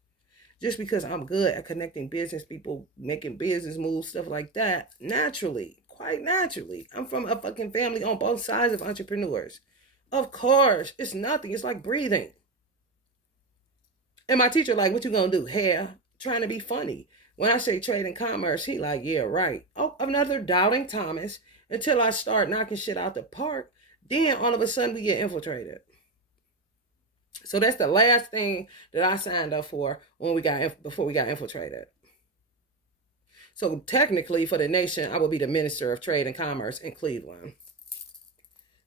Just because I'm good at connecting business people, making business moves, stuff like that, naturally, quite naturally. I'm from a fucking family on both sides of entrepreneurs. Of course, it's nothing. It's like breathing. And my teacher like, what you gonna do? Hair, trying to be funny. When I say trade and commerce, he like, yeah, right. Oh, another doubting Thomas until I start knocking shit out the park. Then all of a sudden we get infiltrated. So that's the last thing that I signed up for before we got infiltrated. So technically for the nation, I will be the Minister of Trade and Commerce in Cleveland.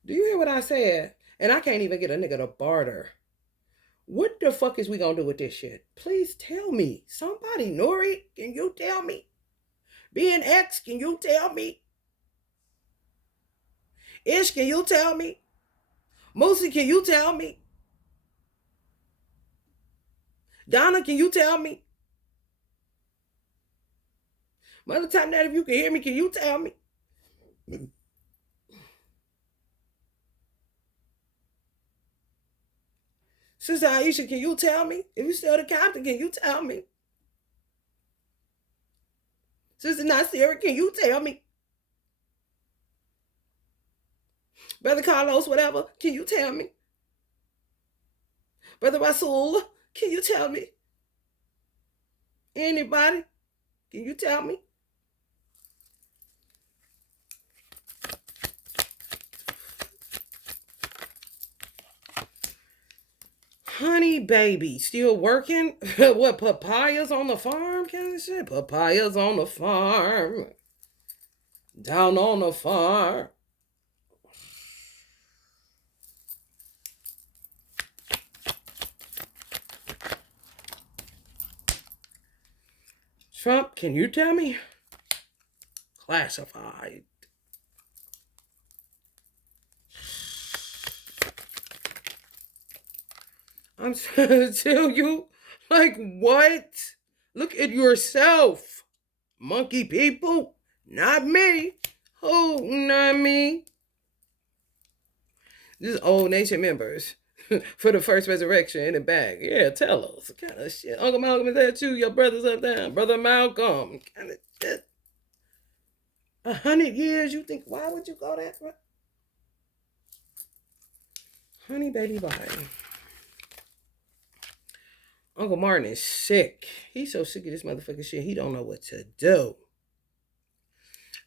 Do you hear what I said? And I can't even get a nigga to barter. What the fuck is we gonna do with this shit? Please tell me. Somebody, Nori, can you tell me? Being X, can you tell me? Ish, can you tell me? Moosey, can you tell me? Donna, can you tell me? Mother Time that if you can hear me, can you tell me? Sister Aisha, can you tell me? If you still the captain, can you tell me? Sister Nasira, can you tell me? Brother Carlos, whatever, can you tell me? Brother Rasul, can you tell me? Anybody? Can you tell me? Honey baby, still working? What, papayas on the farm kind of shit? Papayas on the farm. Down on the farm. Trump, can you tell me? Classified. I'm trying to tell you, like, what? Look at yourself, monkey people. Not me. Oh, not me. This is old nation members for the first resurrection in the back. Yeah, tell us. What kind of shit? Uncle Malcolm, is that you? Your brother's up there. Brother Malcolm. Kind of shit. 100 years, you think, why would you go that way? Honey, baby, bye. Uncle Martin is sick. He's so sick of this motherfucking shit, he don't know what to do.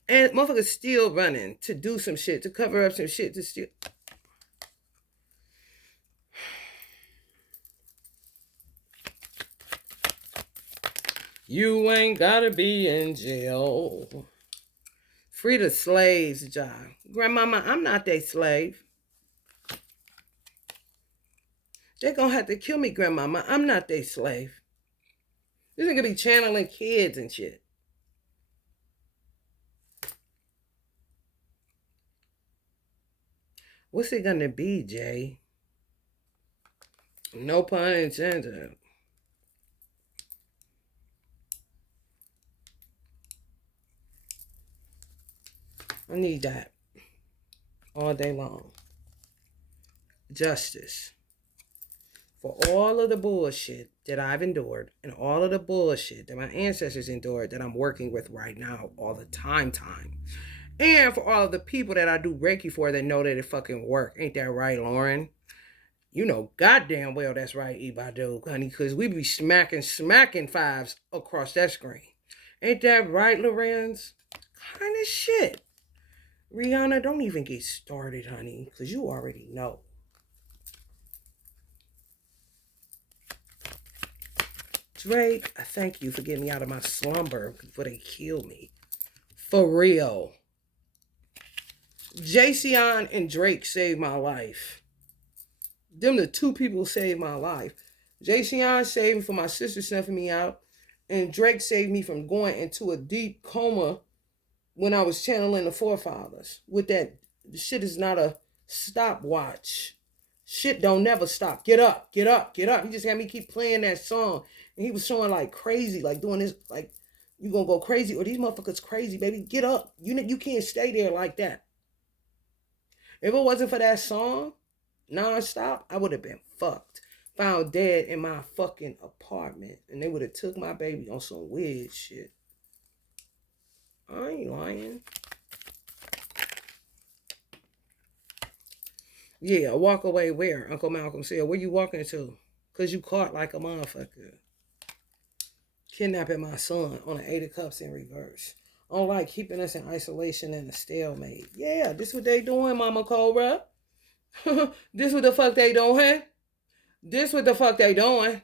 And motherfuckers still running to do some shit, to cover up some shit, to steal. You ain't gotta be in jail. Free the slaves, John. Grandmama, I'm not their slave. They're gonna have to kill me, Grandmama. I'm not their slave. This nigga be channeling kids and shit. What's it gonna be, Jay? No pun intended. I need that all day long. Justice for all of the bullshit that I've endured and all of the bullshit that my ancestors endured that I'm working with right now all the time. And for all of the people that I do Reiki for that know that it fucking work. Ain't that right, Lauren? You know goddamn well that's right, Ibadu, honey, because we be smacking fives across that screen. Ain't that right, Lorenz? Kind of shit. Rihanna, don't even get started, honey, because you already know. Drake, I thank you for getting me out of my slumber before they kill me. For real. Jayceon and Drake saved my life. Them the two people who saved my life. Jayceon saved me from my sister snuffing me out, and Drake saved me from going into a deep coma when I was channeling the forefathers. With that, shit is not a stopwatch. Shit don't never stop. Get up, get up, get up. He just had me keep playing that song. And he was showing like crazy, like doing this, like, you gonna go crazy, or these motherfuckers crazy, baby. Get up. You can't stay there like that. If it wasn't for that song, nonstop, I would have been fucked. Found dead in my fucking apartment. And they would have took my baby on some weird shit. I ain't lying. Yeah, walk away where? Uncle Malcolm said, where you walking to? Because you caught like a motherfucker. Kidnapping my son on an 8 of cups in reverse. On like keeping us in isolation and a stalemate. Yeah, this what they doing, Mama Cobra. This what the fuck they doing. This what the fuck they doing.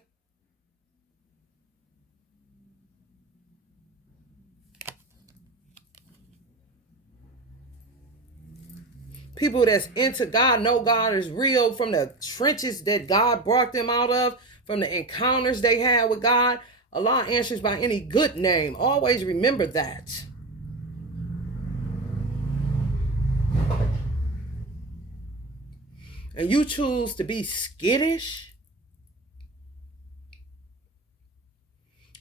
People that's into God, know God is real, from the trenches that God brought them out of, from the encounters they had with God. Allah answers by any good name. Always remember that. And you choose to be skittish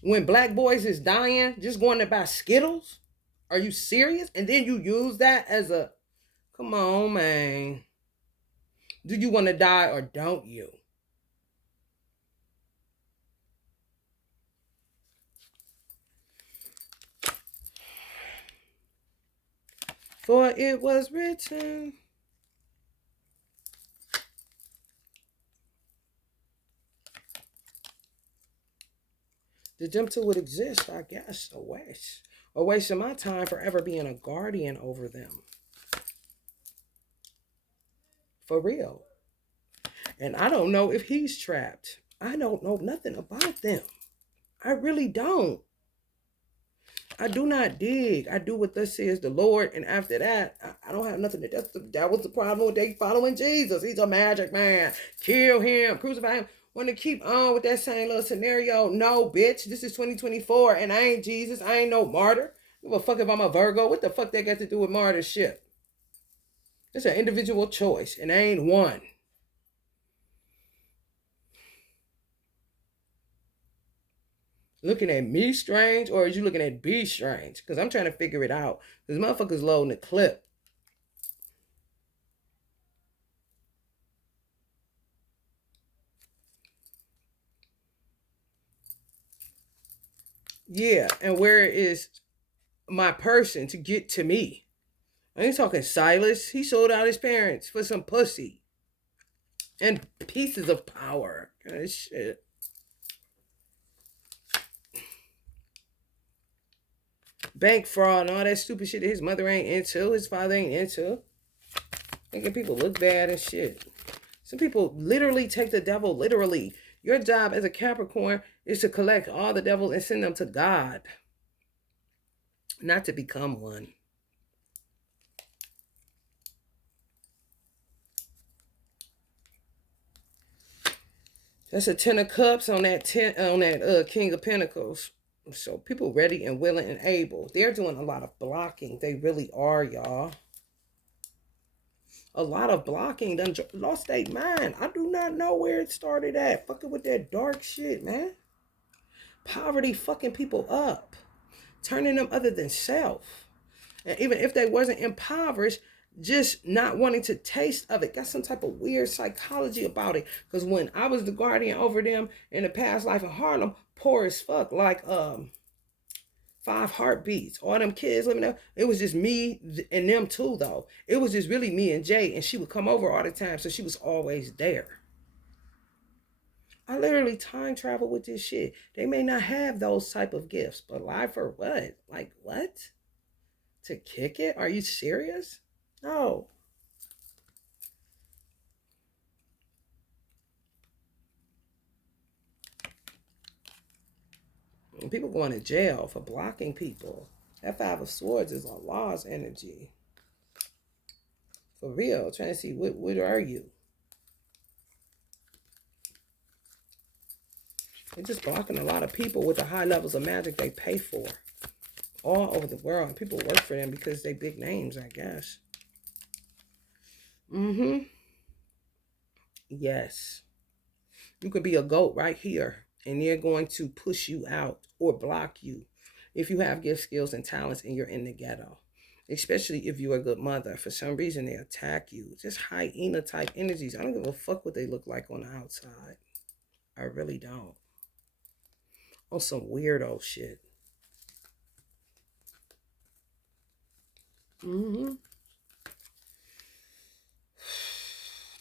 when black boys is dying, just going to buy Skittles? Are you serious? And then you use that as a, come on, man. Do you want to die or don't you? For it was written. The them two would exist, I guess, a waste. A waste of my time forever being a guardian over them. For real. And I don't know if he's trapped. I don't know nothing about them. I really don't. I do not dig. I do what thus says the Lord. And after that, I don't have nothing to do. That was the problem with they following Jesus. He's a magic man. Kill him. Crucify him. Want to keep on with that same little scenario? No, bitch. This is 2024 and I ain't Jesus. I ain't no martyr. Give a fuck if I'm a Virgo. What the fuck that got to do with martyrship? It's an individual choice and I ain't one. Looking at me strange, or is you looking at B strange? Because I'm trying to figure it out. Because motherfuckers loading the clip. Yeah, and where is my person to get to me? I ain't talking Silas. He sold out his parents for some pussy and pieces of power. Kind of shit. Bank fraud and all that stupid shit that his mother ain't into, his father ain't into. Making people look bad and shit. Some people literally take the devil literally. Your job as a Capricorn is to collect all the devils and send them to God, not to become one. That's a 10 of Cups on that King of Pentacles. So people ready and willing and able. They're doing a lot of blocking. They really are, y'all. A lot of blocking. Done lost their mind. I do not know where it started at. Fucking with that dark shit, man. Poverty fucking people up. Turning them other than self. And even if they wasn't impoverished, just not wanting to taste of it. Got some type of weird psychology about it. Because when I was the guardian over them in the past life in Harlem, poor as fuck, like 5 Heartbeats, all them kids living there. It was just me and them too, though. It was just really me and Jay, and she would come over all the time, so she was always there. I literally time travel with this shit. They may not have those type of gifts, but live for what? Like what? To kick it? Are you serious? No. People going to jail for blocking people. That 5 of Swords is a lost energy. For real. Trying to see what are you? They're just blocking a lot of people with the high levels of magic they pay for. All over the world. And people work for them because they big names, I guess. Mm-hmm. Yes. You could be a goat right here, and they're going to push you out or block you if you have gift, skills, and talents and you're in the ghetto. Especially if you're a good mother. For some reason, they attack you. Just hyena type energies. I don't give a fuck what they look like on the outside. I really don't. On some weirdo shit. Mm-hmm.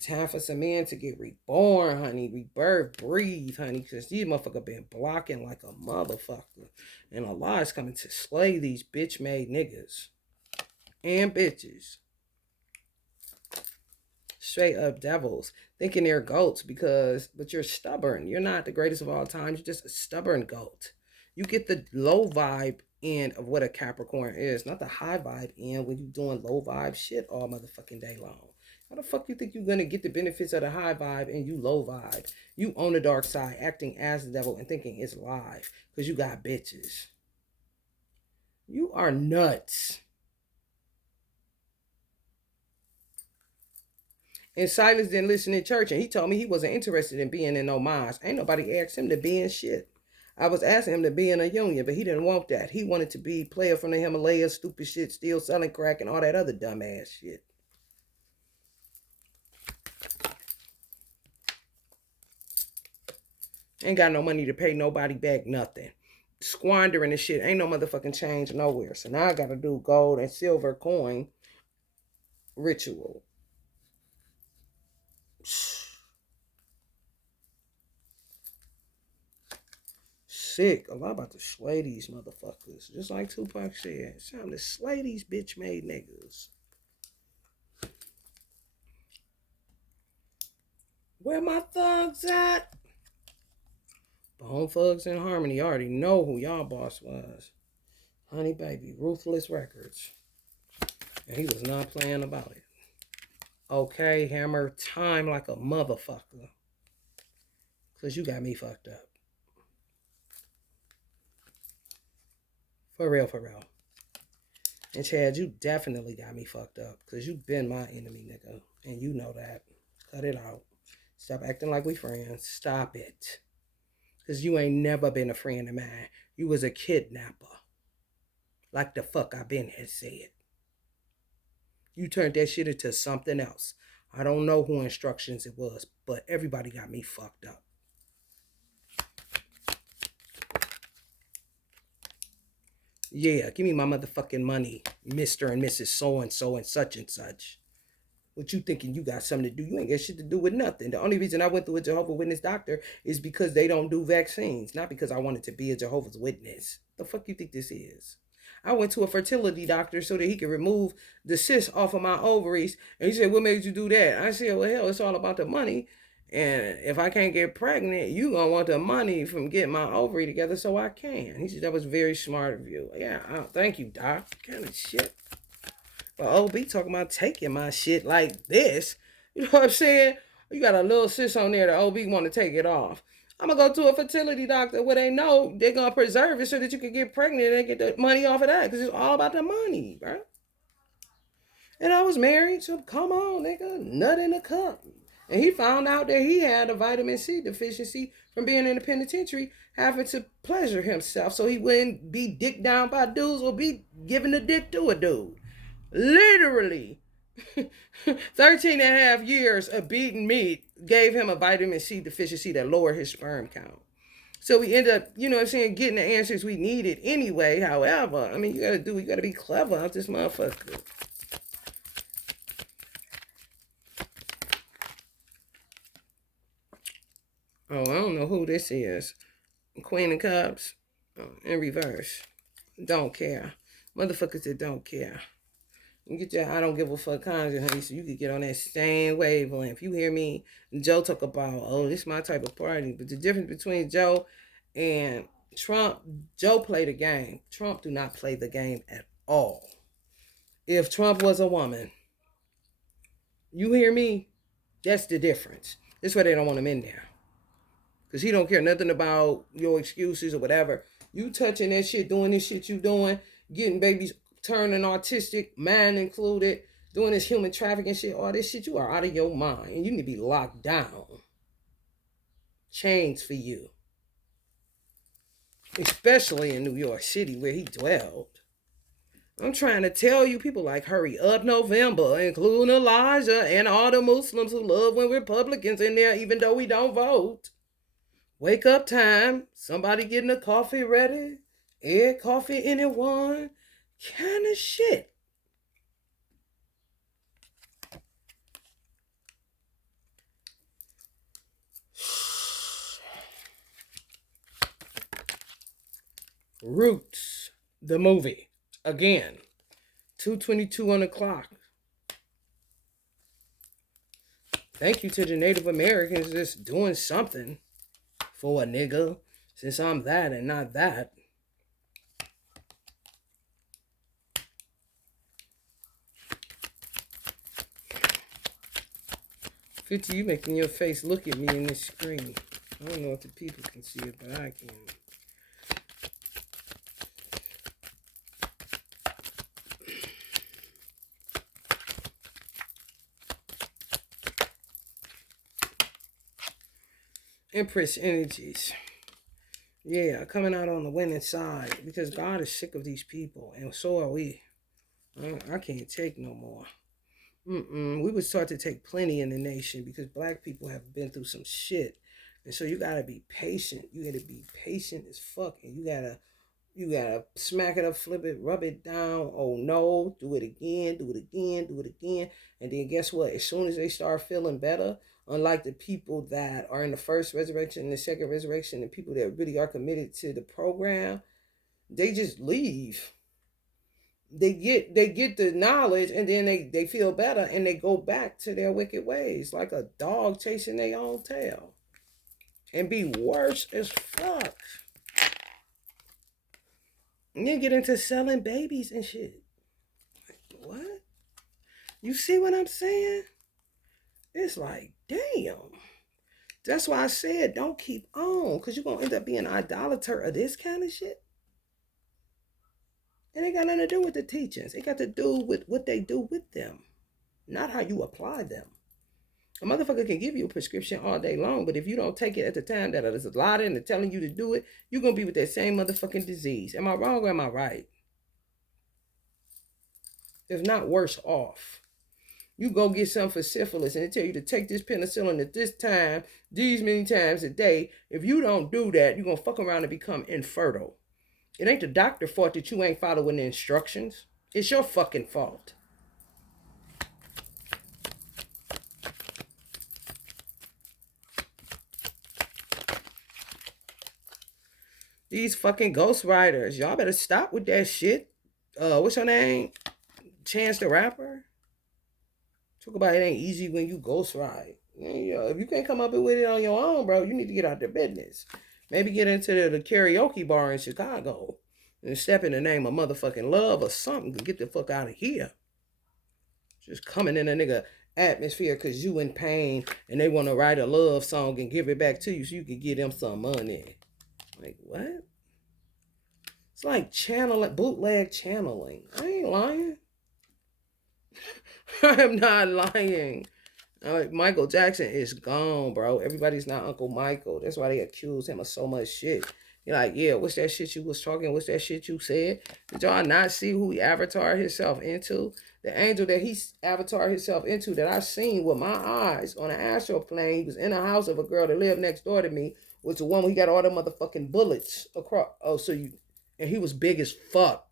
Time for some men to get reborn, honey. Rebirth, breathe, honey. Because these motherfuckers been blocking like a motherfucker. And Allah is coming to slay these bitch-made niggas. And bitches. Straight up devils. Thinking they're goats but you're stubborn. You're not the greatest of all time. You're just a stubborn goat. You get the low vibe end of what a Capricorn is. Not the high vibe end when you're doing low vibe shit all motherfucking day long. How the fuck you think you're gonna get the benefits of the high vibe and you low vibe? You on the dark side, acting as the devil and thinking it's live because you got bitches. You are nuts. And Silas didn't listen in church, and he told me he wasn't interested in being in no mosque. Ain't nobody asked him to be in shit. I was asking him to be in a union, but he didn't want that. He wanted to be player from the Himalayas, stupid shit, still selling crack and all that other dumbass shit. Ain't got no money to pay nobody back, nothing. Squandering the shit. Ain't no motherfucking change nowhere. So now I gotta do gold and silver coin ritual. Sick. I'm about to slay these motherfuckers. Just like Tupac said. It's time to slay these bitch made niggas. Where my thugs at? Bone Thugs in Harmony. I already know who y'all boss was. Honey Baby. Ruthless Records. And he was not playing about it. Okay, Hammer. Time like a motherfucker. Because you got me fucked up. For real, for real. And Chad, you definitely got me fucked up. Because you been my enemy, nigga. And you know that. Cut it out. Stop acting like we friends. Stop it. Because you ain't never been a friend of mine. You was a kidnapper. Like the fuck I been had said. You turned that shit into something else. I don't know who instructions it was, but everybody got me fucked up. Yeah, give me my motherfucking money, Mr. and Mrs. So and such and such. What you thinking you got something to do? You ain't got shit to do with nothing. The only reason I went through a Jehovah's Witness doctor is because they don't do vaccines, not because I wanted to be a Jehovah's Witness. The fuck you think this is? I went to a fertility doctor so that he could remove the cyst off of my ovaries. And he said, "What made you do that?" I said, "Well, hell, it's all about the money. And if I can't get pregnant, you gonna want the money from getting my ovary together so I can." He said, "That was very smart of you." Yeah, thank you, doc. What kind of shit. But OB talking about taking my shit like this. You know what I'm saying? You got a little cyst on there, the OB want to take it off. I'm gonna go to a fertility doctor where they know they're gonna preserve it so that you can get pregnant and get the money off of that, because it's all about the money, bro. And I was married, so come on, nigga, nut in a cup. And he found out that he had a vitamin C deficiency from being in the penitentiary, having to pleasure himself so he wouldn't be dicked down by dudes or be giving the dick to a dude. Literally. 13 and a half years of beating meat gave him a vitamin C deficiency that lowered his sperm count. So we end up, you know what I'm saying, getting the answers we needed anyway. However, I mean, you gotta be clever out this motherfucker. Oh, I don't know who this is. Queen of Cups. Oh, in reverse. Don't care. Motherfuckers that don't care. You get your I don't give a fuck content, honey, so you could get on that same wavelength. You hear me? Joe talk about, oh, this is my type of party. But the difference between Joe and Trump, Joe played the game. Trump do not play the game at all. If Trump was a woman, you hear me? That's the difference. That's why they don't want him in there. Because he don't care nothing about your excuses or whatever. You touching that shit, doing this shit you doing, getting babies turning autistic, mine included, doing this human trafficking shit, all this shit, you are out of your mind. And you need to be locked down. Chains for you. Especially in New York City where he dwelled. I'm trying to tell you, people like Hurry Up November, including Elijah and all the Muslims who love when Republicans in there, even though we don't vote. Wake up time. Somebody getting a coffee ready. Egg coffee, anyone? Kind of shit. Roots, the movie. Again. 2:22 on the clock. Thank you to the Native Americans just doing something for a nigga, since I'm that and not that. 50, you making your face look at me in this screen. I don't know if the people can see it, but I can. Empress energies. Yeah, coming out on the winning side because God is sick of these people, and so are we. I can't take no more. We would start to take plenty in the nation because black people have been through some shit. And so you gotta be patient. You gotta be patient as fuck. And you gotta smack it up, flip it, rub it down. Oh no, do it again, do it again, do it again. And then guess what? As soon as they start feeling better, unlike the people that are in the first resurrection and the second resurrection, the people that really are committed to the program, they just leave. They get the knowledge and then they feel better and they go back to their wicked ways like a dog chasing their own tail and be worse as fuck. And then get into selling babies and shit. Like, what? You see what I'm saying? It's like, damn. That's why I said don't keep on, because you're going to end up being an idolater of this kind of shit. It ain't got nothing to do with the teachings. It got to do with what they do with them, not how you apply them. A motherfucker can give you a prescription all day long, but if you don't take it at the time that it's allotted and they're telling you to do it, you're going to be with that same motherfucking disease. Am I wrong or am I right? It's not worse off. You go get something for syphilis and they tell you to take this penicillin at this time, these many times a day. If you don't do that, you're going to fuck around and become infertile. It ain't the doctor's fault that you ain't following the instructions. It's your fucking fault. These fucking ghostwriters, y'all better stop with that shit. What's her name? Chance the Rapper. Talk about it ain't easy when you ghostwrite. Yeah, if you can't come up with it on your own, bro, you need to get out their business. Maybe get into the karaoke bar in Chicago and step in the name of motherfucking love or something to get the fuck out of here. Just coming in a nigga atmosphere because you in pain and they want to write a love song and give it back to you so you can give them some money. Like, what? It's like channeling, bootleg channeling. I ain't lying. I'm not lying. Michael Jackson is gone, bro. Everybody's not Uncle Michael. That's why they accuse him of so much shit. You're like, yeah, what's that shit you was talking? What's that shit you said? Did y'all not see who he avatared himself into? The angel that he avatared himself into that I seen with my eyes on an astral plane. He was in a house of a girl that lived next door to me, was the one where he got all the motherfucking bullets across. Oh, so you, and he was big as fuck.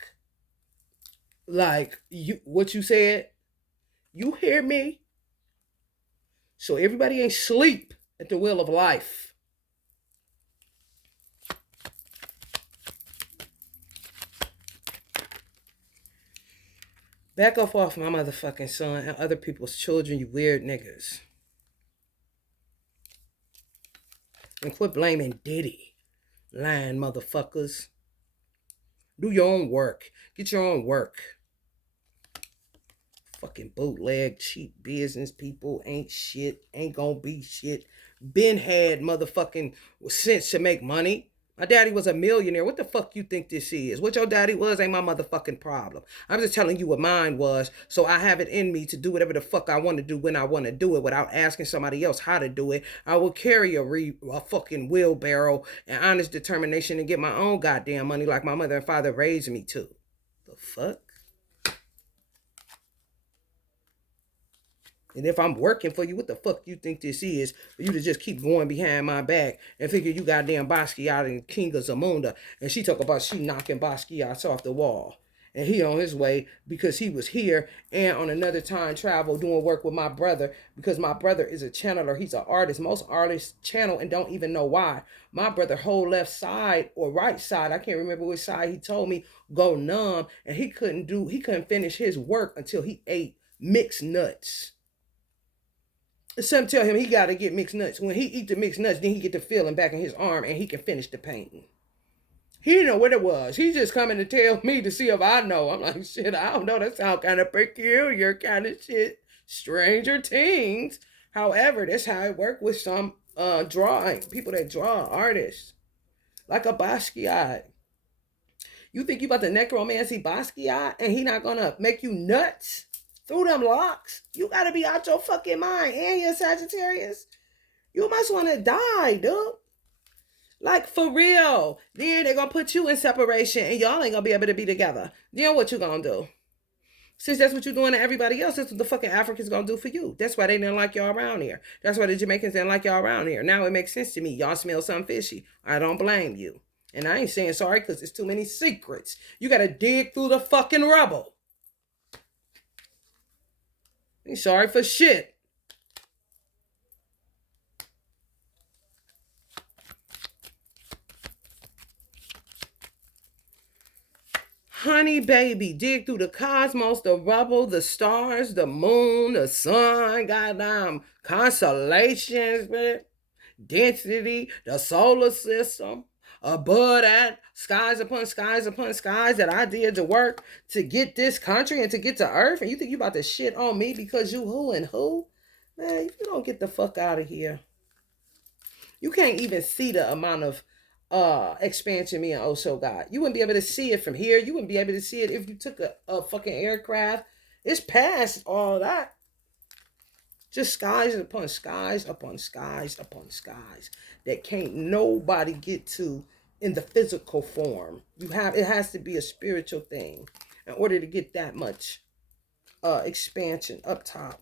Like, you, what you said? You hear me? So everybody ain't sleep at the wheel of life. Back up off my motherfucking son and other people's children, you weird niggas. And quit blaming Diddy. Lying motherfuckers. Do your own work. Get your own work. Fucking bootleg, cheap business people ain't shit. Ain't gonna be shit. Been had motherfucking sense to make money. My daddy was a millionaire. What the fuck you think this is? What your daddy was ain't my motherfucking problem. I'm just telling you what mine was, so I have it in me to do whatever the fuck I want to do when I want to do it without asking somebody else how to do it. I will carry a fucking wheelbarrow and honest determination and get my own goddamn money like my mother and father raised me to. The fuck? And if I'm working for you, what the fuck you think this is? For you to just keep going behind my back and figure you goddamn Basquiat and King of Zamunda. And she talk about she knocking Basquiat off the wall. And he on his way because he was here and on another time travel doing work with my brother because my brother is a channeler. He's an artist. Most artists channel and don't even know why. My brother whole left side or right side, I can't remember which side he told me, go numb. And he couldn't finish his work until he ate mixed nuts. Some tell him he got to get mixed nuts. When he eat the mixed nuts, then he get the feeling back in his arm and he can finish the painting. He didn't know what it was. He's just coming to tell me to see if I know. I'm like, shit, I don't know. That sounds kind of peculiar kind of shit. Stranger things. However, that's how it works with some drawing. People that draw, artists. Like a Basquiat. You think you about to necromancy Basquiat and he not going to make you nuts? Through them locks, you gotta be out your fucking mind. And you're Sagittarius. You must want to die, dude. Like, for real. Then they're gonna put you in separation and y'all ain't gonna be able to be together. Then what you gonna do? Since that's what you're doing to everybody else, that's what the fucking Africans gonna do for you. That's why they didn't like y'all around here. That's why the Jamaicans didn't like y'all around here. Now it makes sense to me. Y'all smell something fishy. I don't blame you. And I ain't saying sorry because there's too many secrets. You gotta dig through the fucking rubble. Ain't sorry for shit. Honey baby, dig through the cosmos, the rubble, the stars, the moon, the sun, goddamn constellations, man. Density, the solar system, above that, skies upon skies upon skies that I did to work to get this country and to get to Earth. And you think you about to shit on me because you who and who? Man, you don't get the fuck out of here. You can't even see the amount of expansion me and Osho got. You wouldn't be able to see it from here. You wouldn't be able to see it if you took a fucking aircraft. It's past all that. Just skies upon skies upon skies upon skies that can't nobody get to in the physical form. It has to be a spiritual thing in order to get that much expansion up top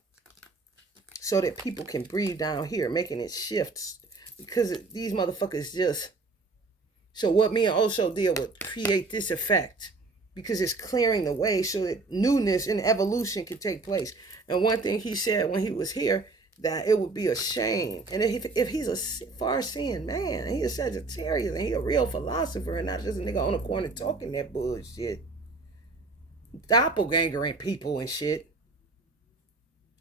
so that people can breathe down here, making it shifts because these motherfuckers just So what me and Osho did was create this effect because it's clearing the way so that newness and evolution can take place. And one thing he said when he was here, that it would be a shame. And if he's a far-seeing man, and he's a Sagittarius, and he a real philosopher, and not just a nigga on the corner talking that bullshit, doppelgangering people and shit,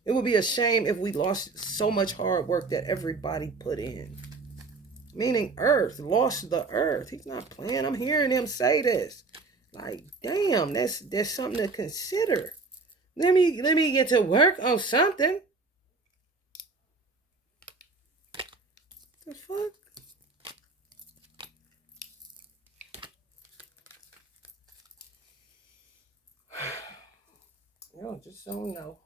it would be a shame if we lost so much hard work that everybody put in. Meaning Earth, lost the Earth. He's not playing. I'm hearing him say this. Like, damn, that's something to consider. Let me get to work on something. The fuck? Yo, just don't know.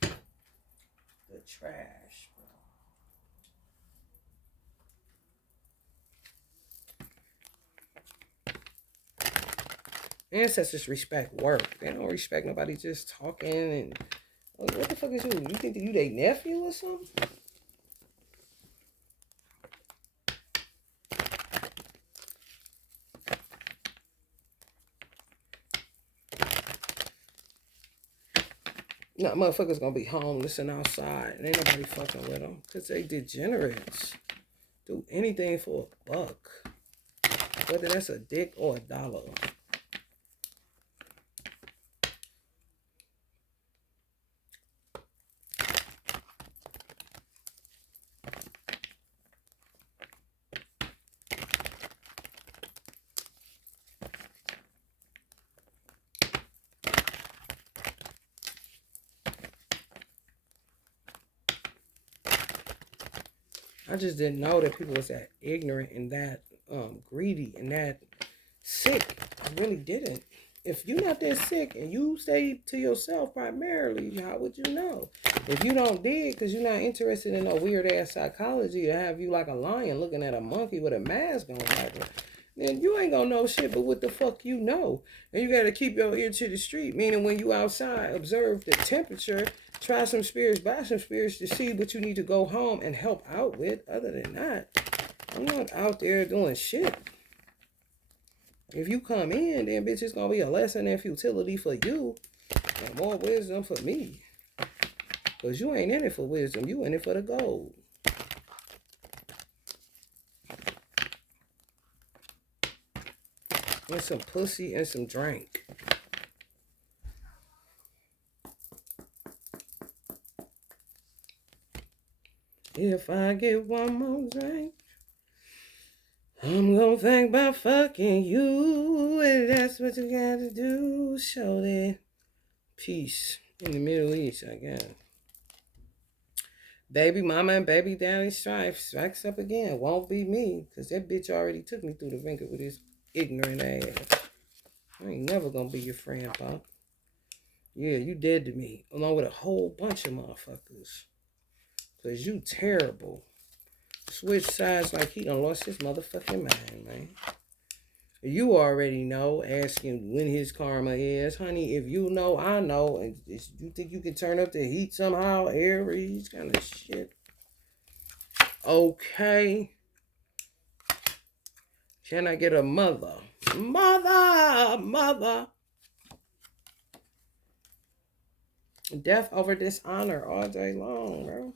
The trash, bro. Ancestors respect work. They don't respect nobody just talking and what the fuck is you? You think that you their nephew or something? No, motherfuckers gonna be homeless and outside, and ain't nobody fucking with them because they degenerates. Do anything for a buck, whether that's a dick or a dollar. I just didn't know that people was that ignorant and that greedy and that sick. I really didn't. If you're not that sick and you stay to yourself primarily, how would you know? If you don't dig because you're not interested in no weird ass psychology to have you like a lion looking at a monkey with a mask on, then you ain't gonna know shit but what the fuck you know. And you gotta keep your ear to the street, meaning when you outside, observe the temperature, try some spirits, buy some spirits to see what you need to go home and help out with. Other than that, I'm not out there doing shit. If you come in, then bitch, it's gonna be a lesson in futility for you and more wisdom for me. Because you ain't in it for wisdom, you in it for the gold. And some pussy and some drink. If I get one more drink, I'm gonna think about fucking you. And that's what you gotta do. Show that peace in the Middle East, I guess. Baby mama and baby daddy strikes up again. Won't be me, because that bitch already took me through the ringer with his ignorant ass. I ain't never gonna be your friend, Pop. Yeah, you dead to me, along with a whole bunch of motherfuckers. Because you terrible. Switch sides like he done lost his motherfucking mind, man. You already know, asking when his karma is. Honey, if you know, I know. And you think you can turn up the heat somehow? Aries kind of shit. Okay. Can I get a mother? Mother. Death over dishonor all day long, bro.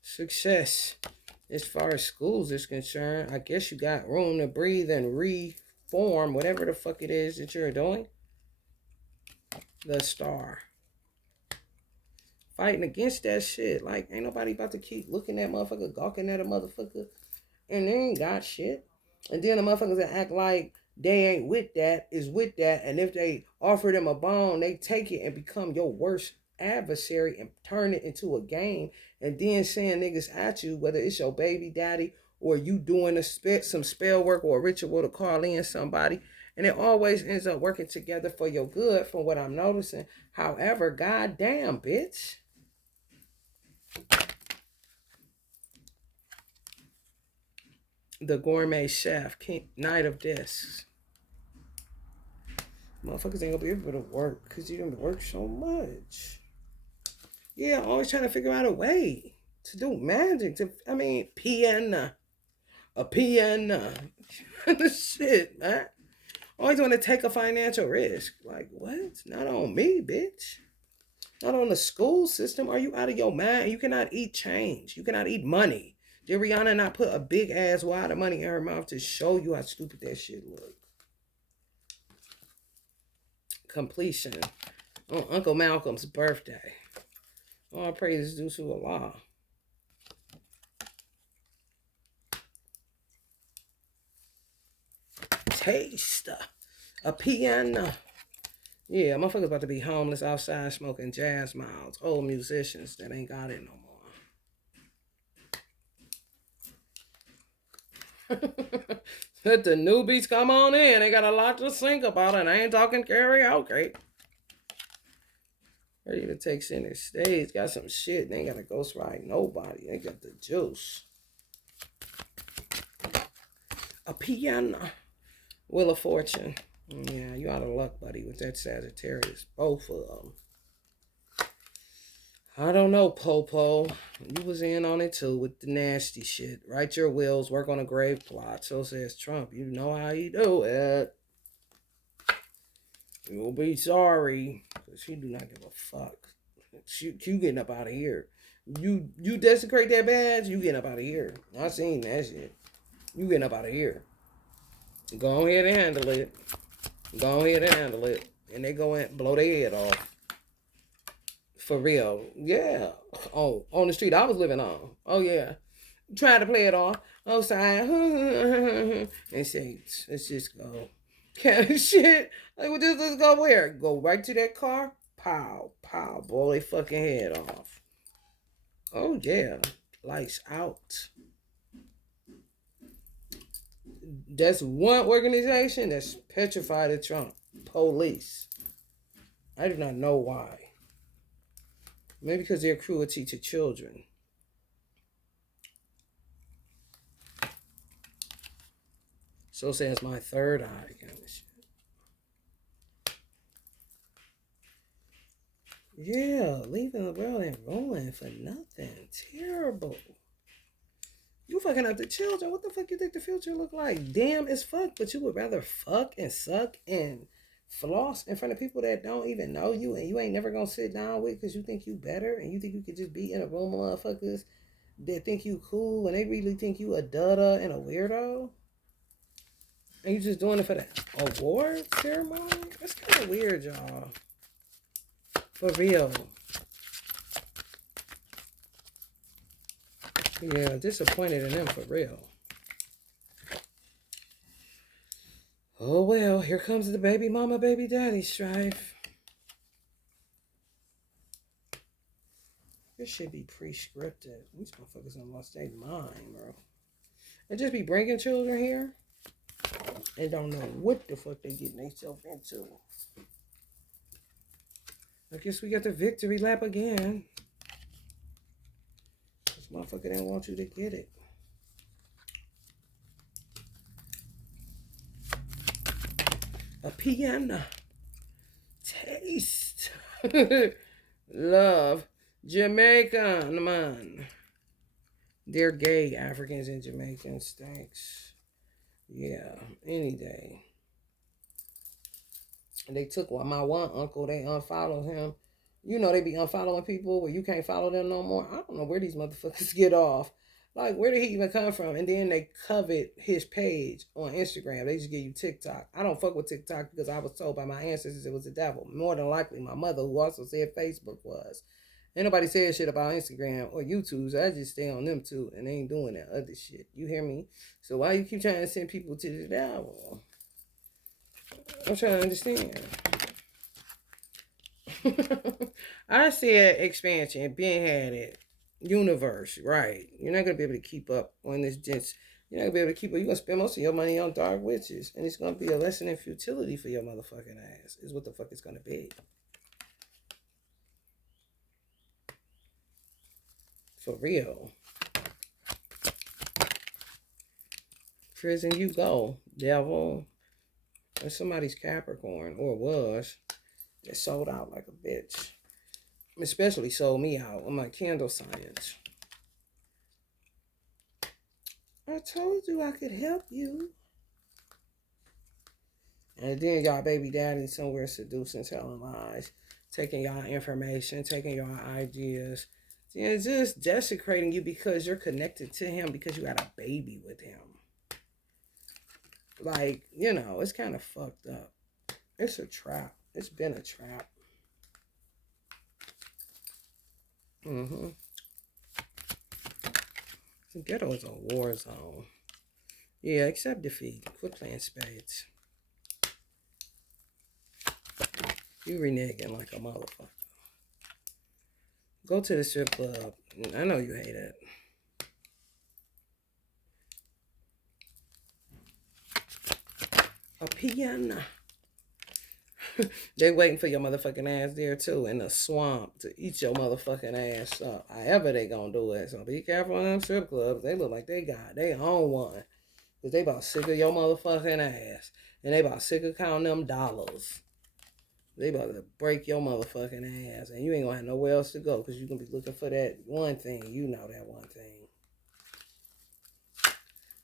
Success. As far as schools is concerned, I guess you got room to breathe and reform whatever the fuck it is that you're doing. The star. Fighting against that shit. Like, ain't nobody about to keep looking at motherfucker, gawking at a motherfucker, and they ain't got shit. And then the motherfuckers that act like they ain't with that is with that, and if they offer them a bone, they take it and become your worst adversary and turn it into a game, and then saying niggas at you, whether it's your baby daddy or you doing some spell work or a ritual to call in somebody, and it always ends up working together for your good from what I'm noticing. However, goddamn, bitch. The gourmet chef, Knight of Discs. Motherfuckers ain't gonna be able to work because you done work so much. Yeah, always trying to figure out a way. to do magic. Piano. A piano. Shit, man. Always want to take a financial risk. Like, what? Not on me, bitch. Not on the school system. Are you out of your mind? You cannot eat change. You cannot eat money. Did Rihanna not put a big ass wad of money in her mouth to show you how stupid that shit look? Completion on Uncle Malcolm's birthday. All praise due to Allah. Taste a piano. Yeah, motherfuckers about to be homeless outside smoking jazz mouths. Old musicians that ain't got it no more. Let the newbies come on in. They got a lot to think about, and I ain't talking karaoke. Ready to take center stage. Got some shit. They ain't got to ghostwrite nobody. They got the juice. A piano. Wheel of Fortune. Yeah, you out of luck, buddy, with that Sagittarius. Both of them. I don't know, Popo. You was in on it too with the nasty shit. Write your wills, work on a grave plot. So says Trump. You know how you do it. You'll be sorry. She do not give a fuck. You getting up out of here. You desecrate that badge, you getting up out of here. I seen that shit. You getting up out of here. Go ahead and handle it. Go ahead and handle it. And they go and blow their head off. For real. Yeah. Oh, on the street I was living on. Oh, yeah. Trying to play it off. Oh, sorry. And say, let's just go. Kind of shit. Like, well, let's go where? Go right to that car. Pow, pow. Blow their fucking head off. Oh, yeah. Lights out. That's one organization that's petrified of Trump. Police. I do not know why. Maybe because they're cruelty to children. So says my third eye kind of shit. Yeah, leaving the world in ruin for nothing. Terrible. You fucking up the children. What the fuck you think the future look like? Damn as fuck, but you would rather fuck and suck and floss in front of people that don't even know you and you ain't never gonna sit down with because you think you better and you think you could just be in a room of motherfuckers that think you cool and they really think you a dada and a weirdo? And you just doing it for the award ceremony? That's kind of weird, y'all. For real. Yeah, disappointed in them for real. Oh well, here comes the baby mama, baby daddy strife. This should be pre-scripted. These motherfuckers done lost their mind, bro. And just be bringing children here and don't know what the fuck they getting themselves into. I guess we got the victory lap again. This motherfucker didn't want you to get it. A piano. Taste. Love. Jamaican, man. They're gay Africans and Jamaicans. Thanks. Yeah, any day. And they took my one uncle, they unfollowed him. You know, they be unfollowing people where you can't follow them no more. I don't know where these motherfuckers get off. Like, where did he even come from? And then they covet his page on Instagram. They just give you TikTok. I don't fuck with TikTok because I was told by my ancestors it was the devil. More than likely, my mother, who also said Facebook was. Ain't nobody said shit about Instagram or YouTube, so I just stay on them too, and they ain't doing that other shit. You hear me? So why you keep trying to send people to the devil? I'm trying to understand. I said expansion, been had it. Universe, right. You're not going to be able to keep up on this. Just, you're not going to be able to keep up. You're going to spend most of your money on dark witches. And it's going to be a lesson in futility for your motherfucking ass. Is what the fuck it's going to be. For real. Prison you go, devil. There's somebody's Capricorn, or was, that sold out like a bitch. Especially sold me out on my candle science. I told you I could help you. And then y'all baby daddy somewhere seducing, telling lies, taking y'all information, taking y'all ideas, and just desecrating you because you're connected to him because you had a baby with him. Like, it's kind of fucked up. It's a trap. It's been a trap. Mm-hmm. The ghetto is a war zone. Yeah, accept defeat. Quit playing spades. You reneging like a motherfucker. Go to the strip club. I know you hate it. A piano. They waiting for your motherfucking ass there too in the swamp to eat your motherfucking ass up. However they gonna do it. So be careful on them strip clubs. They look like they own one. Cause they about sick of your motherfucking ass. And they about sick of counting them dollars. They about to break your motherfucking ass. And you ain't gonna have nowhere else to go. Cause you gonna be looking for that one thing. You know that one thing.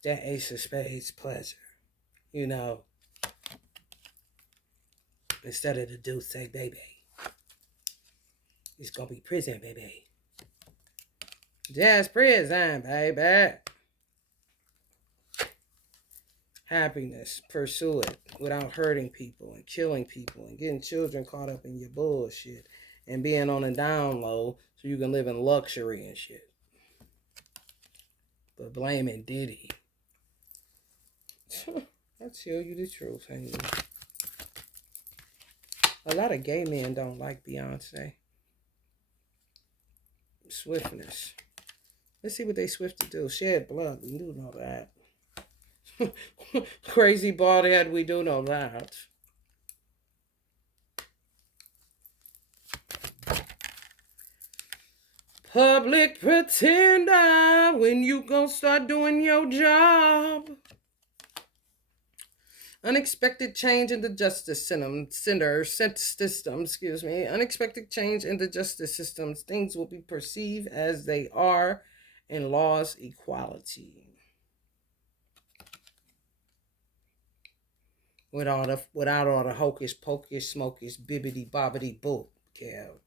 That ace of spades pleasure. Instead of the deuce, say, baby. It's gonna be prison, baby. Just prison, baby. Happiness, pursue it without hurting people and killing people and getting children caught up in your bullshit and being on a down low so you can live in luxury and shit. But blaming Diddy. I'll tell you the truth, honey. A lot of gay men don't like Beyonce. Swiftness. Let's see what they swift to do. Shed blood. We do know that. Crazy bald head. We do know that. Public pretender. When you gonna start doing your job? Unexpected change in the justice system. Unexpected change in the justice systems. Things will be perceived as they are in law's equality. Without all the hocus pocus smokers, bibbity bobbity boo, Kev.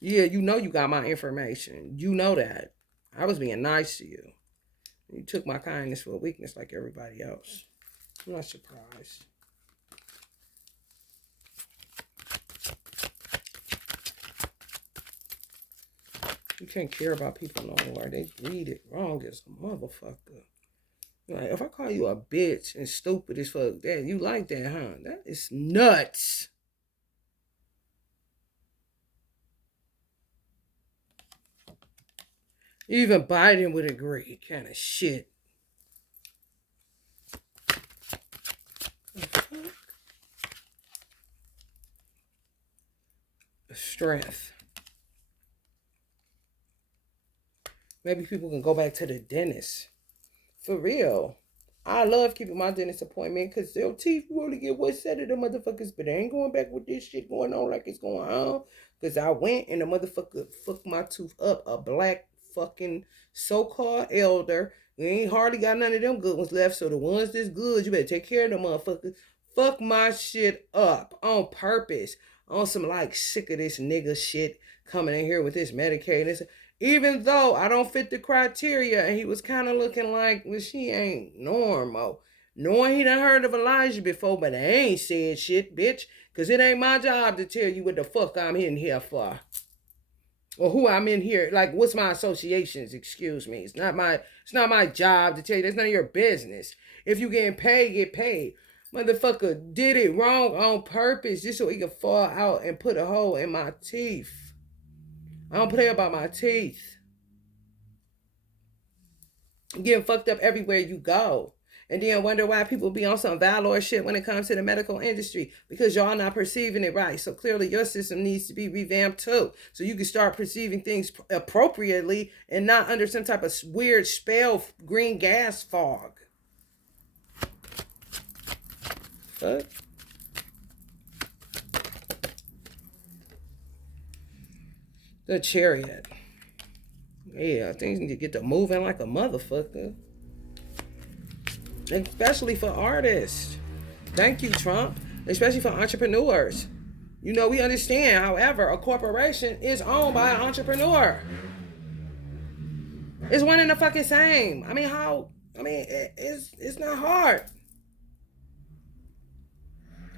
Yeah, you know you got my information. You know that. I was being nice to you. You took my kindness for a weakness like everybody else. I'm not surprised. You can't care about people no more. They read it wrong as a motherfucker. Like, if I call you a bitch and stupid as fuck, that you like that, huh? That is nuts. Even Biden would agree. Kind of shit. Strength. Maybe people can go back to the dentist. For real. I love keeping my dentist appointment because their teeth really get what's said of the motherfuckers, but they ain't going back with this shit going on like it's going on. Because I went and the motherfucker fucked my tooth up. A black fucking so-called elder. We ain't hardly got none of them good ones left. So the ones that's good, you better take care of them motherfuckers. Fuck my shit up on purpose. On some like sick of this nigga shit coming in here with this Medicaid. Even though I don't fit the criteria, and he was kind of looking like, well, she ain't normal. Knowing he done heard of Elijah before, but I ain't said shit, bitch. Because it ain't my job to tell you what the fuck I'm in here for. Or who I'm in here. Like, what's my associations, excuse me. It's not my job to tell you. That's none of your business. If you getting paid, get paid. Motherfucker did it wrong on purpose just so he could fall out and put a hole in my teeth. I don't play about my teeth. Getting fucked up everywhere you go. And then wonder why people be on some valor shit when it comes to the medical industry. Because y'all not perceiving it right. So clearly your system needs to be revamped too. So you can start perceiving things appropriately and not under some type of weird spell green gas fog. Fuck. The Chariot. Yeah, things need to get to moving like a motherfucker. Especially for artists. Thank you, Trump. Especially for entrepreneurs. You know, we understand, however, a corporation is owned by an entrepreneur. It's one and the fucking same. I mean, it's not hard.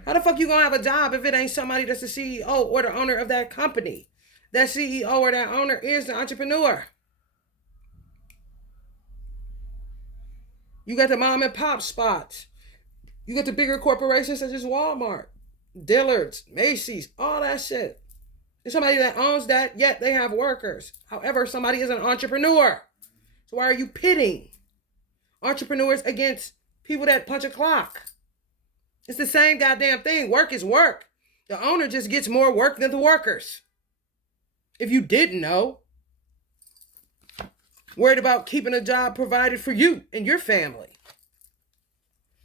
How the fuck you gonna have a job if it ain't somebody that's the CEO or the owner of that company? That CEO or that owner is the entrepreneur. You got the mom and pop spots. You got the bigger corporations such as Walmart, Dillard's, Macy's, all that shit. There's somebody that owns that, yet they have workers. However, somebody is an entrepreneur. So why are you pitting entrepreneurs against people that punch a clock? It's the same goddamn thing. Work is work. The owner just gets more work than the workers. If you didn't know, worried about keeping a job provided for you and your family.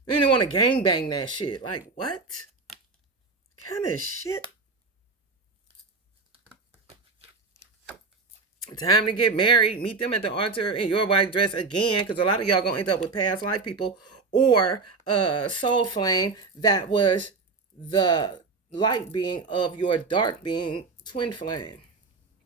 You didn't want to gangbang that shit. Like, what kind of shit? Time to get married. Meet them at the altar in your white dress again, because a lot of y'all gonna end up with past life people or soul flame that was the light being of your dark being twin flame.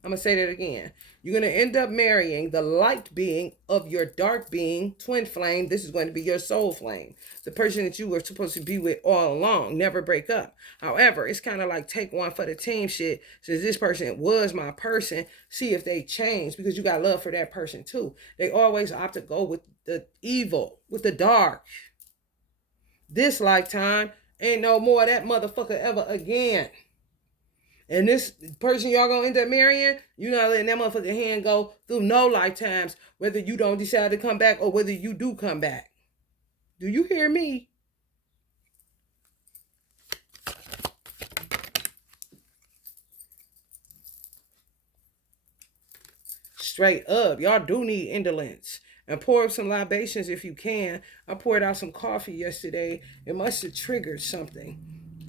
I'm gonna say that again. You're gonna end up marrying the light being of your dark being twin flame. This is going to be your soul flame, the person that you were supposed to be with all along. Never break up. However, it's kind of like take one for the team shit. Since this person was my person, see if they change, because you got love for that person too. They always opt to go with the evil, with the dark. This lifetime ain't no more of that motherfucker ever again. And this person y'all gonna end up marrying, you're not letting that motherfucking hand go through no lifetimes, whether you don't decide to come back or whether you do come back. Do you hear me? Straight up, y'all do need indolence. And pour up some libations if you can. I poured out some coffee yesterday. It must have triggered something.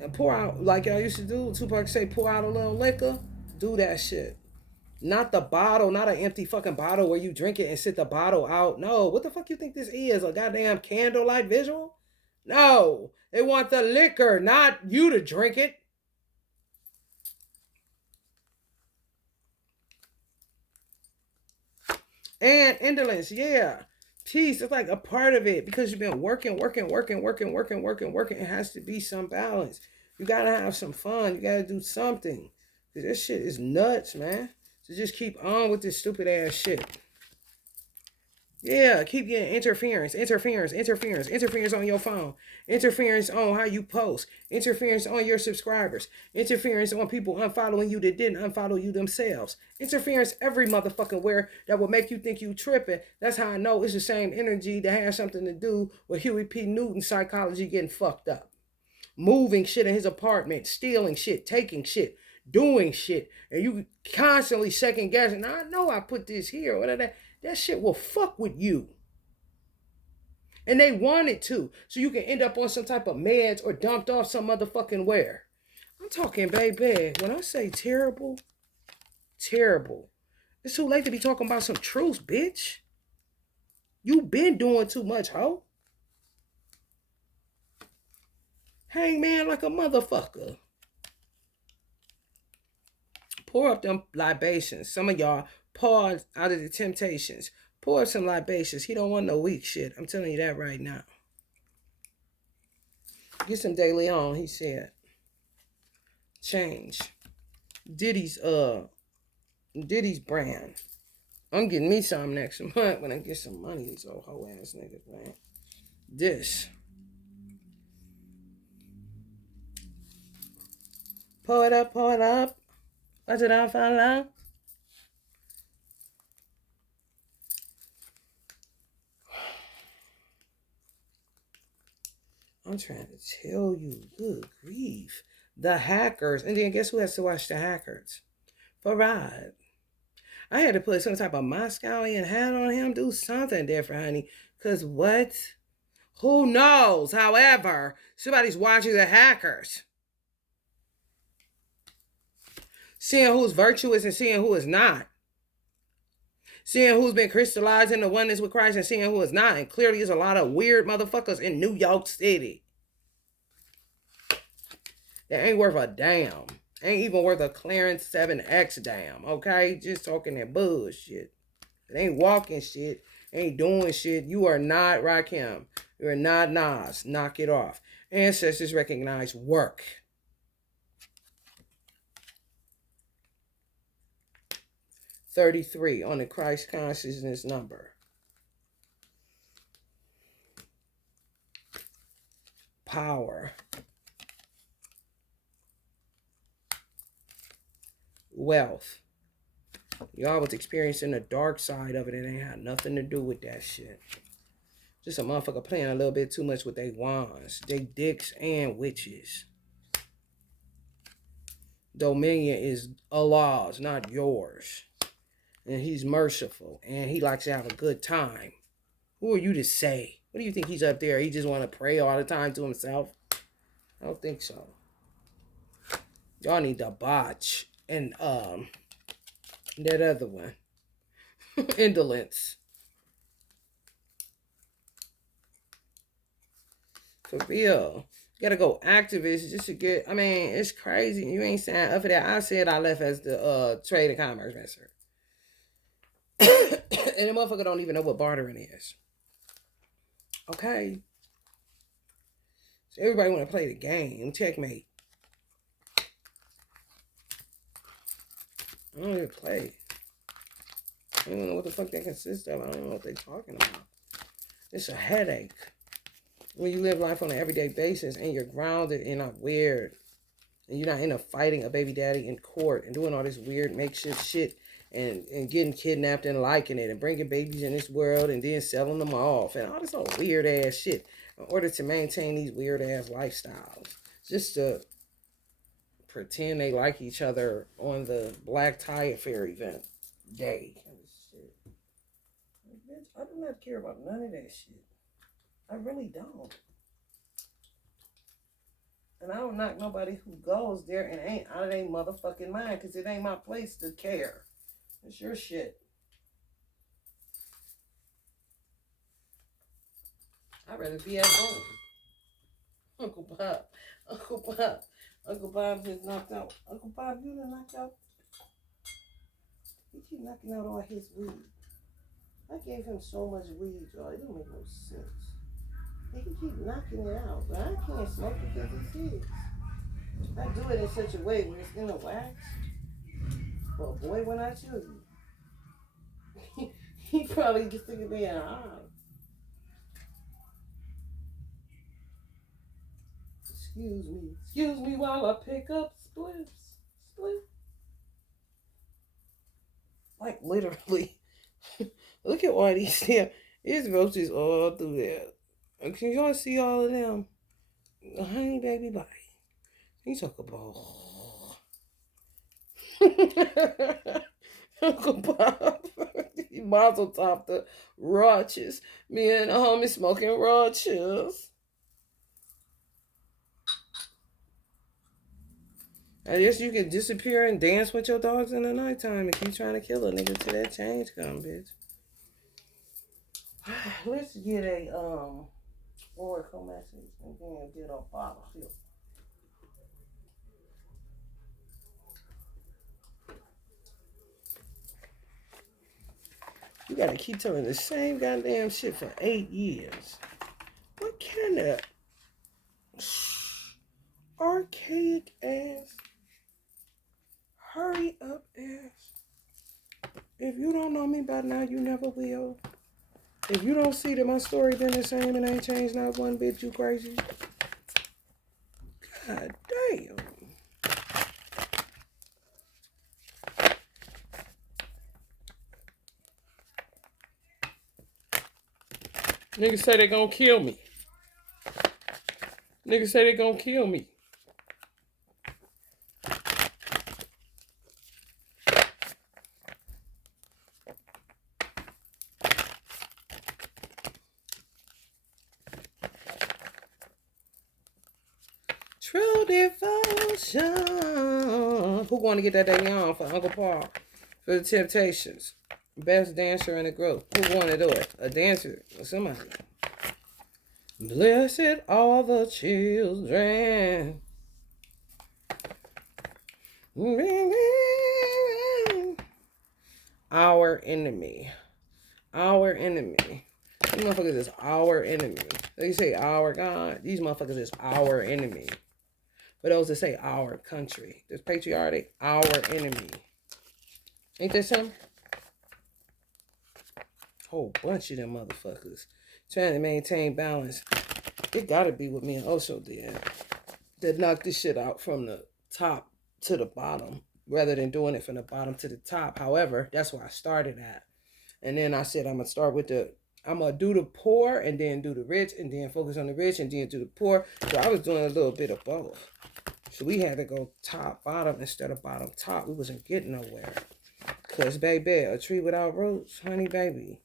And pour out, like y'all used to do, Tupac say, pour out a little liquor. Do that shit. Not the bottle, not an empty fucking bottle where you drink it and sit the bottle out. No, what the fuck you think this is? A goddamn candlelight visual? No, they want the liquor, not you to drink it. And indolence, yeah. Peace, it's like a part of it because you've been working. It has to be some balance. You gotta have some fun. You gotta do something. Because this shit is nuts, man. So just keep on with this stupid ass shit. Yeah, keep getting interference on your phone, interference on how you post, interference on your subscribers, interference on people unfollowing you that didn't unfollow you themselves, interference every motherfucking where that will make you think you tripping. That's how I know it's the same energy that has something to do with Huey P. Newton's psychology getting fucked up. Moving shit in his apartment, stealing shit, taking shit, doing shit, and you constantly second guessing. I know I put this here, or that shit will fuck with you. And they want it to. So you can end up on some type of meds or dumped off some motherfucking where. I'm talking, baby. When I say terrible, terrible. It's too late to be talking about some truth, bitch. You been doing too much, ho. Hangman like a motherfucker. Pour up them libations. Some of y'all pause out of the temptations. Pour some libations. He don't want no weak shit. I'm telling you that right now. Get some De Leon, he said. Change. Diddy's brand. I'm getting me some next month when I get some money. These old hoe ass niggas, man. This. Pour it up, pour it up. What's it up, fella? I'm trying to tell you, good grief. The hackers. And then guess who has to watch the hackers? Farad. I had to put some type of Moscowian hat on him. Do something different, honey. Because what? Who knows? However, somebody's watching the hackers. Seeing who's virtuous and seeing who is not. Seeing who's been crystallized in the oneness with Christ and seeing who is not. And clearly there's a lot of weird motherfuckers in New York City that ain't worth a damn. Ain't even worth a Clarence 7X damn, okay? Just talking that bullshit. It ain't walking shit. Ain't doing shit. You are not Rakim. You are not Nas. Knock it off. Ancestors recognize work. $33 on the Christ consciousness number. Power. Wealth. Y'all was experiencing the dark side of it and it ain't had nothing to do with that shit. Just a motherfucker playing a little bit too much with they wands. They dicks and witches. Dominion is Allah's, not yours. And he's merciful. And he likes to have a good time. Who are you to say? What do you think he's up there? He just want to pray all the time to himself? I don't think so. Y'all need to botch. And that other one. Indolence. For real. You gotta go activist just to get, I mean, it's crazy. You ain't saying up for that. I said I left as the trade and commerce minister. And the motherfucker don't even know what bartering is. Okay. So everybody want to play the game. Checkmate. I don't even play. I don't even know what the fuck that consists of. I don't know what they're talking about. It's a headache. When you live life on an everyday basis and you're grounded and not weird. And you're not in a fighting a baby daddy in court and doing all this weird makeshift shit and getting kidnapped and liking it and bringing babies in this world and then selling them off and all this old weird ass shit in order to maintain these weird ass lifestyles. Just to pretend they like each other on the black tie affair event day. Kind of shit. Bitch, I do not care about none of that shit. I really don't. And I don't knock nobody who goes there and ain't out of their motherfucking mind because it ain't my place to care. It's your shit. I'd rather be at home. Uncle Bob just knocked out. Uncle Bob, you done knocked out. He keep knocking out all his weed. I gave him so much weed, y'all. It don't make no sense. He can keep knocking it out, but I can't smoke because it's his. I do it in such a way where it's in a wax. But boy, when I tell you, he probably just took it being high. Excuse me while I pick up spliffs. Spliff. Like literally. Look at all these damn. There's roaches all through there. Can y'all see all of them? Honey baby body. He talk about. Uncle Bob. He mazel top the roaches. Me and the homie smoking roaches. I guess you can disappear and dance with your dogs in the nighttime and keep trying to kill a nigga till that change come, bitch. Let's get a oracle message and then get a bottle here. You gotta keep telling the same goddamn shit for 8 years. What kind of archaic ass, hurry up ass? If you don't know me by now, you never will. If you don't see that my story been the same and ain't changed not one bit, you crazy. God damn. Niggas say they gonna kill me. Niggas say they gonna kill me. True devotion. Who going to get that Davion for Uncle Paul? For the Temptations. Best dancer in the group. Who going to do it? A dancer or somebody. Blessed all the children. Our enemy. Our enemy. These motherfuckers is our enemy. They say our God. These motherfuckers is our enemy. For those that say our country. This patriotic, our enemy. Ain't that something? Whole bunch of them motherfuckers. Trying to maintain balance. It gotta be what me and Osho did. That knocked this shit out from the top to the bottom. Rather than doing it from the bottom to the top. However, that's where I started at. And then I said I'm going to start with I'm going to do the poor and then do the rich and then focus on the rich and then do the poor. So I was doing a little bit of both. So we had to go top, bottom instead of bottom, top. We wasn't getting nowhere. Because, baby, a tree without roots, honey, baby.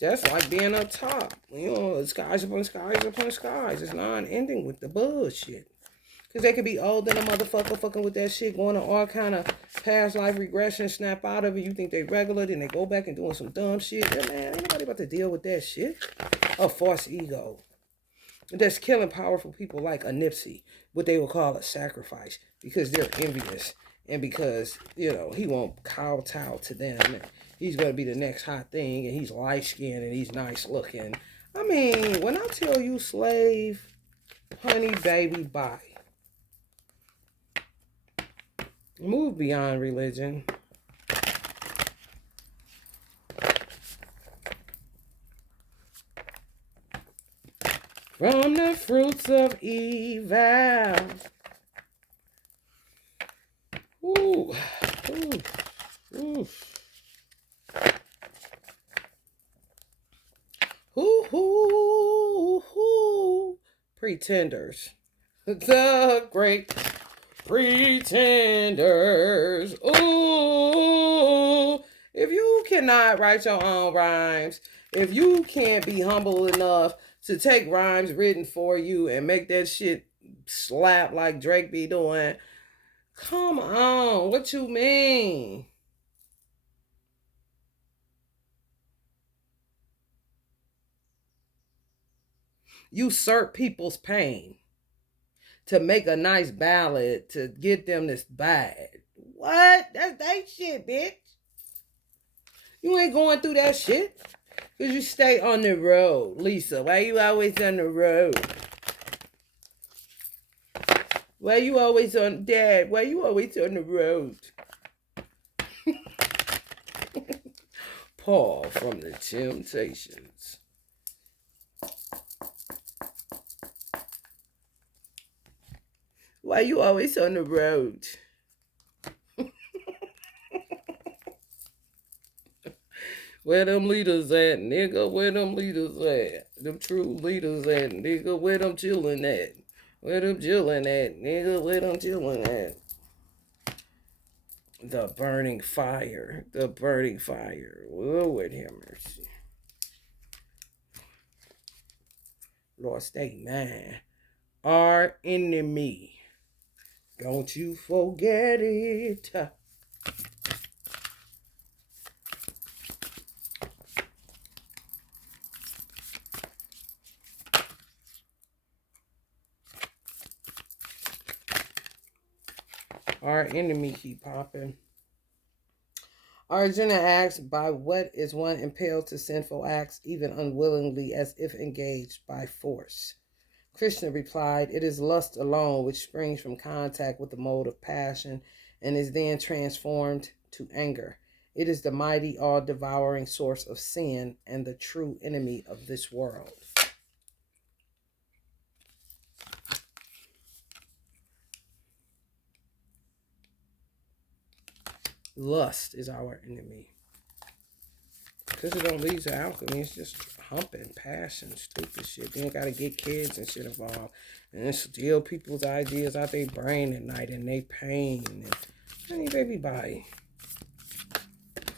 That's like being up top. You know, skies upon skies upon skies. It's non-ending with the bullshit. Because they could be old than a motherfucker fucking with that shit, going to all kind of past life regression, snap out of it. You think they regular, then they go back and doing some dumb shit. Yeah, man, ain't nobody about to deal with that shit. A false ego. That's killing powerful people like a Nipsey, what they would call a sacrifice, because they're envious. And because, you know, he won't kowtow to them. And he's going to be the next hot thing, and he's light-skinned, and he's nice-looking. I mean, when I tell you slave, honey, baby, bye. Move beyond religion. From the fruits of evil. Ooh. Ooh. Ooh. Ooh. Pretenders. The great pretenders. Ooh. If you cannot write your own rhymes, if you can't be humble enough to take rhymes written for you and make that shit slap like Drake be doing, come on, what you mean? Usurp people's pain to make a nice ballad to get them this bad. What? That's they shit, bitch. You ain't going through that shit. Because you stay on the road. Lisa, why you always on the road? Why you always on... Dad, why you always on the road? Paul from the Temptations. Why you always on the road? Where them leaders at, nigga? Where them leaders at? Them true leaders at, nigga? Where them chillin' at? Where them chillin' at, nigga? Where them chillin' at? The burning fire. The burning fire. Lord have mercy. Lord, stay man. Our enemy. Don't you forget it. Our enemy keep popping. Arjuna asks, by what is one impelled to sinful acts, even unwillingly, as if engaged by force? Krishna replied, it is lust alone which springs from contact with the mode of passion and is then transformed to anger. It is the mighty, all-devouring source of sin and the true enemy of this world. Lust is our enemy. Because it don't lead to alchemy. It's just humping, passion, stupid shit. Then gotta get kids and shit involved. And then steal people's ideas out their brain at night and they pain. And honey, baby, bye.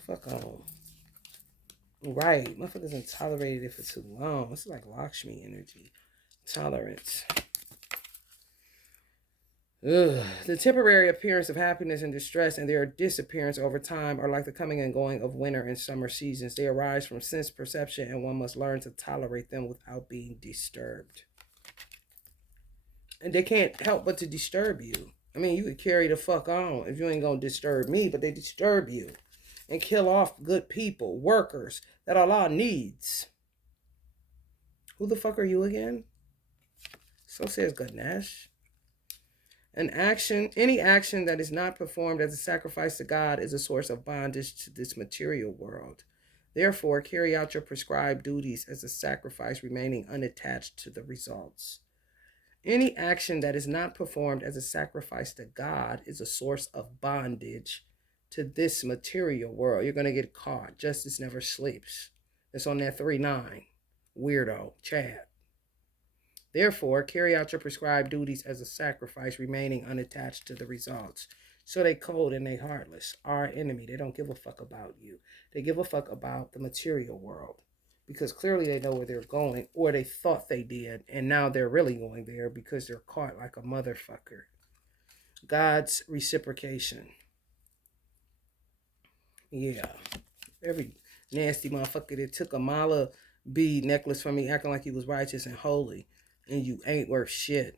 Fuck on. Right. Motherfuckers done tolerated it for too long. It's like Lakshmi energy. Tolerance. Ugh. The temporary appearance of happiness and distress and their disappearance over time are like the coming and going of winter and summer seasons. They arise from sense perception, and one must learn to tolerate them without being disturbed. And they can't help but to disturb you. I mean, you could carry the fuck on if you ain't gonna disturb me, but they disturb you and kill off good people, workers that Allah needs. Who the fuck are you again? So says Ganesh. Any action that is not performed as a sacrifice to God is a source of bondage to this material world. Therefore, carry out your prescribed duties as a sacrifice, remaining unattached to the results. Any action that is not performed as a sacrifice to God is a source of bondage to this material world. You're going to get caught. Justice never sleeps. It's on that 3-9. Weirdo. Chad. Therefore, carry out your prescribed duties as a sacrifice, remaining unattached to the results. So they cold and they heartless. Our enemy. They don't give a fuck about you. They give a fuck about the material world. Because clearly they know where they're going, or they thought they did, and now they're really going there because they're caught like a motherfucker. God's reciprocation. Yeah. Every nasty motherfucker that took a mala bead necklace from me acting like he was righteous and holy, and you ain't worth shit.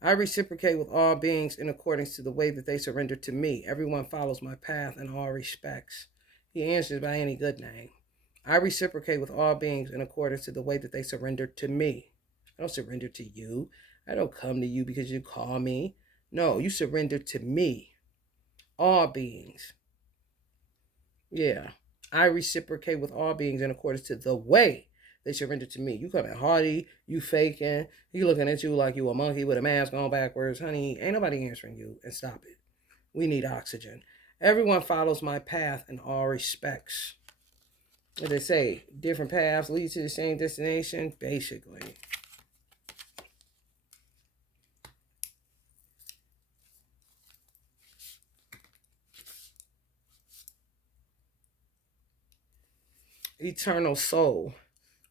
I reciprocate with all beings in accordance to the way that they surrender to me. Everyone follows my path in all respects. He answers by any good name. I reciprocate with all beings in accordance to the way that they surrender to me. I don't surrender to you. I don't come to you because you call me. No, you surrender to me. All beings. Yeah. I reciprocate with all beings in accordance to the way they surrender to me. You coming hardy, you faking, he looking at you like you a monkey with a mask on backwards. Honey, ain't nobody answering you, and stop it. We need oxygen. Everyone follows my path in all respects. As they say, different paths lead to the same destination, basically. Eternal soul.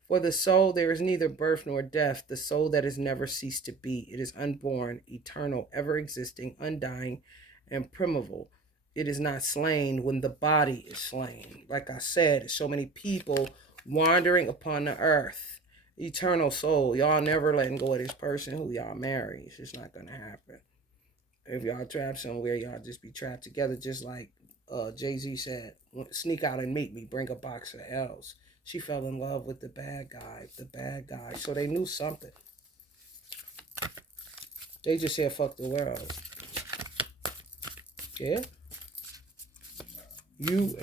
For the soul there is neither birth nor death, the soul that has never ceased to be. It is unborn, eternal, ever existing, undying, and primeval. It is not slain when the body is slain. Like I said, there's so many people wandering upon the earth. Eternal soul. Y'all never letting go of this person who y'all marry. It's just not going to happen. If y'all trapped somewhere, y'all just be trapped together, just like Jay-Z said, sneak out and meet me, bring a box of L's. She fell in love with the bad guy. So they knew something. They just said, fuck the world. Yeah? You.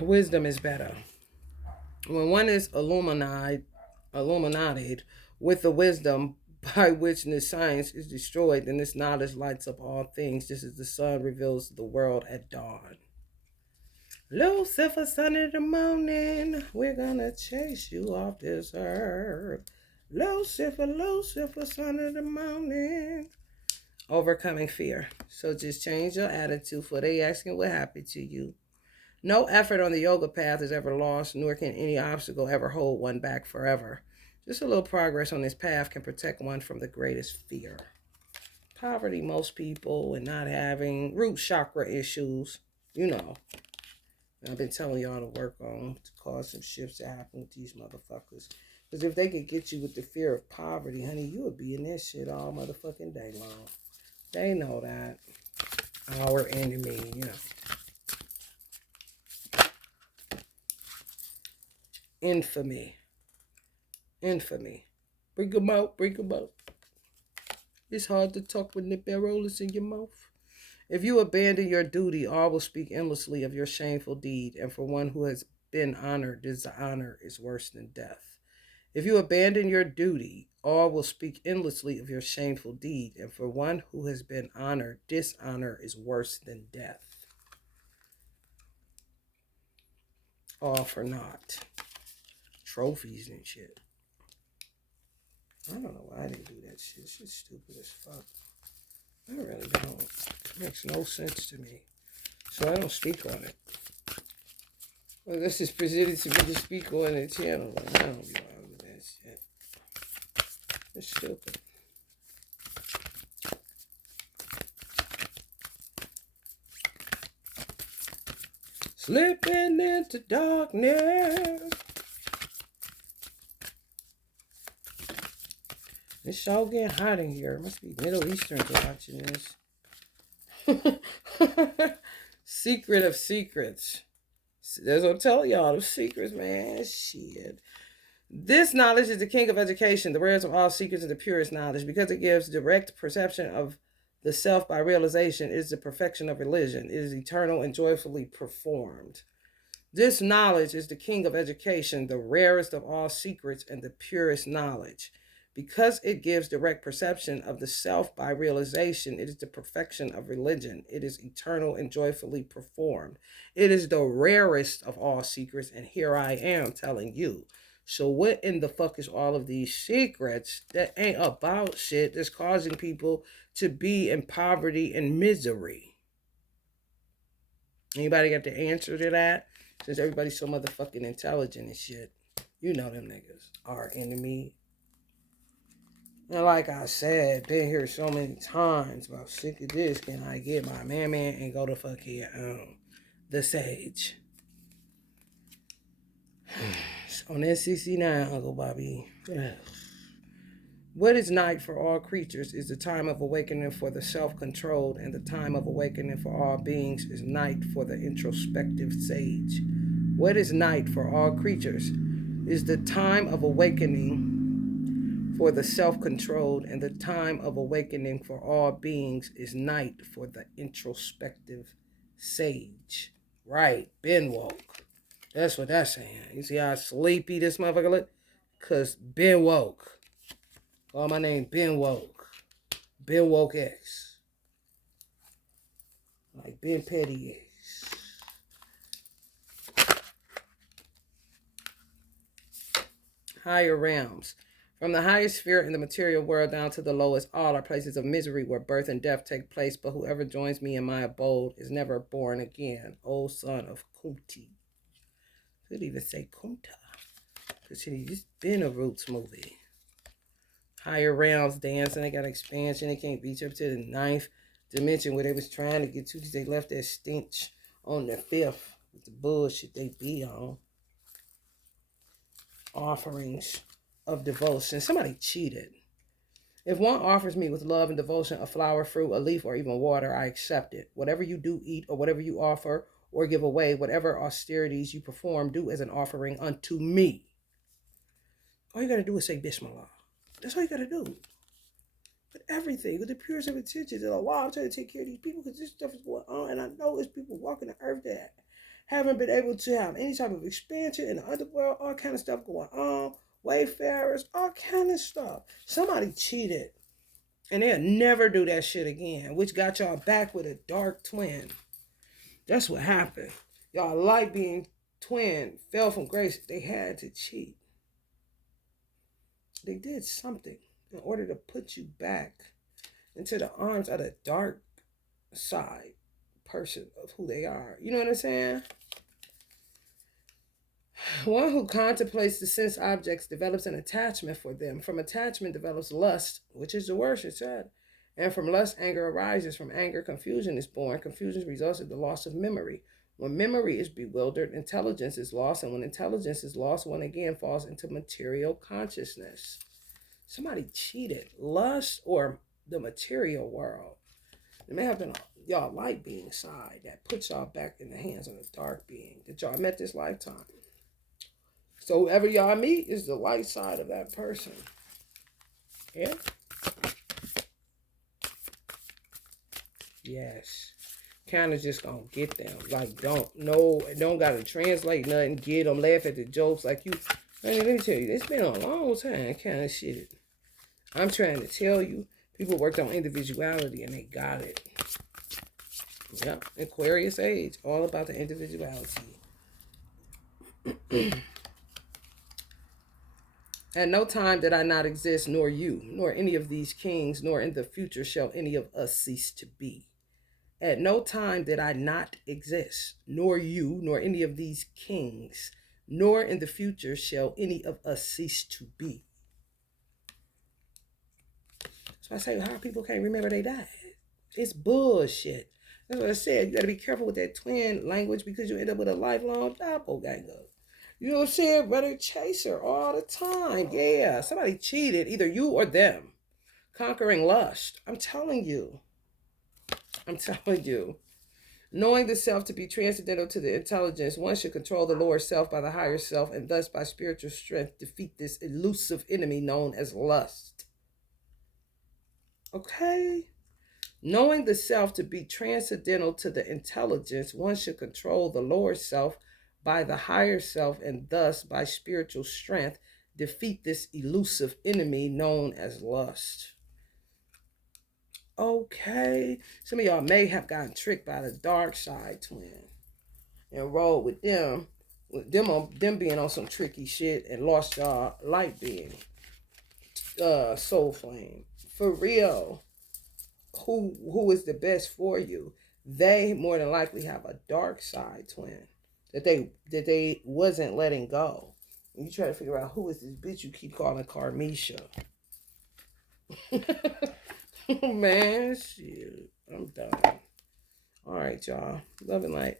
Wisdom is better. When one is illuminated with the wisdom by which this science is destroyed, then this knowledge lights up all things, just as the sun reveals the world at dawn. Lucifer, son of the morning, we're gonna chase you off this earth. Lucifer, son of the morning. Overcoming fear. So just change your attitude, for they asking what happened to you. No effort on the yoga path is ever lost, nor can any obstacle ever hold one back forever. Just a little progress on this path can protect one from the greatest fear. Poverty, most people, and not having root chakra issues. You know. I've been telling y'all to work on to cause some shifts to happen with these motherfuckers. Because if they could get you with the fear of poverty, honey, you would be in this shit all motherfucking day long. They know that. Our enemy, you know. Infamy. Bring them out. It's hard to talk when the barrel is in your mouth. If you abandon your duty, all will speak endlessly of your shameful deed, and for one who has been honored, dishonor is worse than death. If you abandon your duty, all will speak endlessly of your shameful deed, and for one who has been honored, dishonor is worse than death. All for naught. Trophies and shit. I don't know why I didn't do that shit. It's just stupid as fuck. I really don't. It makes no sense to me. So I don't speak on it. Well, this is presented to me to speak on the channel. I don't be wild with that shit. It's stupid. Slipping into darkness. It's so getting hot in here. It must be Middle Easterns watching this. Secret of secrets. That's what I'm telling y'all. The secrets, man. Shit. This knowledge is the king of education, the rarest of all secrets and the purest knowledge, because it gives direct perception of the self by realization. It is the perfection of religion. It is eternal and joyfully performed. This knowledge is the king of education, the rarest of all secrets and the purest knowledge. Because it gives direct perception of the self by realization, it is the perfection of religion. It is eternal and joyfully performed. It is the rarest of all secrets, and here I am telling you. So what in the fuck is all of these secrets that ain't about shit that's causing people to be in poverty and misery? Anybody got the answer to that? Since everybody's so motherfucking intelligent and shit. You know them niggas. Our enemy. And like I said, been here so many times. About sick of this. Can I get my man and go to fuck here? The Sage. On SCC9, Uncle Bobby. What is night for all creatures is the time of awakening for the self-controlled, and the time of awakening for all beings is night for the introspective sage. What is night for all creatures is the time of awakening for the self-controlled, and the time of awakening for all beings is night for the introspective sage. Right, been woke. That's what that's saying. You see how sleepy this motherfucker look? Cause been woke. Oh, my name Ben Woke. Ben Woke X. Like Ben Petty X. Higher realms. From the highest sphere in the material world down to the lowest, all are places of misery where birth and death take place, but whoever joins me in my abode is never born again. O son of Kunti. Could even say Kunta. Because it's been a Roots movie. Higher realms dancing, they got expansion, they can't reach up to the ninth dimension where they was trying to get to, because they left that stench on the fifth with the bullshit they be on. Offerings of devotion. Somebody cheated. If one offers me with love and devotion a flower, fruit, a leaf, or even water, I accept it. Whatever you do, eat, or whatever you offer or give away, whatever austerities you perform, do as an offering unto me. All you got to do is say Bismillah. That's all you got to do. But everything, with the purest of intentions, and Allah, I'm trying to take care of these people because this stuff is going on, and I know there's people walking the earth that haven't been able to have any type of expansion in the underworld, all kind of stuff going on, wayfarers, all kind of stuff. Somebody cheated, and they'll never do that shit again, which got y'all back with a dark twin. That's what happened. Y'all light being twin fell from grace. They had to cheat. They did something in order to put you back into the arms of the dark side person of who they are. You know what I'm saying? One who contemplates the sense objects develops an attachment for them. From attachment develops lust, which is the worst, it said. And from lust, anger arises. From anger, confusion is born. Confusion results in the loss of memory. When memory is bewildered, intelligence is lost. And when intelligence is lost, one again falls into material consciousness. Somebody cheated. Lust or the material world. It may have been y'all light being side that puts y'all back in the hands of the dark being that y'all met this lifetime. So whoever y'all meet is the light side of that person. Yeah? Yes. Kind of just gonna get them. Like, don't gotta translate nothing, get them, laugh at the jokes like you. Let me tell you, it's been a long time kind of shit. I'm trying to tell you, people worked on individuality and they got it. Yep, Aquarius age, all about the individuality. At no time did I not exist, nor you, nor any of these kings, nor in the future shall any of us cease to be. At no time did I not exist, nor you, nor any of these kings, nor in the future shall any of us cease to be. So I say, how people can't remember they died? It's bullshit. That's what I said. You got to be careful with that twin language because you end up with a lifelong doppelganger. You know what I'm saying? Brother chaser all the time. Yeah, somebody cheated, either you or them. Conquering lust. I'm telling you. I'm telling you. Knowing the self to be transcendental to the intelligence, one should control the lower self by the higher self and thus by spiritual strength defeat this elusive enemy known as lust. Okay? Knowing the self to be transcendental to the intelligence, one should control the lower self by the higher self and thus by spiritual strength defeat this elusive enemy known as lust. Okay, some of y'all may have gotten tricked by the dark side twin and rolled with them being on some tricky shit and lost y'all light being, soul flame. For real, who is the best for you? They more than likely have a dark side twin that they wasn't letting go. And you try to figure out who is this bitch you keep calling Carmisha. Man, shit. I'm done. All right, y'all. Love and light.